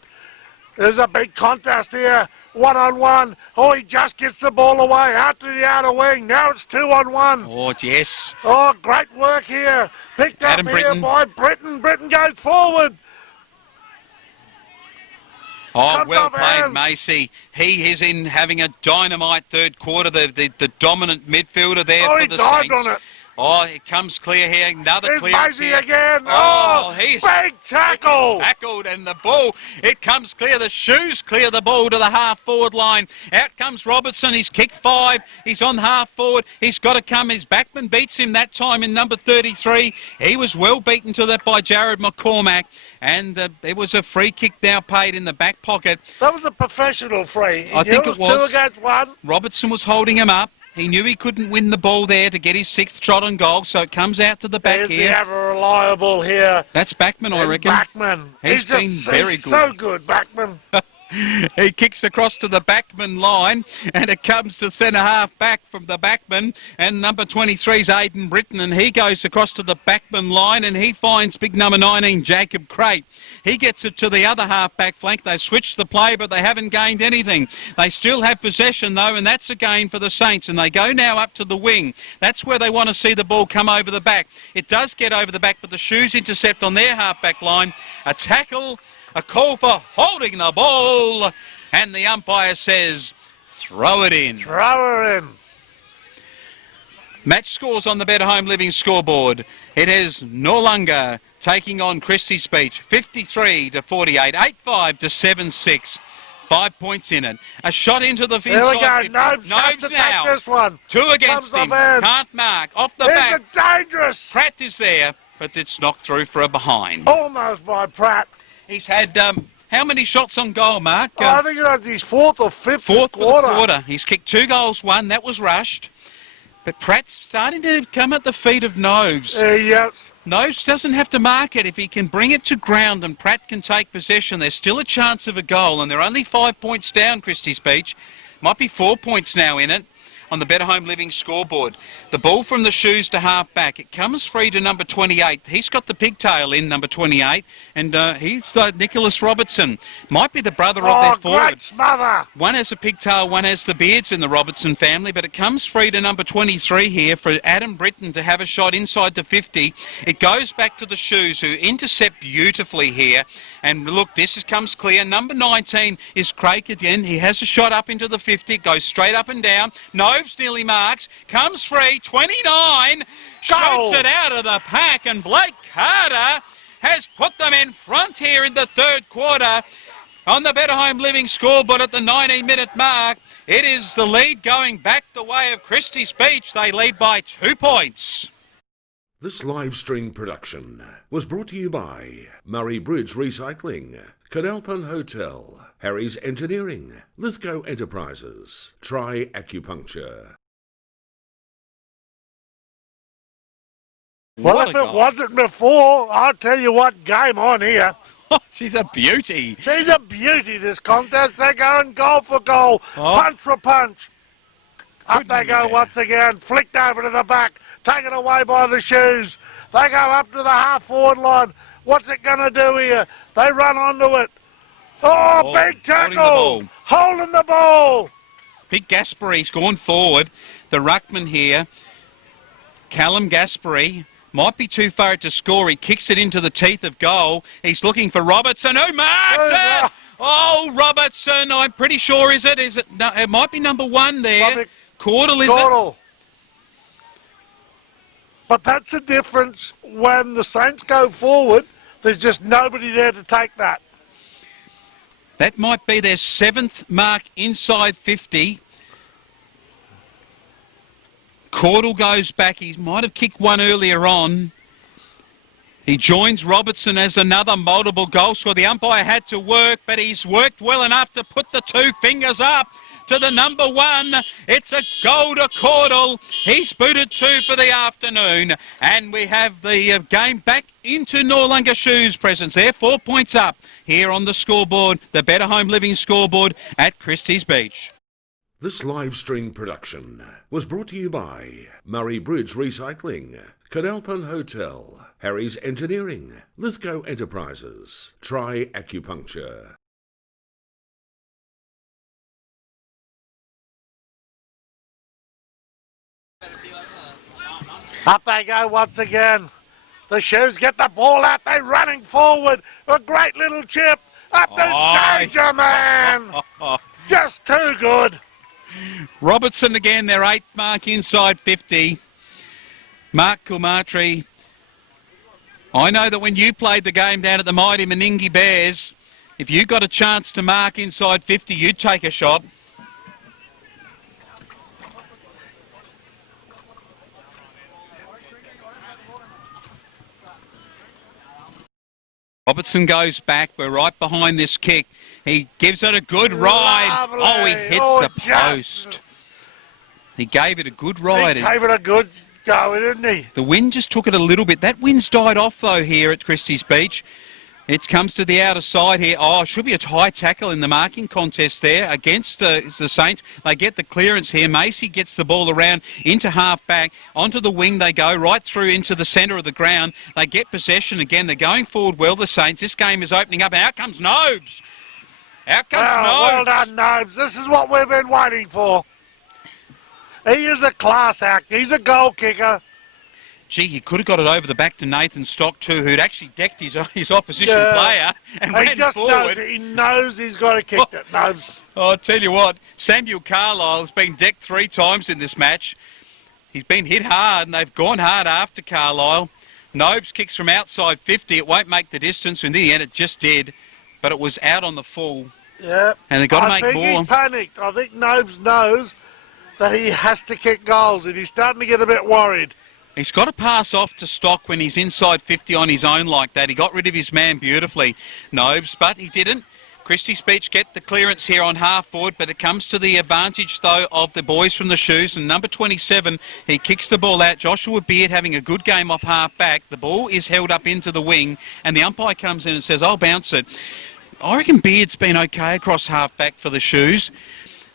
There's a big contest here. 1-on-1. Oh, he just gets the ball away out to the outer wing. Now it's 2-on-1. Oh, yes. Oh, great work here. Picked up Adam here Britton. by Britton. Britton goes forward. Oh, Comes well off played, hands. Macy. He is in having a dynamite third quarter, the dominant midfielder there Oh, for he the dived Saints. on it. Oh, it comes clear here. Another There's clearance Maisie here. again. Oh, he's big tackle. Tackled, and the ball, it comes clear. The Shoes clear the ball to the half-forward line. Out comes Robertson. He's kicked 5. He's on half-forward. He's got to come. His backman beats him that time in number 33. He was well beaten to that by Jared McCormack. And there was a free kick now paid in the back pocket. That was a professional free. I think it was. 2 against 1. Robertson was holding him up. He knew he couldn't win the ball there to get his 6th shot on goal, so it comes out to the back There's here. the ever reliable here. That's Backman, I reckon. Backman. He's been very good. So good, Backman. He kicks across to the backman line, and it comes to centre half back from the backman, and number 23 is Aidan Britton, and he goes across to the backman line, and he finds big number 19 Jacob Crate. He gets it to the other half back flank. They switched the play, but they haven't gained anything. They still have possession though, and that's a gain for the Saints, and they go now up to the wing. That's where they want to see the ball come over the back. It does get over the back, but the Shoes intercept on their half back line. A tackle, a call for holding the ball, and the umpire says, throw it in. Throw her in. Match scores on the Better Home Living scoreboard. It is Noarlunga taking on Christies Beach, 53-48, 8-5 to 7-6. 5 points in it. A shot into the There we inside go. 50. Nobes has to now. take this one. 2 against Comes him. off hands. Can't mark. Off the Here's back. a dangerous. Pratt is there, but it's knocked through for a behind. Almost by Pratt. He's had how many shots on goal, Mark? I think it was his 4th or 5th Fourth quarter. for the quarter. He's kicked 2 goals, 1. That was rushed. But Pratt's starting to come at the feet of Noves. Yes. Noves doesn't have to mark it. If he can bring it to ground and Pratt can take possession, there's still a chance of a goal. And they're only 5 points down, Christies Beach. Might be 4 points now in it on the Better Home Living scoreboard. The ball from the shoes to half back. It comes free to number 28. He's got the pigtail in, number 28, and he's Nicholas Robertson. Might be the brother of their forward. Great smother. One has a pigtail, one has the beards in the Robertson family, but it comes free to number 23 here for Adam Britton to have a shot inside the 50. It goes back to the shoes, who intercept beautifully here. And look, comes clear. Number 19 is Craig again. He has a shot up into the 50. It goes straight up and down. Noves nearly marks. Comes free. 29. Shoots it out of the pack. And Blake Carter has put them in front here in the third quarter. On the Better Home Living scoreboard at the 90-minute mark, it is the lead going back the way of Christies Beach. They lead by 2 points. This live stream production was brought to you by Murray Bridge Recycling, Canalpin Hotel, Harry's Engineering, Lithgow Enterprises, Try Acupuncture. Well, if it wasn't before, I'll tell you what, game on here. She's a beauty. She's a beauty, this contest. They're going goal for goal, punch for punch. Up they go once again, flicked over to the back, taken away by the shoes. They go up to the half-forward line. What's it going to do here? They run onto it. Oh, big tackle! Holding the ball. Big Gaspery's gone forward. The ruckman here, Callum Gaspery, might be too far to score. He kicks it into the teeth of goal. He's looking for Robertson, who marks it! Oh, Robertson, I'm pretty sure, is it? No, it might be number 1 there. Caudle, is it? But that's the difference when the Saints go forward. There's just nobody there to take that. That might be their 7th mark inside 50. Caudle goes back. He might have kicked one earlier on. He joins Robertson as another multiple goal scorer. The umpire had to work, but he's worked well enough to put the 2 fingers up to the number 1. It's a goal to Caudle. He's booted 2 for the afternoon. And we have the game back into Noarlunga Shoes presence there. 4 points up here on the scoreboard, the Better Home Living scoreboard at Christies Beach. This live stream production was brought to you by Murray Bridge Recycling, Canalpin Hotel, Harry's Engineering, Lithgow Enterprises, Try Acupuncture. Up they go once again. The shoes get the ball out. They're running forward. A great little chip. Up to danger, man. Just too good. Robertson again, their 8th mark inside 50. Mark Kilmartry. I know that when you played the game down at the mighty Meningie Bears, if you got a chance to mark inside 50, you'd take a shot. Robertson goes back. We're right behind this kick. He gives it a good ride. Lovely. Oh, he hits the post. He gave it a good ride. He gave it a good go, didn't he? The wind just took it a little bit. That wind's died off, though, here at Christies Beach. It comes to the outer side here. Oh, should be a high tackle in the marking contest there against the Saints. They get the clearance here. Macy gets the ball around into half-back. Onto the wing they go, right through into the centre of the ground. They get possession again. They're going forward well, the Saints. This game is opening up. Out comes Nobes. Out comes Nobes. Well done, Nobes. This is what we've been waiting for. He is a class act. He's a goal kicker. Gee, he could have got it over the back to Nathan Stock too, who'd actually decked his opposition player and he ran just forward. He knows he's got to kick it, Nobes. Oh, I'll tell you what, Samuel Carlisle has been decked 3 times in this match. He's been hit hard, and they've gone hard after Carlisle. Nobes kicks from outside 50. It won't make the distance. In the end, it just did, but it was out on the full. Yeah. And they've got to make more. I think he panicked. I think Nobes knows that he has to kick goals, and he's starting to get a bit worried. He's got to pass off to Stock when he's inside 50 on his own like that. He got rid of his man beautifully, Nobes, but he didn't. Christies Beach get the clearance here on half forward, but it comes to the advantage, though, of the boys from the shoes. And number 27, he kicks the ball out. Joshua Beard having a good game off half back. The ball is held up into the wing, and the umpire comes in and says, I'll bounce it. I reckon Beard's been okay across half back for the shoes.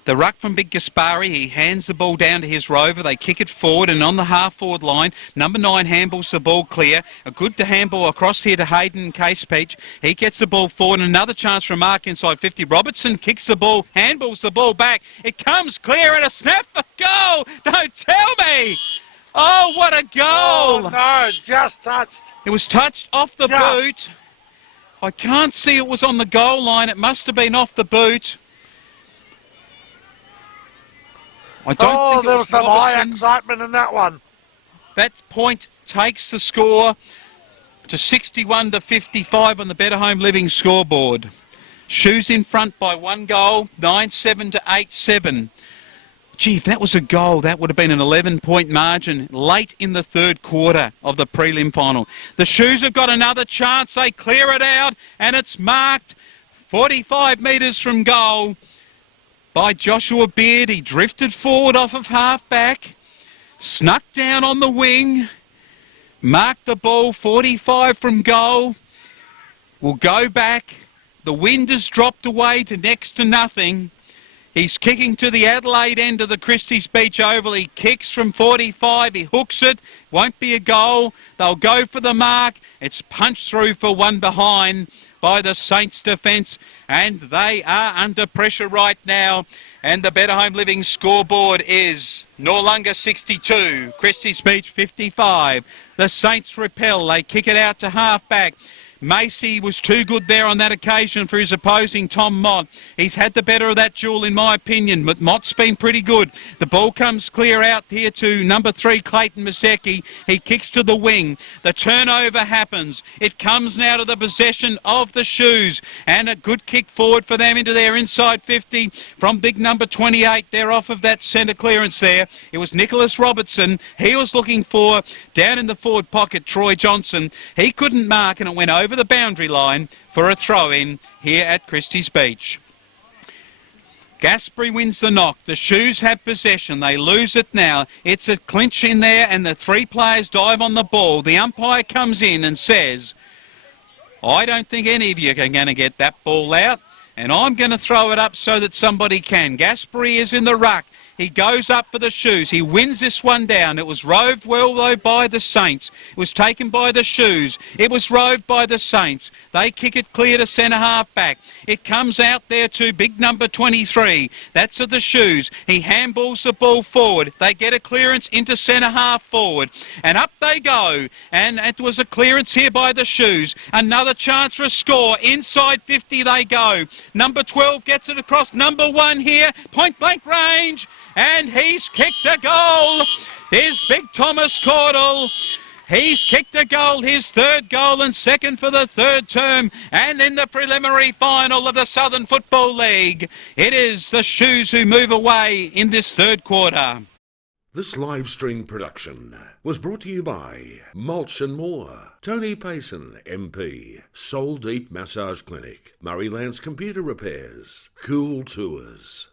The ruck from Big Gaspari, he hands the ball down to his rover. They kick it forward, and on the half-forward line, number 9 handballs the ball clear. A good handball across here to Hayden Case-Peach. He gets the ball forward, and another chance for a mark inside 50. Robertson kicks the ball, handballs the ball back. It comes clear, and a snap for goal. Don't tell me. Oh, what a goal. Oh, no, just touched. It was touched off the boot. I can't see it was on the goal line. It must have been off the boot. I don't think there was some Robertson. high excitement in that one. That point takes the score to 61-55 on the Better Home Living scoreboard. Shoes in front by 1 goal, 9-7 to 8-7. Gee, if that was a goal, that would have been an 11-point margin late in the third quarter of the prelim final. The Shoes have got another chance. They clear it out, and it's marked 45 metres from goal by Joshua Beard. He drifted forward off of half-back, snuck down on the wing, marked the ball 45 from goal, will go back. The wind has dropped away to next to nothing. He's kicking to the Adelaide end of the Christies Beach Oval. He kicks from 45, he hooks it, won't be a goal. They'll go for the mark. It's punched through for one behind by the Saints defence, and they are under pressure right now. And the Better Home Living scoreboard is Noarlunga 62, Christies Beach 55. The Saints repel, they kick it out to half-back. Macy was too good there on that occasion for his opposing Tom Mott. He's had the better of that duel in my opinion, but Mott's been pretty good. The ball comes clear out here to number 3 Clayton Masecki. He kicks to the wing. The turnover happens. It comes now to the possession of the Shoes, and a good kick forward for them into their inside 50 from big number 28. They're off of that centre clearance there. It was Nicholas Robertson. He was looking for, down in the forward pocket, Troy Johnson. He couldn't mark, and it went over the boundary line for a throw-in here at Christies Beach. Gaspari wins the knock. The Shoes have possession. They lose it now. It's a clinch in there, and the 3 players dive on the ball. The umpire comes in and says, I don't think any of you are going to get that ball out, and I'm going to throw it up so that somebody can. Gaspari is in the ruck. He goes up for the Shoes. He wins this one down. It was roved well, though, by the Saints. It was taken by the Shoes. It was roved by the Saints. They kick it clear to centre half back. It comes out there to big number 23. That's of the Shoes. He handballs the ball forward. They get a clearance into centre half forward. And up they go. And it was a clearance here by the Shoes. Another chance for a score. Inside 50 they go. Number 12 gets it across. Number 1 here. Point blank range. And he's kicked a goal. Here's Big Thomas Caudle. He's kicked a goal, his 3rd goal and 2nd for the 3rd term. And in the preliminary final of the Southern Football League, it is the Shoes who move away in this 3rd quarter. This live stream production was brought to you by Mulch and More, Tony Payson, MP, Soul Deep Massage Clinic, Murray Lance Computer Repairs, Cool Tours.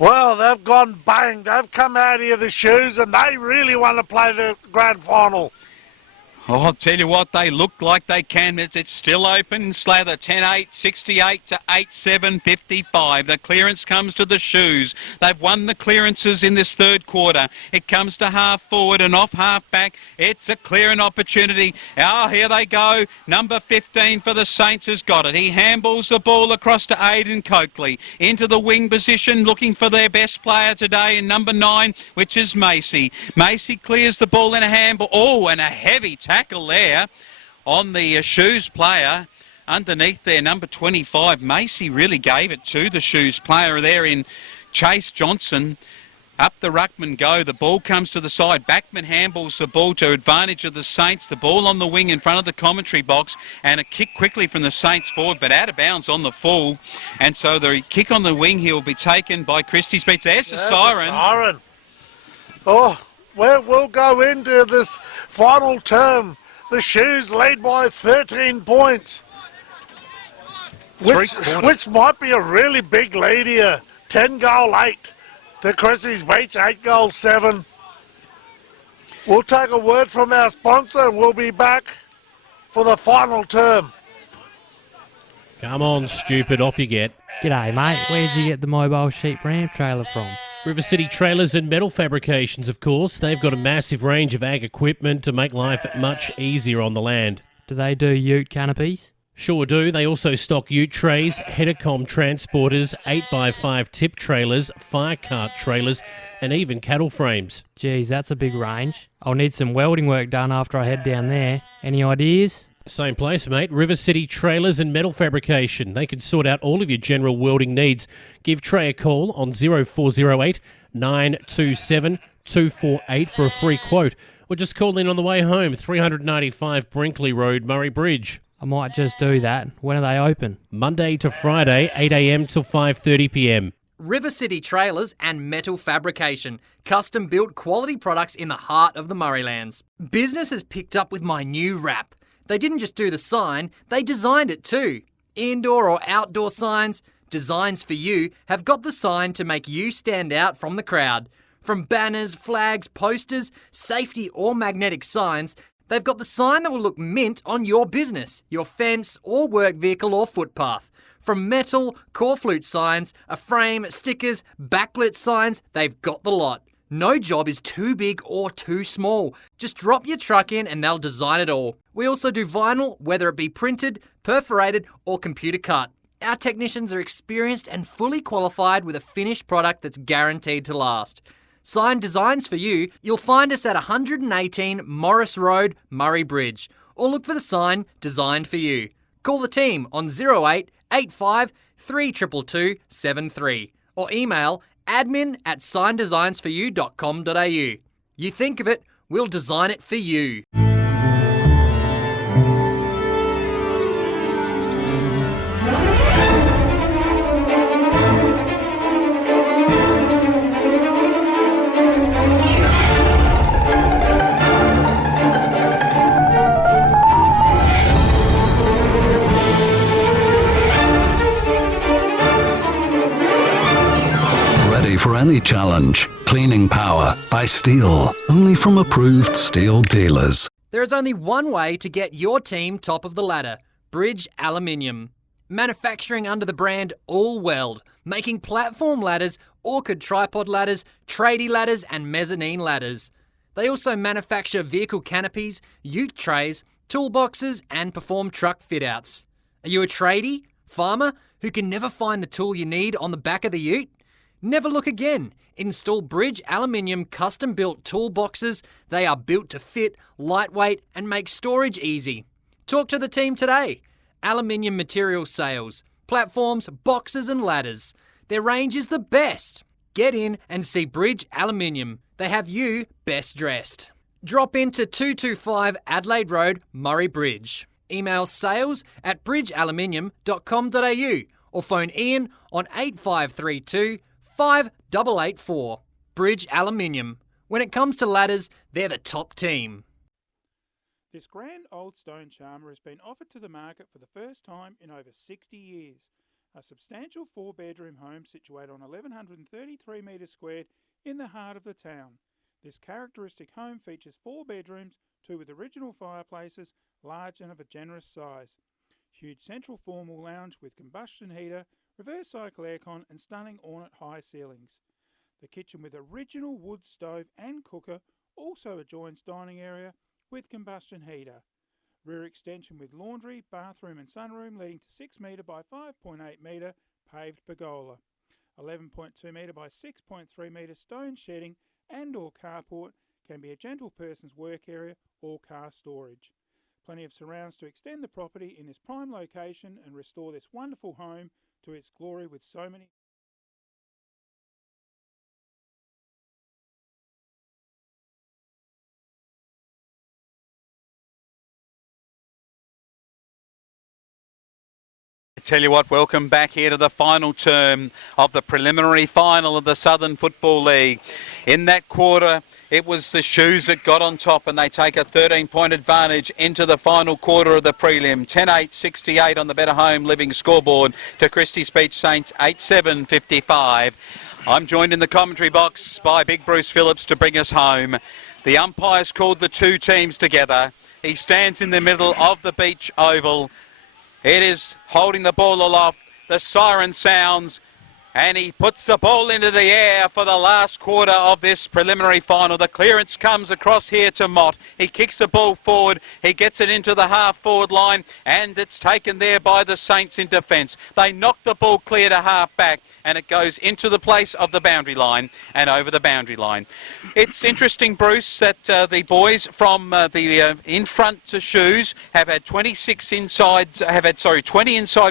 Well, they've gone bang. They've come out here, the Shoes, and they really want to play the grand final. Oh, I'll tell you what, they look like they can. It's still open. Slather 10-8, 68 to 8-7, 55. The clearance comes to the Shoes. They've won the clearances in this 3rd quarter. It comes to half forward and off half back. It's a clearing opportunity. Oh, here they go. Number 15 for the Saints has got it. He handballs the ball across to Aidan Coakley into the wing position, looking for their best player today in number 9, which is Macy. Macy clears the ball in a handball. Oh, and a heavy tackle there on the Shoes player underneath there, number 25. Macy really gave it to the Shoes player there in Chase Johnson. Up the ruckman go. The ball comes to the side. Backman handballs the ball to advantage of the Saints. The ball on the wing in front of the commentary box, and a kick quickly from the Saints forward, but out of bounds on the full. And so the kick on the wing here will be taken by Christies Beach. There's the siren. Oh, we'll go into this final term The Shoes lead by 13 points. Which might be a really big lead here. 10 goal 8 to Christies Beach, 8 goal 7. We'll take a word from our sponsor and we'll be back for the final term. Come on, stupid, off you get. G'day, mate. Where'd you get the mobile sheep ramp trailer from? River City Trailers and Metal Fabrications, of course. They've got a massive range of ag equipment to make life much easier on the land. Do they do ute canopies? Sure do. They also stock ute trays, headercom transporters, 8x5 tip trailers, fire cart trailers, and even cattle frames. Geez, that's a big range. I'll need some welding work done after I head down there. Any ideas? Same place, mate. River City Trailers and Metal Fabrication. They can sort out all of your general welding needs. Give Trey a call on 0408 927 248 for a free quote. Or just call in on the way home, 395 Brinkley Road, Murray Bridge. I might just do that. When are they open? Monday to Friday, 8 a.m. till 5:30 p.m. River City Trailers and Metal Fabrication. Custom built quality products in the heart of the Murraylands. Business has picked up with my new wrap. They didn't just do the sign, they designed it too. Indoor or outdoor signs, Designs for You have got the sign to make you stand out from the crowd. From banners, flags, posters, safety or magnetic signs, they've got the sign that will look mint on your business, your fence or work vehicle or footpath. From metal, core flute signs, a frame, stickers, backlit signs, they've got the lot. No job is too big or too small. Just drop your truck in and they'll design it all. We also do vinyl, whether it be printed, perforated or computer cut. Our technicians are experienced and fully qualified with a finished product that's guaranteed to last. Sign Designs for You, you'll find us at 118 Morris Road, Murray Bridge. Or look for the sign Designed for You. Call the team on 08 85 322 73 or email admin@signdesignsforyou.com.au. You think of it, we'll design it for you. For any challenge, cleaning power by Steel, only from approved steel dealers. There is only one way to get your team top of the ladder, Bridge Aluminium. Manufacturing under the brand All Weld, making platform ladders, orchid tripod ladders, tradie ladders and mezzanine ladders. They also manufacture vehicle canopies, ute trays, toolboxes and perform truck fit-outs. Are you a tradie, farmer, who can never find the tool you need on the back of the ute? Never look again. Install Bridge Aluminium custom-built toolboxes. They are built to fit, lightweight, and make storage easy. Talk to the team today. Aluminium material sales, platforms, boxes, and ladders. Their range is the best. Get in and see Bridge Aluminium. They have you best dressed. Drop into 225 Adelaide Road, Murray Bridge. Email sales@bridgealuminium.com.au or phone Ian on 8532 5884. Bridge Aluminium. When it comes to ladders, they're the top team. This grand old stone charmer has been offered to the market for the first time in over 60 years. A substantial 4-bedroom home situated on 1,133 metres squared in the heart of the town. This characteristic home features 4 bedrooms, 2 with original fireplaces, large and of a generous size. Huge central formal lounge with combustion heater, reverse cycle aircon and stunning ornate high ceilings. The kitchen with original wood stove and cooker also adjoins dining area with combustion heater. Rear extension with laundry, bathroom and sunroom leading to 6 metre by 5.8 metre paved pergola. 11.2 metre by 6.3 metre stone shedding and or carport can be a gentle person's work area or car storage. Plenty of surrounds to extend the property in this prime location and restore this wonderful home to its glory with so many I tell you what, welcome back here to the final term of the preliminary final of the Southern Football League. In that quarter, it was the Shoes that got on top, and they take a 13-point advantage into the final quarter of the prelim. 10-8-68 on the Better Home Living scoreboard to Christies Beach Saints 8-7-55. I'm joined in the commentary box by Big Bruce Phillips to bring us home. The umpires called the two teams together. He stands in the middle of the beach oval. It is holding the ball aloft. The siren sounds, and he puts the ball into the air for the last quarter of this preliminary final. The clearance comes across here to Mott. He kicks the ball forward. He gets it into the half-forward line, and it's taken there by the Saints in defence. They knock the ball clear to half-back, and it goes into the place of the boundary line and over the boundary line. It's interesting, Bruce, that the boys from the in front to Shoes have had 20 inside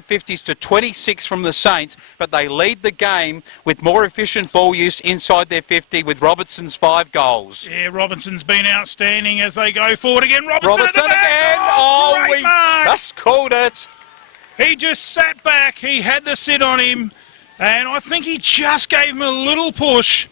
50s to 26 from the Saints, but they lead the game with more efficient ball use inside their 50 with Robertson's 5 goals. Yeah, Robinson's been outstanding as they go forward again. Robertson at the back. Again. Oh, we just called it. He just sat back. He had to sit on him. And I think he just gave him a little push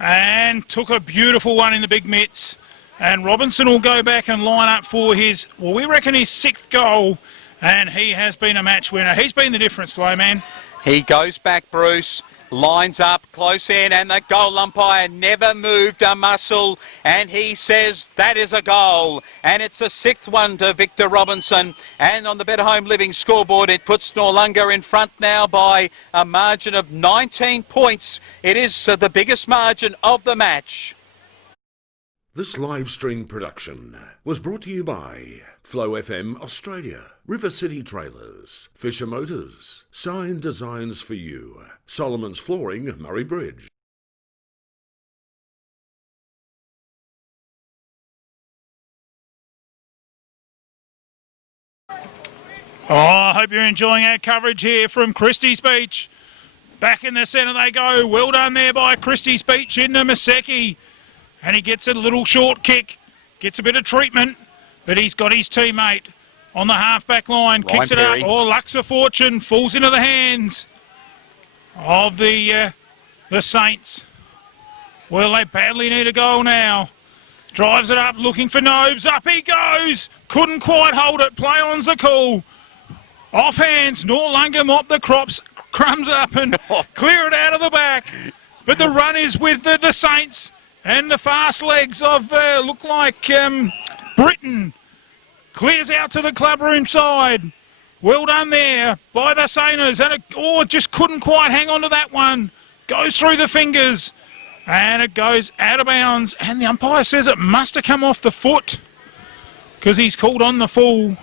and took a beautiful one in the big mitts. And Robinson will go back and line up for his, well, we reckon his 6th goal. And he has been a match winner. He's been the difference, Flowman. He goes back, Bruce, lines up close in, and the goal umpire never moved a muscle, and he says that is a goal. And it's the 6th one to Victor Robinson. And on the Better Home Living scoreboard, it puts Noarlunga in front now by a margin of 19 points. It is the biggest margin of the match. This live stream production was brought to you by Flow FM Australia, River City Trailers, Fisher Motors, Sign Designs for You, Solomon's Flooring, Murray Bridge. Oh, I hope you're enjoying our coverage here from Christies Beach. Back in the centre they go. Well done there by Christies Beach into Maseki. And he gets a little short kick, gets a bit of treatment, but he's got his teammate on the half-back line, kicks it up. Oh, Luxa Fortune falls into the hands of the Saints. Well, they badly need a goal now. Drives it up, looking for Nobes. Up he goes. Couldn't quite hold it. Play on's the call. Off hands. Noarlunga mop the crumbs up and clear it out of the back. But the run is with the Saints. And the fast legs of, look like Britain. Clears out to the clubroom side. Well done there by the Sainers. And it just couldn't quite hang on to that one. Goes through the fingers. And it goes out of bounds. And the umpire says it must have come off the foot because he's called on the full.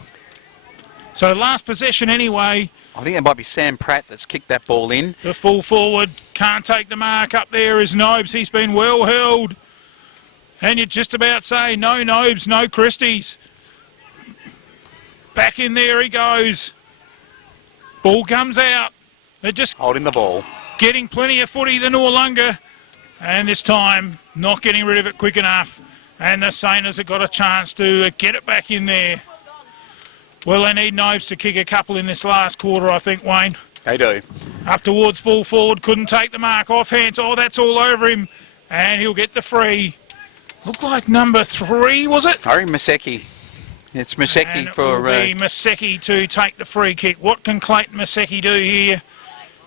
So last possession anyway. I think it might be Sam Pratt that's kicked that ball in. The full forward can't take the mark. Up there is Nobes. He's been well held. And you'd just about say no Nobes, no Christies. Back in there he goes. Ball comes out. They're just holding the ball. Getting plenty of footy, the Noarlunga. And this time not getting rid of it quick enough. And the Sainers have got a chance to get it back in there. Well, they need Nobes to kick a couple in this last quarter, I think, Wayne. They do. Up towards full forward, couldn't take the mark. Off hands, oh, that's all over him. And he'll get the free. Looked like number 3, was it? I reckon Maseki. It's Maseki and for... it will be Maseki to take the free kick. What can Clayton Maseki do here?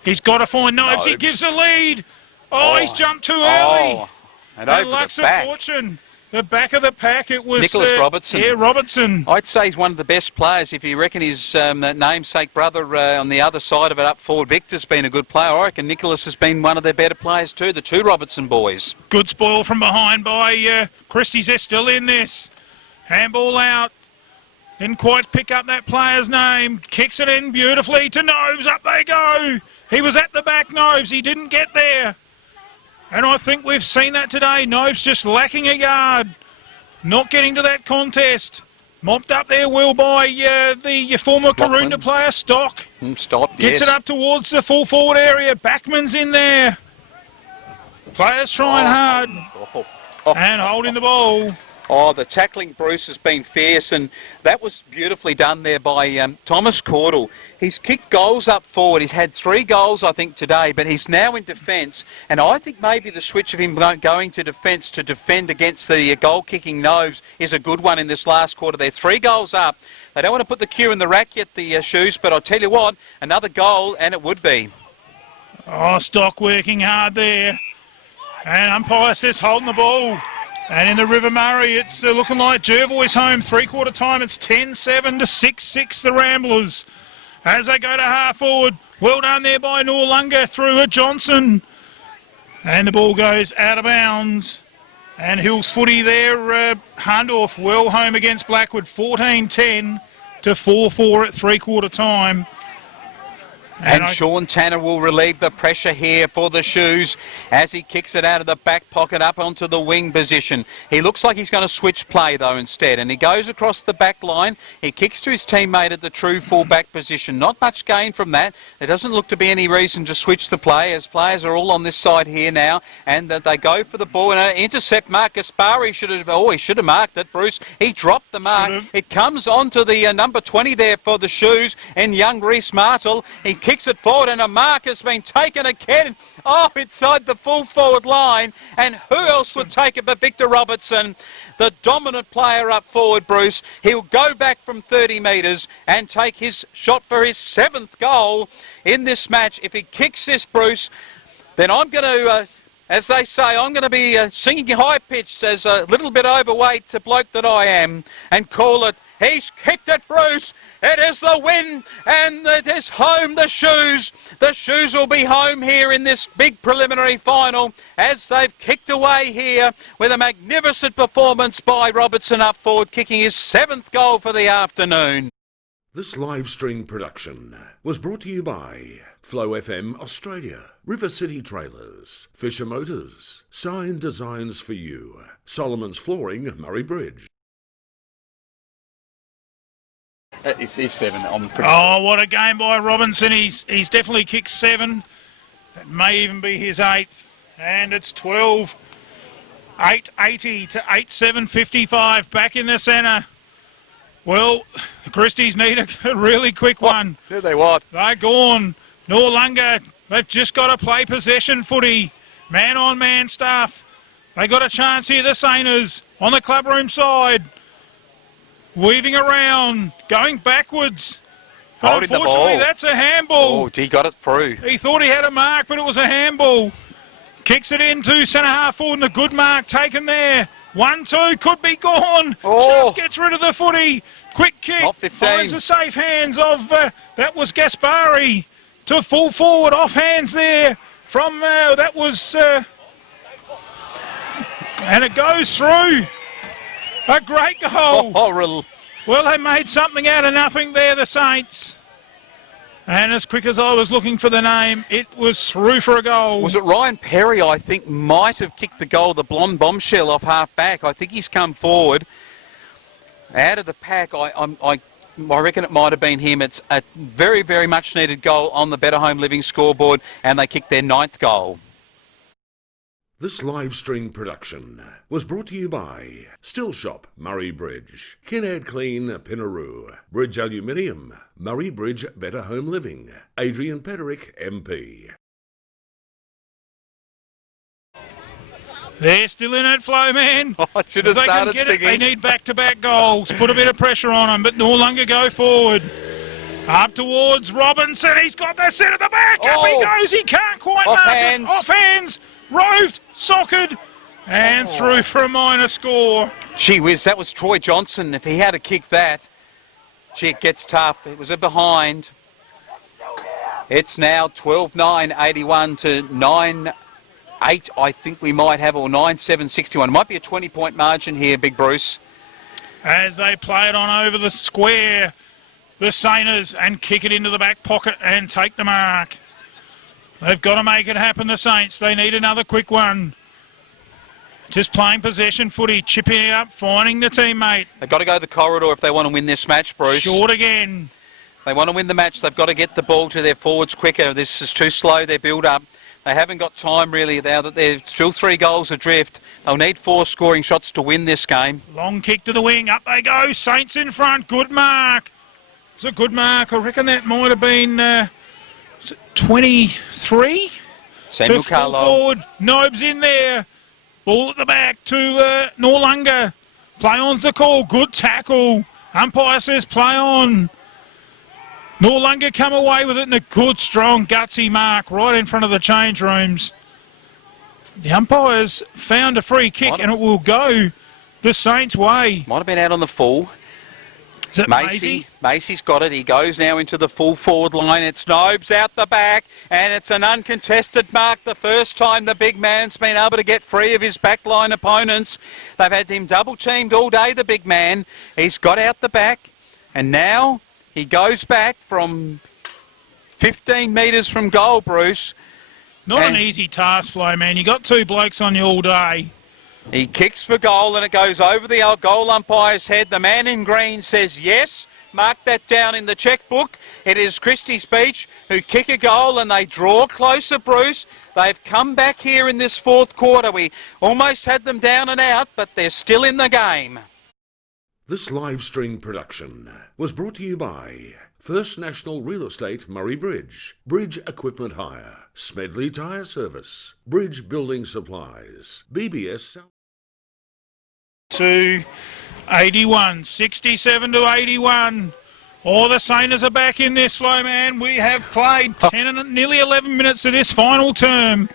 He's got to find Nobes. He gives the lead. Oh, he's jumped too early. Oh, and over the back. Fortune. The back of the pack, it was... Nicholas Robertson. Yeah, Robertson. I'd say he's one of the best players. If you reckon his namesake brother on the other side of it up forward, Victor's been a good player. I reckon Nicholas has been one of their better players too, the two Robertson boys. Good spoil from behind by Christies. They're still in this. Handball out. Didn't quite pick up that player's name. Kicks it in beautifully to Nobes. Up they go. He was at the back, Nobes. He didn't get there. And I think we've seen that today. Nobes just lacking a yard. Not getting to that contest. Mopped up there, Will, by the former Karoonda player, Stock. Stock, Gets it up towards the full forward area. Backman's in there. Players trying hard. And holding the ball. Oh, the tackling, Bruce, has been fierce, and that was beautifully done there by Thomas Caudle. He's kicked goals up forward. He's had 3 goals, I think, today, but he's now in defence, and I think maybe the switch of him going to defence to defend against the goal-kicking Noves is a good one in this last quarter. They're 3 goals up. They don't want to put the cue in the rack yet, the Shoes, but I'll tell you what, another goal, and it would be. Oh, Stock working hard there. And umpire says holding the ball. And in the River Murray, it's looking like Jervois home. 3/4 time, it's 10-7 to 6-6 the Ramblers. As they go to half forward, well done there by Noarlunga through a Johnson. And the ball goes out of bounds. And Hill's footy there, Hundorf well home against Blackwood. 14-10 to 4-4 at 3/4 time. And Sean Tanner will relieve the pressure here for the Shoes as he kicks it out of the back pocket up onto the wing position. He looks like he's going to switch play, though, instead. And he goes across the back line. He kicks to his teammate at the true full-back position. Not much gain from that. There doesn't look to be any reason to switch the play, as players are all on this side here now. And they go for the ball. And intercept mark. Gaspari he should have marked it, Bruce. He dropped the mark. It comes onto the number 20 there for the Shoes and young Reece Martel. He kicks it forward, and a mark has been taken again. Oh, inside the full forward line. And who else would take it but Victor Robertson, the dominant player up forward, Bruce. He'll go back from 30 metres and take his shot for his 7th goal in this match. If he kicks this, Bruce, then I'm going to, as they say, I'm going to be singing high-pitched as a little bit overweight bloke that I am, and call it, he's kicked it, Bruce. It is the win, and it is home, the Shoes. The Shoes will be home here in this big preliminary final as they've kicked away here with a magnificent performance by Robertson up forward, kicking his 7th goal for the afternoon. This live stream production was brought to you by Flow FM Australia, River City Trailers, Fisher Motors, Sign Designs for You, Solomon's Flooring, Murray Bridge. He's 7. Oh, what a game by Robinson. He's definitely kicked 7. That may even be his 8th. And it's 12. 880 to 8755 back in the centre. Well, the Christies need a really quick one. Do they what? They're gone. Noarlunga, they've just got to play possession footy. Man-on-man stuff. They got a chance here, the Sainers, on the clubroom side. Weaving around, going backwards. Holding the ball. Unfortunately, that's a handball. Oh, he got it through. He thought he had a mark, but it was a handball. Kicks it into centre half forward, and a good mark taken there. 1-2, could be gone. Oh. Just gets rid of the footy. Quick kick. Not 15. Finds the safe hands of, that was Gaspari. To full forward, off hands there. From, that was, and it goes through. A great goal. Well, they made something out of nothing there, the Saints. And as quick as I was looking for the name, it was through for a goal. Was it Ryan Perry, I think, might have kicked the goal, the blonde bombshell off half-back. I think he's come forward. Out of the pack, I reckon it might have been him. It's a very, very much needed goal on the Better Home Living scoreboard, and they kicked their 9th goal. This live stream production was brought to you by Still Shop, Murray Bridge, Kinnaird Clean, Pinaroo, Bridge Aluminium, Murray Bridge Better Home Living, Adrian Pederick, MP. They're still in it, Flow Man. I should have started singing. They need back-to-back goals. Put a bit of pressure on them, but Noarlunga go forward. Up towards Robinson. He's got the set at the back. Up he goes. He can't quite mark it. Off hands. Roved, socced, and through for a minor score. Gee whiz, that was Troy Johnson. If he had to kick that, gee, it gets tough. It was a behind. It's now 12-9, 81 to 9-8, I think we might have, or 9-7, 61. It might be a 20-point margin here, Big Bruce. As they play it on over the square, the Sainers, and kick it into the back pocket and take the mark. They've got to make it happen, the Saints. They need another quick one. Just playing possession footy, chipping it up, finding the teammate. They've got to go the corridor if they want to win this match, Bruce. Short again. They want to win the match. They've got to get the ball to their forwards quicker. This is too slow, their build-up. They haven't got time really now that they're still 3 goals adrift. They'll need 4 scoring shots to win this game. Long kick to the wing. Up they go. Saints in front. Good mark. It's a good mark. I reckon that might have been 23. Samuel to full Carlo. forward. Nobes in there. Ball at the back to Noarlunga. Play on's the call. Good tackle. Umpire says play on. Noarlunga come away with it in a good, strong, gutsy mark right in front of the change rooms. The umpires found a free kick and it will go the Saints' way. Might have been out on the full. Is it Macy? Macy's got it. He goes now into the full forward line. It's Nobes out the back, and it's an uncontested mark. The first time the big man's been able to get free of his backline opponents. They've had him double-teamed all day, the big man. He's got out the back, and now he goes back from 15 metres from goal, Bruce. Not an easy task, Flo, man. You got 2 blokes on you all day. He kicks for goal and it goes over the goal umpire's head. The man in green says yes. Mark that down in the checkbook. It is Christies Beach who kick a goal and they draw closer, Bruce. They've come back here in this 4th quarter. We almost had them down and out, but they're still in the game. This live stream production was brought to you by First National Real Estate Murray Bridge, Bridge Equipment Hire, Smedley Tyre Service, Bridge Building Supplies, BBS... To 81, 67 to 81. All the Saints are back in this, Flo, man. We have played 10 and nearly 11 minutes of this final term.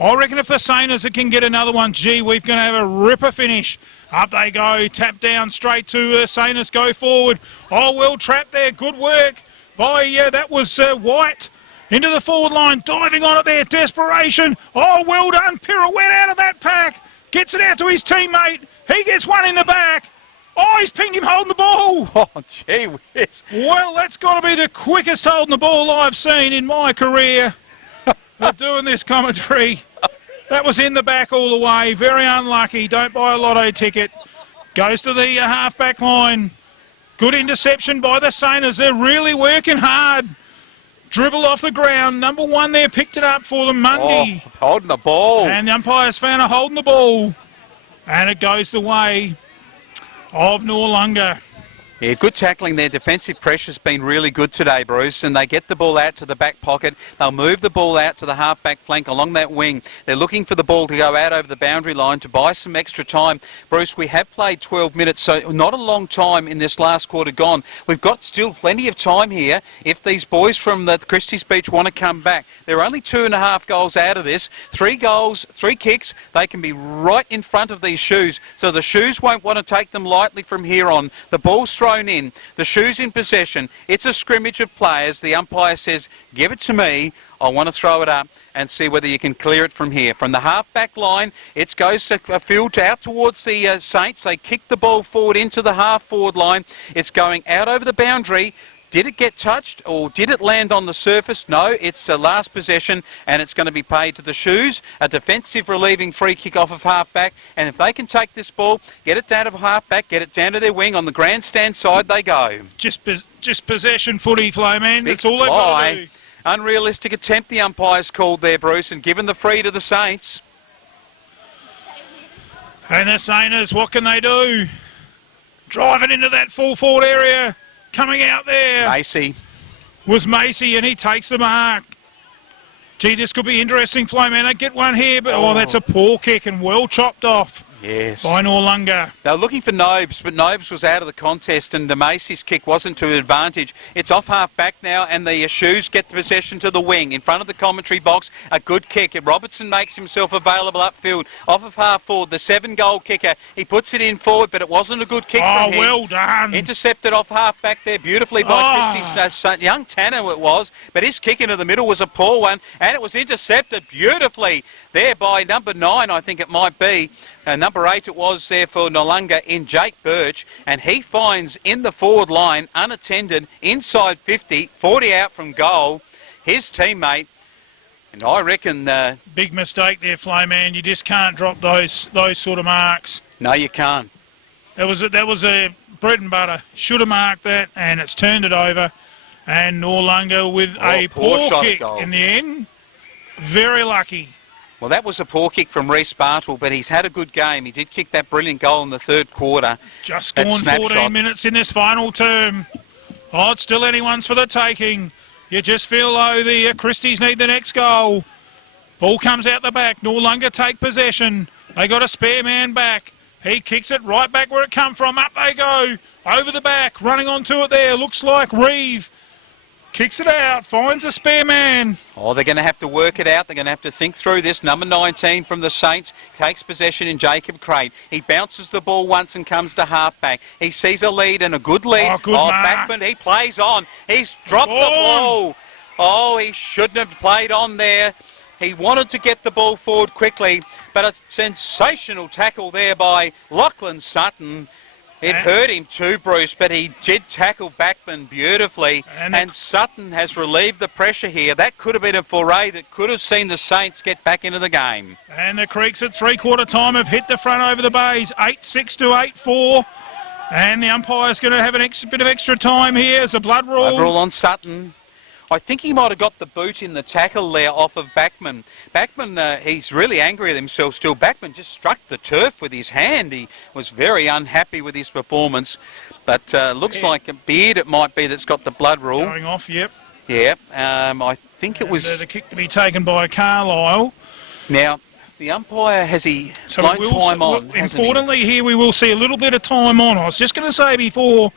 I reckon if the Saints can get another one, gee, we're going to have a ripper finish. Up they go, tap down straight to Saints, go forward. Oh, well trapped there, good work by, that was White. Into the forward line, diving on it there, desperation. Oh, well done, pirouette out of that pack. Gets it out to his teammate. He gets one in the back. Oh, he's pinged him holding the ball. Oh, gee whiz. Well, that's got to be the quickest holding the ball I've seen in my career of doing this commentary. That was in the back all the way. Very unlucky. Don't buy a lotto ticket. Goes to the half-back line. Good interception by the Saints. They're really working hard. Dribble off the ground. Number 1 there picked it up for them Monday. Oh, holding the ball. And the umpires found a holding the ball. And it goes the way of Noarlunga. Yeah, good tackling there. Defensive pressure's been really good today, Bruce, and they get the ball out to the back pocket. They'll move the ball out to the half-back flank along that wing. They're looking for the ball to go out over the boundary line to buy some extra time. Bruce, we have played 12 minutes, so not a long time in this last quarter gone. We've got still plenty of time here if these boys from the Christies Beach want to come back. They're only 2.5 goals out of this. 3 goals, 3 kicks. They can be right in front of these Shoes, so the Shoes won't want to take them lightly from here on. The ball's thrown in. The Shoes in possession. It's a scrimmage of players. The umpire says, give it to me. I want to throw it up and see whether you can clear it from here. From the half-back line, it goes to a field out towards the Saints. They kick the ball forward into the half-forward line. It's going out over the boundary. Did it get touched or did it land on the surface? No, it's a last possession and it's going to be paid to the Shoes. A defensive relieving free kick off of half-back, and if they can take this ball, get it down to half-back, get it down to their wing, on the grandstand side they go. Just possession footy, Flo, man. Big That's all they've got to do. Unrealistic attempt the umpire's called there, Bruce, and given the free to the Saints. And the Saints, what can they do? Drive it into that full forward area. Coming out there Macy was Macy, and he takes the mark. Gee, this could be interesting, Flo, man. They get one here, but that's a poor kick and well chopped off. Yes. By Noarlunga. They were looking for Nobes, but Nobes was out of the contest and Macy's kick wasn't to advantage. It's off half-back now and the Shoes get the possession to the wing. In front of the commentary box, a good kick. And Robertson makes himself available upfield. Off of half-forward, the 7-goal kicker. He puts it in forward, but it wasn't a good kick from him. Well done. Intercepted off half-back there beautifully by Christies. Young Tanner it was, but his kick into the middle was a poor one, and it was intercepted beautifully there by number 9, I think it might be. Number 8 it was there for Noarlunga in Jake Birch, and he finds in the forward line, unattended, inside 50, 40 out from goal, his teammate. And I reckon... big mistake there, Flo, man. You just can't drop those sort of marks. No, you can't. That was a bread and butter. Should have marked that, and it's turned it over. And Noarlunga with a poor kick in the end. very lucky. Well, that was a poor kick from Reece Bartle, but he's had a good game. He did kick that brilliant goal in the third quarter. Just gone 14 minutes in this final term. Oh, it's still anyone's for the taking. You just feel though the Christies need the next goal. Ball comes out the back. Noarlunga take possession. They got a spare man back. He kicks it right back where it come from. Up they go. Over the back. Running onto it there. Looks like Reeve. Kicks it out, finds a spare man. Oh, they're going to have to work it out. They're going to have to think through this. Number 19 from the Saints takes possession in Jacob Crane. He bounces the ball once and comes to half-back. He sees a lead and a good lead. Backman, he plays on. He's dropped the ball. Oh, he shouldn't have played on there. He wanted to get the ball forward quickly, but a sensational tackle there by Lachlan Sutton. It hurt him too, Bruce, but he did tackle Backman beautifully, and Sutton has relieved the pressure here. That could have been a foray that could have seen the Saints get back into the game. And the Creeks at three-quarter time have hit the front over the bays, 8-6 to 8-4. And the umpire's going to have an bit of extra time here as a blood rule. Blood rule on Sutton. I think he might have got the boot in the tackle there off of Backman. Backman, he's really angry at himself still. Backman just struck the turf with his hand. He was very unhappy with his performance. But looks like a Beard it might be that's got the blood rule. Going off, yep. Yeah, I think it was... The kick to be taken by Carlisle. Now, the umpire, has he blown time on? Importantly here, we will see a little bit of time on. I was just going to say before...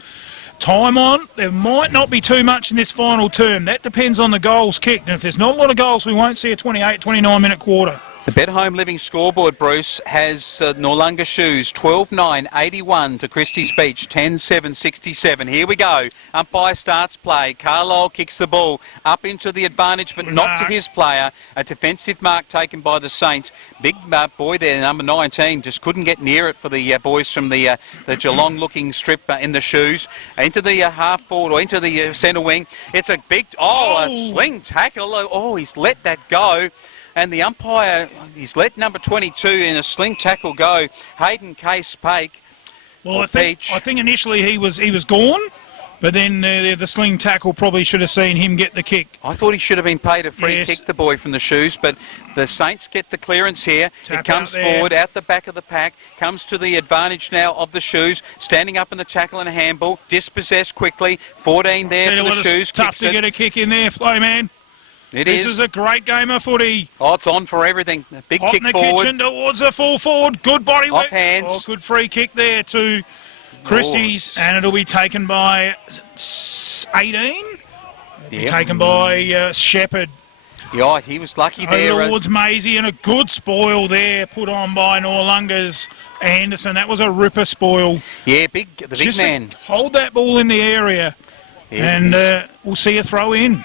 Time on, there might not be too much in this final term. That depends on the goals kicked. And if there's not a lot of goals, we won't see a 28, 29-minute quarter. The Better Home Living scoreboard, Bruce, has Noarlunga Shoes 12-9-81 to Christies Beach 10-7-67. Here we go. Umpire starts play. Carlisle kicks the ball up into the advantage, but not to his player. A defensive mark taken by the Saints. Big boy there, number 19, just couldn't get near it for the boys from the Geelong-looking strip in the Shoes. Into the half forward or into the centre wing. It's a big, a sling tackle. Oh, he's let that go. And the umpire, he's let number 22 in a sling tackle go. Hayden Case-Pake. Well, I think initially he was gone, but then the sling tackle probably should have seen him get the kick. I thought he should have been paid a free kick, the boy from the Shoes, but the Saints get the clearance here. It comes forward out the back of the pack, comes to the advantage now of the Shoes, standing up in the tackle and a handball, dispossessed quickly. 14 there for the Shoes. Tough to get a kick in there, Flo, man. This is a great game of footy. Oh, it's on for everything. A big kick in the forward. kitchen towards the full forward. Good body work. Off hands. Oh, good free kick there to Christies. And it'll be taken by 18. Taken by Shepherd. Yeah, he was lucky there. Towards Maisie, and a good spoil there put on by Noarlunga's Anderson. That was a ripper spoil. Yeah, the big man. Hold that ball in the area. Yeah, and we'll see a throw in.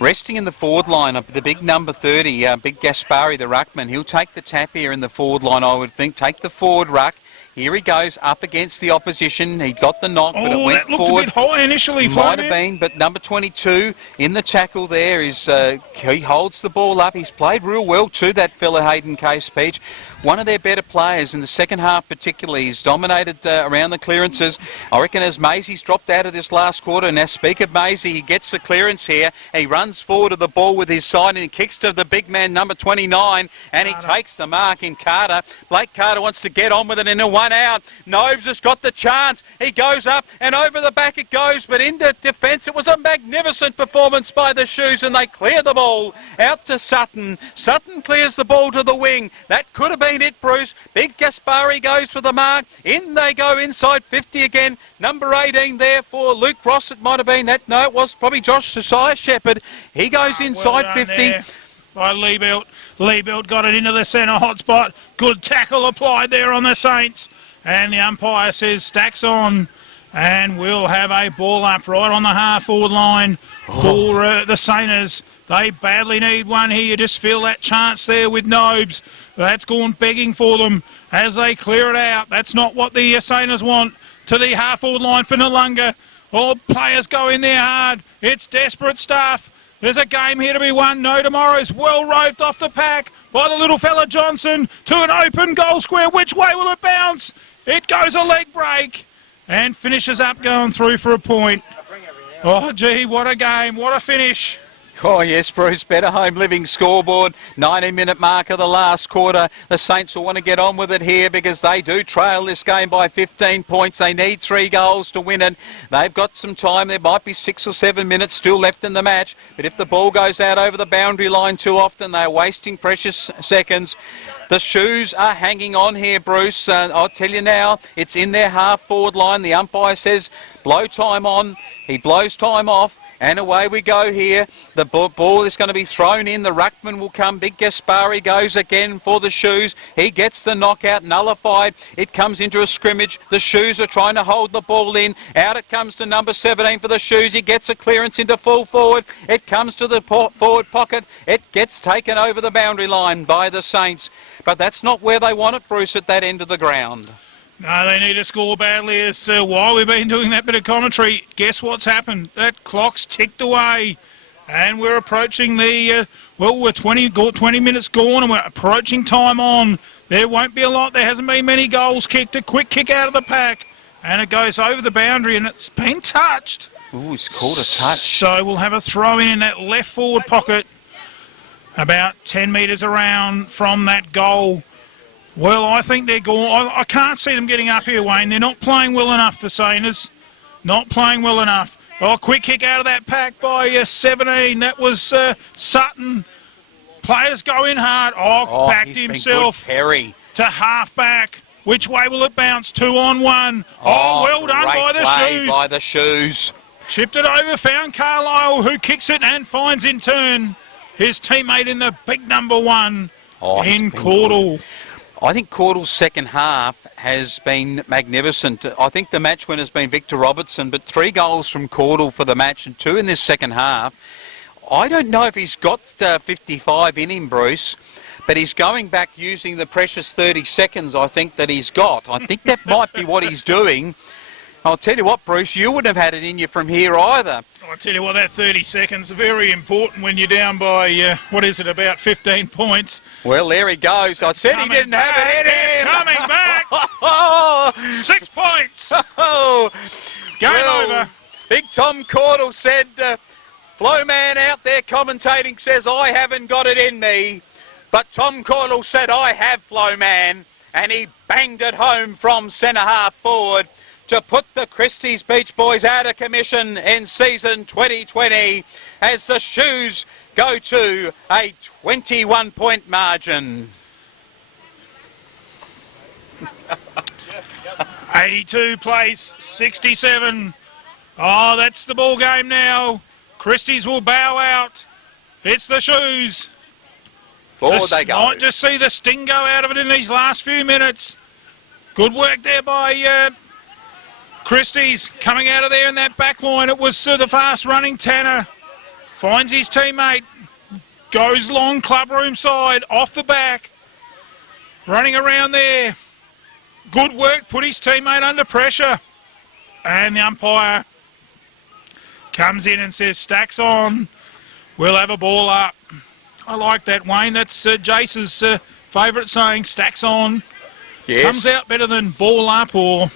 Resting in the forward line, the big number 30, Big Gaspari, the ruckman. He'll take the tap here in the forward line, I would think. Take the forward ruck. Here he goes up against the opposition. He got the knock, but it went that looked forward. A bit high initially. Might have been, but number 22 in the tackle there is he holds the ball up. He's played real well too, that fella Hayden Case-Peach. One of their better players in the second half particularly. He's dominated around the clearances. I reckon as Maisie's dropped out of this last quarter, now speak of Maisie, he gets the clearance here. He runs forward to the ball with his side and he kicks to the big man, number 29, and he takes the mark in Carter. Blake Carter wants to get on with it in a one out. Nobes has got the chance. He goes up and over the back it goes, but into defence it was a magnificent performance by the Shoes and they clear the ball out to Sutton. Sutton clears the ball to the wing. That could have been it, Bruce. Big Gaspari goes for the mark. In they go inside 50 again. Number 18 there for Luke Ross. It might have been that. No, it was probably Josh Josiah Shepherd. He goes inside 50. There by Liebelt. Liebelt got it into the centre hotspot. Good tackle applied there on the Saints. And the umpire says stacks on. And we'll have a ball up right on the half-forward line for the Sainers. They badly need one here. You just feel that chance there with Nobes. That's gone begging for them as they clear it out. That's not what the Sainers want. To the half-forward line for Noarlunga. All players go in there hard. It's desperate stuff. There's a game here to be won. No Tomorrow's well roved off the pack by the little fella Johnson to an open goal square. Which way will it bounce? It goes a leg break and finishes up going through for a point. Oh, gee, what a game. What a finish. Oh yes, Bruce, better home living scoreboard. 90-minute mark of the last quarter. The Saints will want to get on with it here because they do trail this game by 15 points. They need 3 goals to win it. They've got some time. There might be 6 or 7 minutes still left in the match. But if the ball goes out over the boundary line too often, they're wasting precious seconds. The Shoes are hanging on here, Bruce. I'll tell you now, it's in their half-forward line. The umpire says, blow time on. He blows time off. And away we go here. The ball is going to be thrown in. The ruckman will come. Big Gaspari goes again for the Shoes. He gets the knockout nullified. It comes into a scrimmage. The Shoes are trying to hold the ball in. Out it comes to number 17 for the Shoes. He gets a clearance into full forward. It comes to the forward pocket. It gets taken over the boundary line by the Saints. But that's not where they want it, Bruce, at that end of the ground. No, they need to score badly. As while we've been doing that bit of commentary, guess what's happened? That clock's ticked away, and we're approaching the, we're 20 minutes gone, and we're approaching time on. There won't be a lot. There hasn't been many goals kicked. A quick kick out of the pack, and it goes over the boundary, and it's been touched. Ooh, he's called a touch. So we'll have a throw in that left forward pocket, about 10 metres around from that goal. Well, I think they're gone. I can't see them getting up here, Wayne. They're not playing well enough for Sainers. Not playing well enough. Oh, quick kick out of that pack by 17. That was Sutton. Players go in hard. Backed himself to half-back. Which way will it bounce? 2-on-1. Well done by the Shoes. Chipped it over, found Carlisle, who kicks it and finds in turn his teammate in the big number 1 in Caudle. I think Caudle's second half has been magnificent. I think the match winner has been Victor Robertson, but 3 goals from Caudle for the match and 2 in this second half. I don't know if he's got 55 in him, Bruce, but he's going back using the precious 30 seconds I think that he's got. I think that might be what he's doing. I'll tell you what, Bruce, you wouldn't have had it in you from here either. I'll tell you what, that 30 seconds are very important when you're down by, about 15 points. Well, there he goes. I said he didn't have it in him. Coming back. 6 points. Game over. Big Tom Caudle said, Flowman out there commentating says, I haven't got it in me. But Tom Caudle said, I have, Flowman. And he banged it home from centre half forward to put the Christies Beach Boys out of commission in season 2020 as the Shoes go to a 21-point margin. 82 plays 67. Oh, that's the ball game now. Christies will bow out. It's the Shoes. Forward they go. Might just see the sting go out of it in these last few minutes. Good work there by Christies coming out of there in that back line. It was the fast-running Tanner. Finds his teammate. Goes long club room side, off the back. Running around there. Good work, put his teammate under pressure. And the umpire comes in and says, stacks on. We'll have a ball up. I like that, Wayne. That's Jace's favourite saying, stacks on. Yes. Comes out better than ball up or...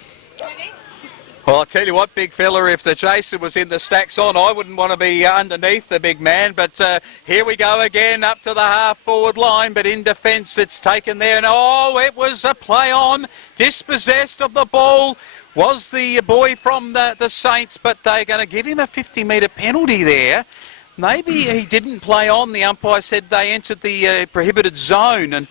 Well, I'll tell you what, big fella, if the Jason was in the stacks on, I wouldn't want to be underneath the big man. But here we go again, up to the half-forward line. But in defence, it's taken there. And, it was a play on. Dispossessed of the ball was the boy from the Saints. But they're going to give him a 50-metre penalty there. Maybe he didn't play on. The umpire said they entered the prohibited zone. And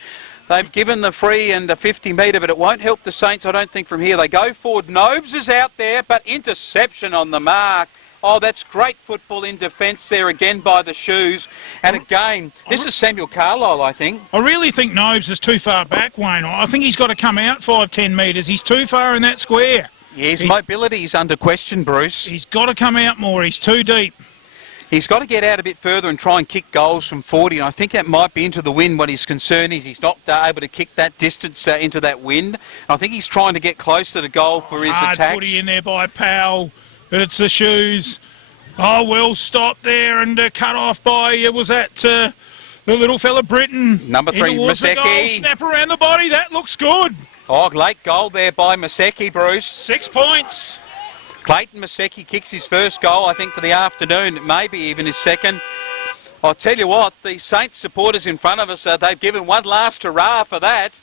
they've given the free and a 50-metre, but it won't help the Saints, I don't think, from here. They go forward. Nobes is out there, but interception on the mark. Oh, that's great football in defence there again by the Shoes. And again, this is Samuel Carlisle, I think. I really think Nobes is too far back, Wayne. I think he's got to come out 5-10 metres. He's too far in that square. Yeah, his mobility is under question, Bruce. He's got to come out more. He's too deep. He's got to get out a bit further and try and kick goals from 40, and I think that might be into the wind. What his concern is, he's not able to kick that distance into that wind. I think he's trying to get closer to goal for his attacks. Hard footy in there by Powell, but it's the Shoes. Oh, well, stop there and cut off by, was that the little fella Britton? Number 3, Maseki. Snap around the body, that looks good. Oh, late goal there by Maseki, Bruce. 6 points. Clayton Maseki kicks his first goal, I think, for the afternoon, maybe even his second. I'll tell you what, the Saints supporters in front of us, they've given one last hurrah for that.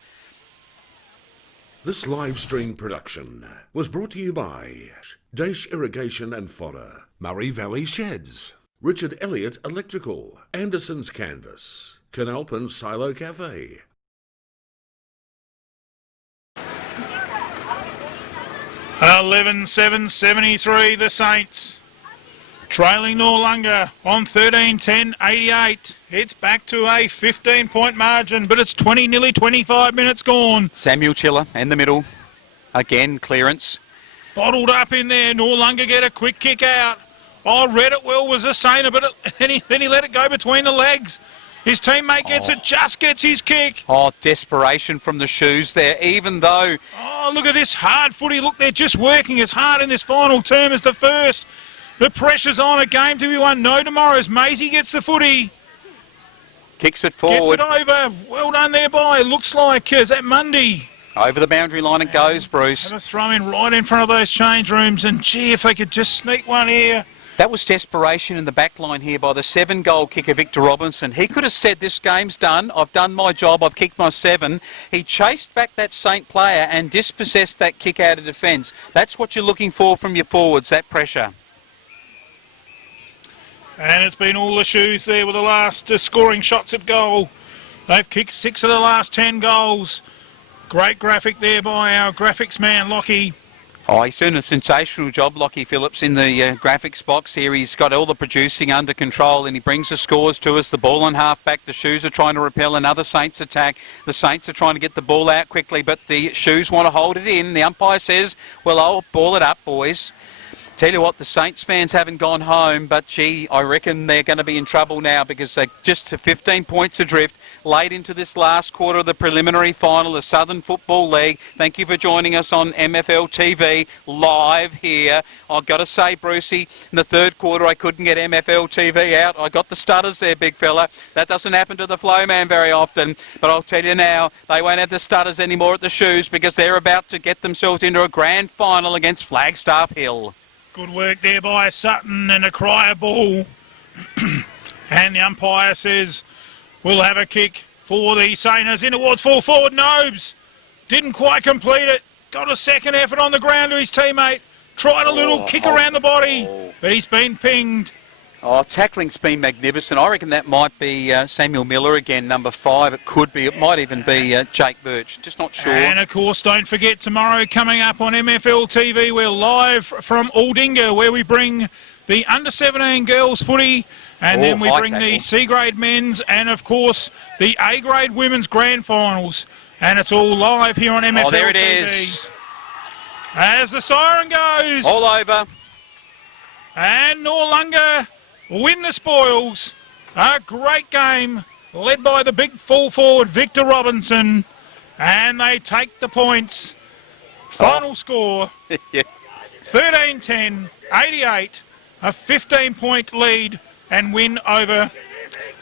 This live stream production was brought to you by Dash Irrigation and Fodder, Murray Valley Sheds, Richard Elliott Electrical, Anderson's Canvas, Canalpin Silo Cafe. $11,773 the Saints. Trailing Noarlunga on 13-10-88. It's back to a 15-point margin, but it's nearly 25 minutes gone. Samuel Chiller in the middle. Again, clearance. Bottled up in there. Noarlunga get a quick kick out. Oh, read it well was a Sainer, but then he let it go between the legs. His teammate gets it, just gets his kick. Oh, desperation from the Shoes there, even though... Oh, look at this hard footy. Look, they're just working as hard in this final term as the first. The pressure's on, a game to be won. No tomorrow's. Maisie gets the footy. Kicks it forward. Gets it over. Well done there by, looks like, is that Mundy? Over the boundary line it goes, Bruce. Have a throw in right in front of those change rooms, and gee, if they could just sneak one here. That was desperation in the back line here by the 7-goal kicker, Victor Robinson. He could have said, this game's done. I've done my job. I've kicked my 7. He chased back that Saint player and dispossessed that kick out of defence. That's what you're looking for from your forwards, that pressure. And it's been all the Shoes there with the last scoring shots at goal. They've kicked 6 of the last 10 goals. Great graphic there by our graphics man, Lockie. Oh, he's doing a sensational job, Lockie Phillips, in the graphics box here. He's got all the producing under control and he brings the scores to us. The ball on half-back. The Shoes are trying to repel another Saints attack. The Saints are trying to get the ball out quickly, but the Shoes want to hold it in. The umpire says, well, I'll ball it up, boys. Tell you what, the Saints fans haven't gone home, but gee, I reckon they're going to be in trouble now because they're just to 15 points adrift late into this last quarter of the preliminary final, the Southern Football League. Thank you for joining us on MFL TV live here. I've got to say, Brucey, in the third quarter I couldn't get MFL TV out. I got the stutters there, big fella. That doesn't happen to the Flow Man very often, but I'll tell you now, they won't have the stutters anymore at the Shoes because they're about to get themselves into a grand final against Flagstaff Hill. Good work there by Sutton and a cry of ball. And the umpire says we'll have a kick for the Sainers in towards full forward. Nobes didn't quite complete it. Got a second effort on the ground to his teammate. Tried a little kick around the body, but he's been pinged. Oh, tackling's been magnificent. I reckon that might be Samuel Miller again, number 5. It could be. It might even be Jake Birch. Just not sure. And, of course, don't forget tomorrow coming up on MFL TV, we're live from Aldinga where we bring the under-17 girls footy and then we bring the C-grade men's and, of course, the A-grade women's grand finals. And it's all live here on MFL TV. Oh, there it is. As the siren goes. All over. And Noarlunga win the spoils. A great game led by the big full forward Victor Robinson, and they take the points. Final score 13-10, 88, a 15-point lead and win over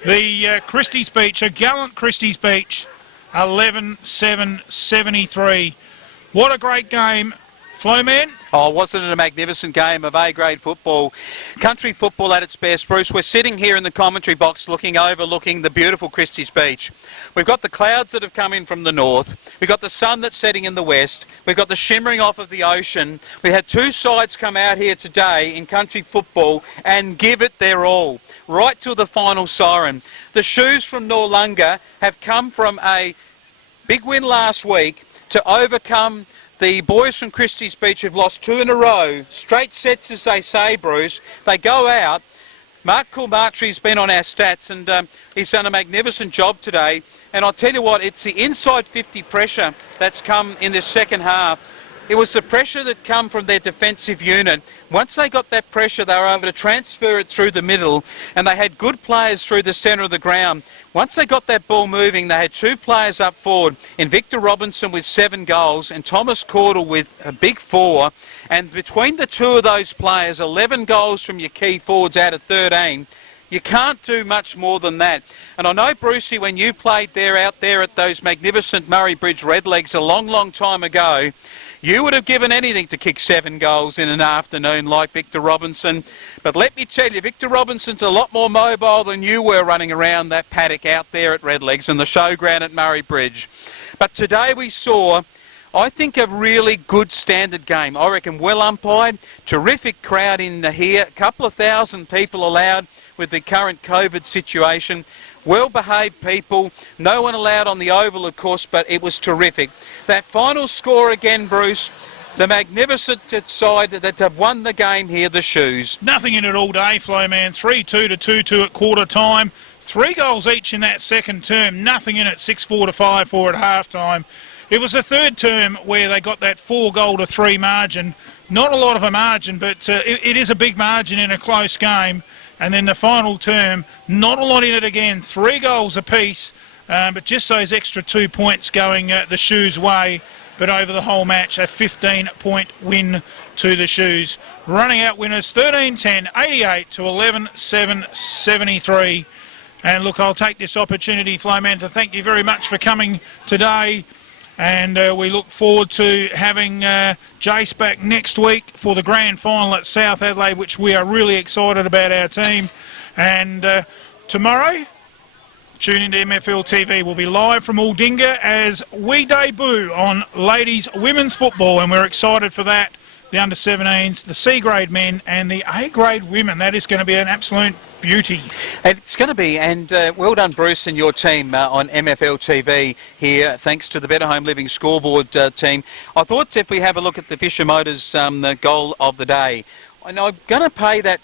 the Christies Beach, a gallant Christies Beach, 11-7-73. What a great game, Flowman. Oh, wasn't it a magnificent game of A-grade football? Country football at its best, Bruce. We're sitting here in the commentary box overlooking the beautiful Christies Beach. We've got the clouds that have come in from the north. We've got the sun that's setting in the west. We've got the shimmering off of the ocean. We had 2 sides come out here today in country football and give it their all, right till the final siren. The Shoes from Noarlunga have come from a big win last week to overcome the boys from Christies Beach have lost 2 in a row. Straight sets, as they say, Bruce. They go out. Mark Coolmartry's been on our stats and he's done a magnificent job today. And I'll tell you what, it's the inside 50 pressure that's come in this second half. It was the pressure that come from their defensive unit. Once they got that pressure, they were able to transfer it through the middle, and they had good players through the centre of the ground. Once they got that ball moving, they had 2 players up forward, in Victor Robinson with 7 goals and Thomas Caudle with a big 4. And between the 2 of those players, 11 goals from your key forwards out of 13. You can't do much more than that. And I know, Brucey, when you played out there at those magnificent Murray Bridge Redlegs a long, long time ago, You would have given anything to kick 7 goals in an afternoon like Victor Robinson. But let me tell you, Victor Robinson's a lot more mobile than you were running around that paddock out there at Redlegs and the showground at Murray Bridge. But today we saw, I think, a really good standard game. I reckon well umpired, terrific crowd in here, a couple of thousand people allowed with the current COVID situation. Well-behaved people, no one allowed on the oval, of course, but it was terrific. That final score again, Bruce, the magnificent side that have won the game here, the Shoes. Nothing in it all day, Flo, man. 3-2 to 2-2 at quarter time. 3 goals each in that second term. Nothing in it, 6-4 to 5-4 at half time. It was the third term where they got that 4 to 3 margin. Not a lot of a margin, but it is a big margin in a close game. And then the final term, not a lot in it again. 3 goals apiece, but just those extra 2 points going the Shoes' way. But over the whole match, a 15-point win to the Shoes. Running out winners 13-10, 88 to 11-7, 73. And look, I'll take this opportunity, Flowman, to thank you very much for coming today. And we look forward to having Jace back next week for the grand final at South Adelaide, which we are really excited about our team. And tomorrow, tune into MFL TV. We'll be live from Aldinga as we debut on ladies women's football, and we're excited for that. The under-17s, the C-grade men and the A-grade women. That is going to be an absolute beauty. It's going to be, and well done, Bruce, and your team on MFL TV here, thanks to the Better Home Living scoreboard team. I thought if we have a look at the Fisher Motors goal of the day, and I'm going to pay that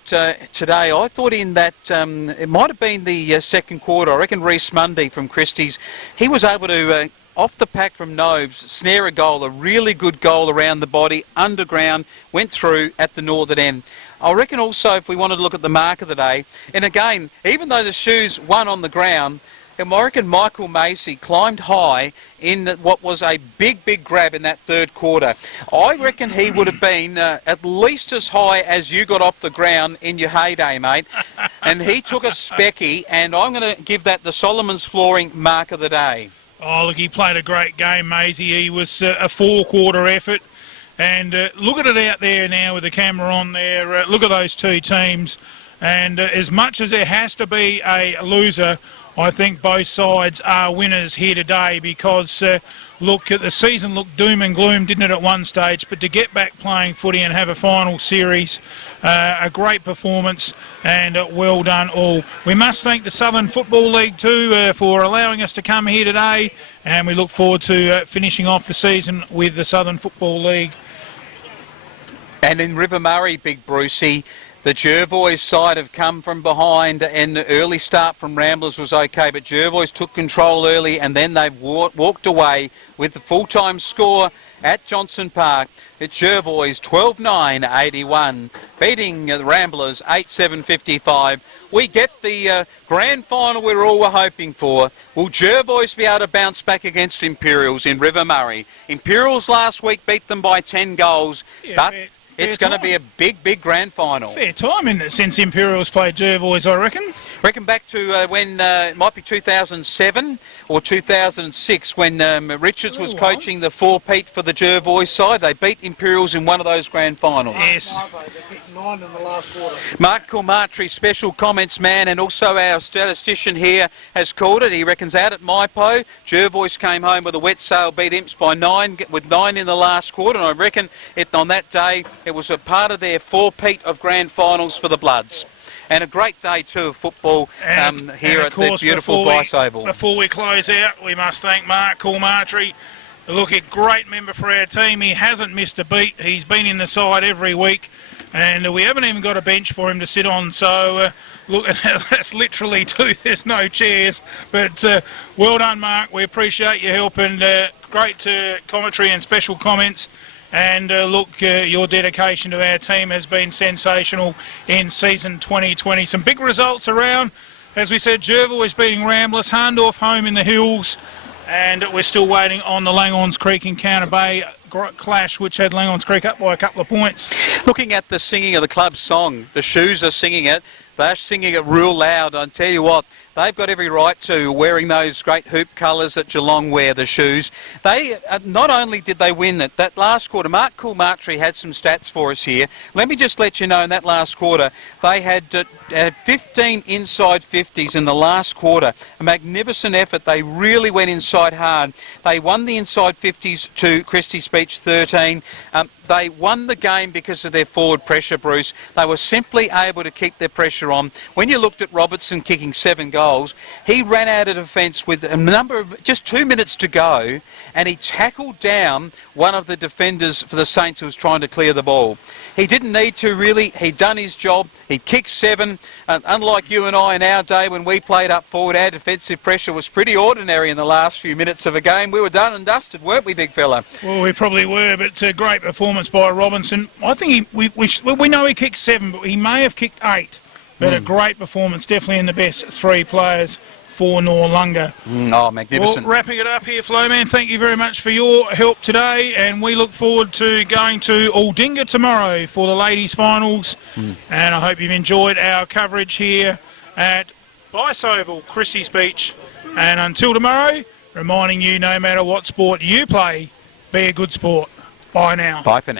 today. I thought in that, it might have been the second quarter, I reckon Reece Mundy from Christies, he was able to... off the pack from Noves, snare a goal, a really good goal around the body, underground, went through at the northern end. I reckon also if we wanted to look at the mark of the day, and again, even though the Shoes won on the ground, I reckon Michael Macy climbed high in what was a big, big grab in that third quarter. I reckon he would have been at least as high as you got off the ground in your heyday, mate. And he took a specky, and I'm going to give that the Solomon's Flooring mark of the day. Oh, look, he played a great game, Maisie. He was a 4-quarter effort. And look at it out there now with the camera on there. Look at those two teams. And as much as there has to be a loser, I think both sides are winners here today because, look, the season looked doom and gloom, didn't it, at one stage? But to get back playing footy and have a final series, a great performance and well done all. We must thank the Southern Football League too for allowing us to come here today, and we look forward to finishing off the season with the Southern Football League. And in River Murray, Big Brucey, the Jervois side have come from behind, and the early start from Ramblers was okay, but Jervois took control early and then they've walked away with the full-time score at Johnson Park. It's Jervois 12-9-81, beating the Ramblers 8-7-55. We get the grand final we all were hoping for. Will Jervois be able to bounce back against Imperials in River Murray? Imperials last week beat them by 10 goals, but... it's going to be a big, big grand final. Fair time, isn't it, since Imperials played Jervois, I reckon? Reckon back to when it might be 2007 or 2006 when Richards was coaching the 4-peat for the Jervois side. They beat Imperials in one of those grand finals. Yes. 9 in the last quarter. Mark Kilmartry, special comments man, and also our statistician here has called it. He reckons out at Maipo, Jervois came home with a wet sail, beat Imps by 9, with 9 in the last quarter, and I reckon on that day it was a part of their 4-peat of grand finals for the Bloods. And a great day too of football here at the beautiful Bice Oval. Before we close out, we must thank Mark Kilmartry. Look, a great member for our team. He hasn't missed a beat. He's been in the side every week, and we haven't even got a bench for him to sit on. So, look, that's literally two. There's no chairs. But well done, Mark. We appreciate your help and great commentary and special comments. And look, your dedication to our team has been sensational in season 2020. Some big results around. As we said, Jervois beating Ramblers, Harndorf home in the hills. And we're still waiting on the Langons Creek Encounter Bay clash, which had Langons Creek up by a couple of points. Looking at the singing of the club song, the Shoes are singing it. They're singing it real loud. I tell you what, they've got every right to wearing those great hoop colours that Geelong wear, the shoes. They not only did they win it, that last quarter, Mark Coolmartry had some stats for us here. Let me just let you know, in that last quarter, they had 15 inside 50s in the last quarter. A magnificent effort. They really went inside hard. They won the inside 50s to Christies Beach 13. They won the game because of their forward pressure, Bruce. They were simply able to keep their pressure on. When you looked at Robertson kicking 7 goals, he ran out of defence with a number of just 2 minutes to go, and he tackled down one of the defenders for the Saints who was trying to clear the ball. He didn't need to, really. He'd done his job. He kicked 7. Unlike you and I in our day when we played up forward, our defensive pressure was pretty ordinary in the last few minutes of a game. We were done and dusted, weren't we, big fella? Well, we probably were, but a great performance by Robinson. I think we know he kicked 7, but he may have kicked 8. But a great performance, definitely in the best 3 players for Noarlunga. Oh, magnificent. Well, wrapping it up here, Flowman, thank you very much for your help today, and we look forward to going to Aldinga tomorrow for the ladies' finals, and I hope you've enjoyed our coverage here at Bice Oval, Christies Beach, and until tomorrow, reminding you, no matter what sport you play, be a good sport. Bye now. Bye for now.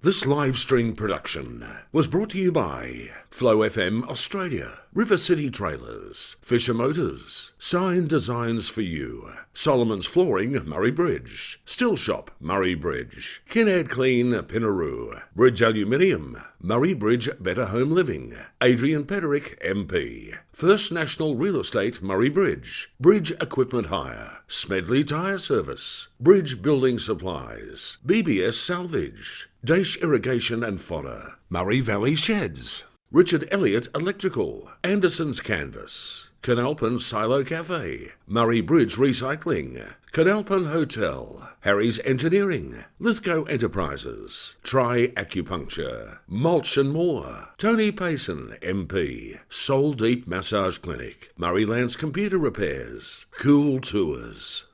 This live stream production was brought to you by Flow FM Australia, River City Trailers, Fisher Motors, Sign Designs for You, Solomon's Flooring, Murray Bridge, Still Shop, Murray Bridge, Kinnaird Clean, Pinaroo, Bridge Aluminium, Murray Bridge Better Home Living, Adrian Pederick, MP, First National Real Estate, Murray Bridge, Bridge Equipment Hire, Smedley Tyre Service, Bridge Building Supplies, BBS Salvage, Daesh Irrigation and Fodder, Murray Valley Sheds, Richard Elliott Electrical, Anderson's Canvas, Canalpin Silo Cafe, Murray Bridge Recycling, Canalpin Hotel, Harry's Engineering, Lithgow Enterprises, Tri Acupuncture, Mulch and More, Tony Payson, MP, Soul Deep Massage Clinic, Murray Lance Computer Repairs, Cool Tours.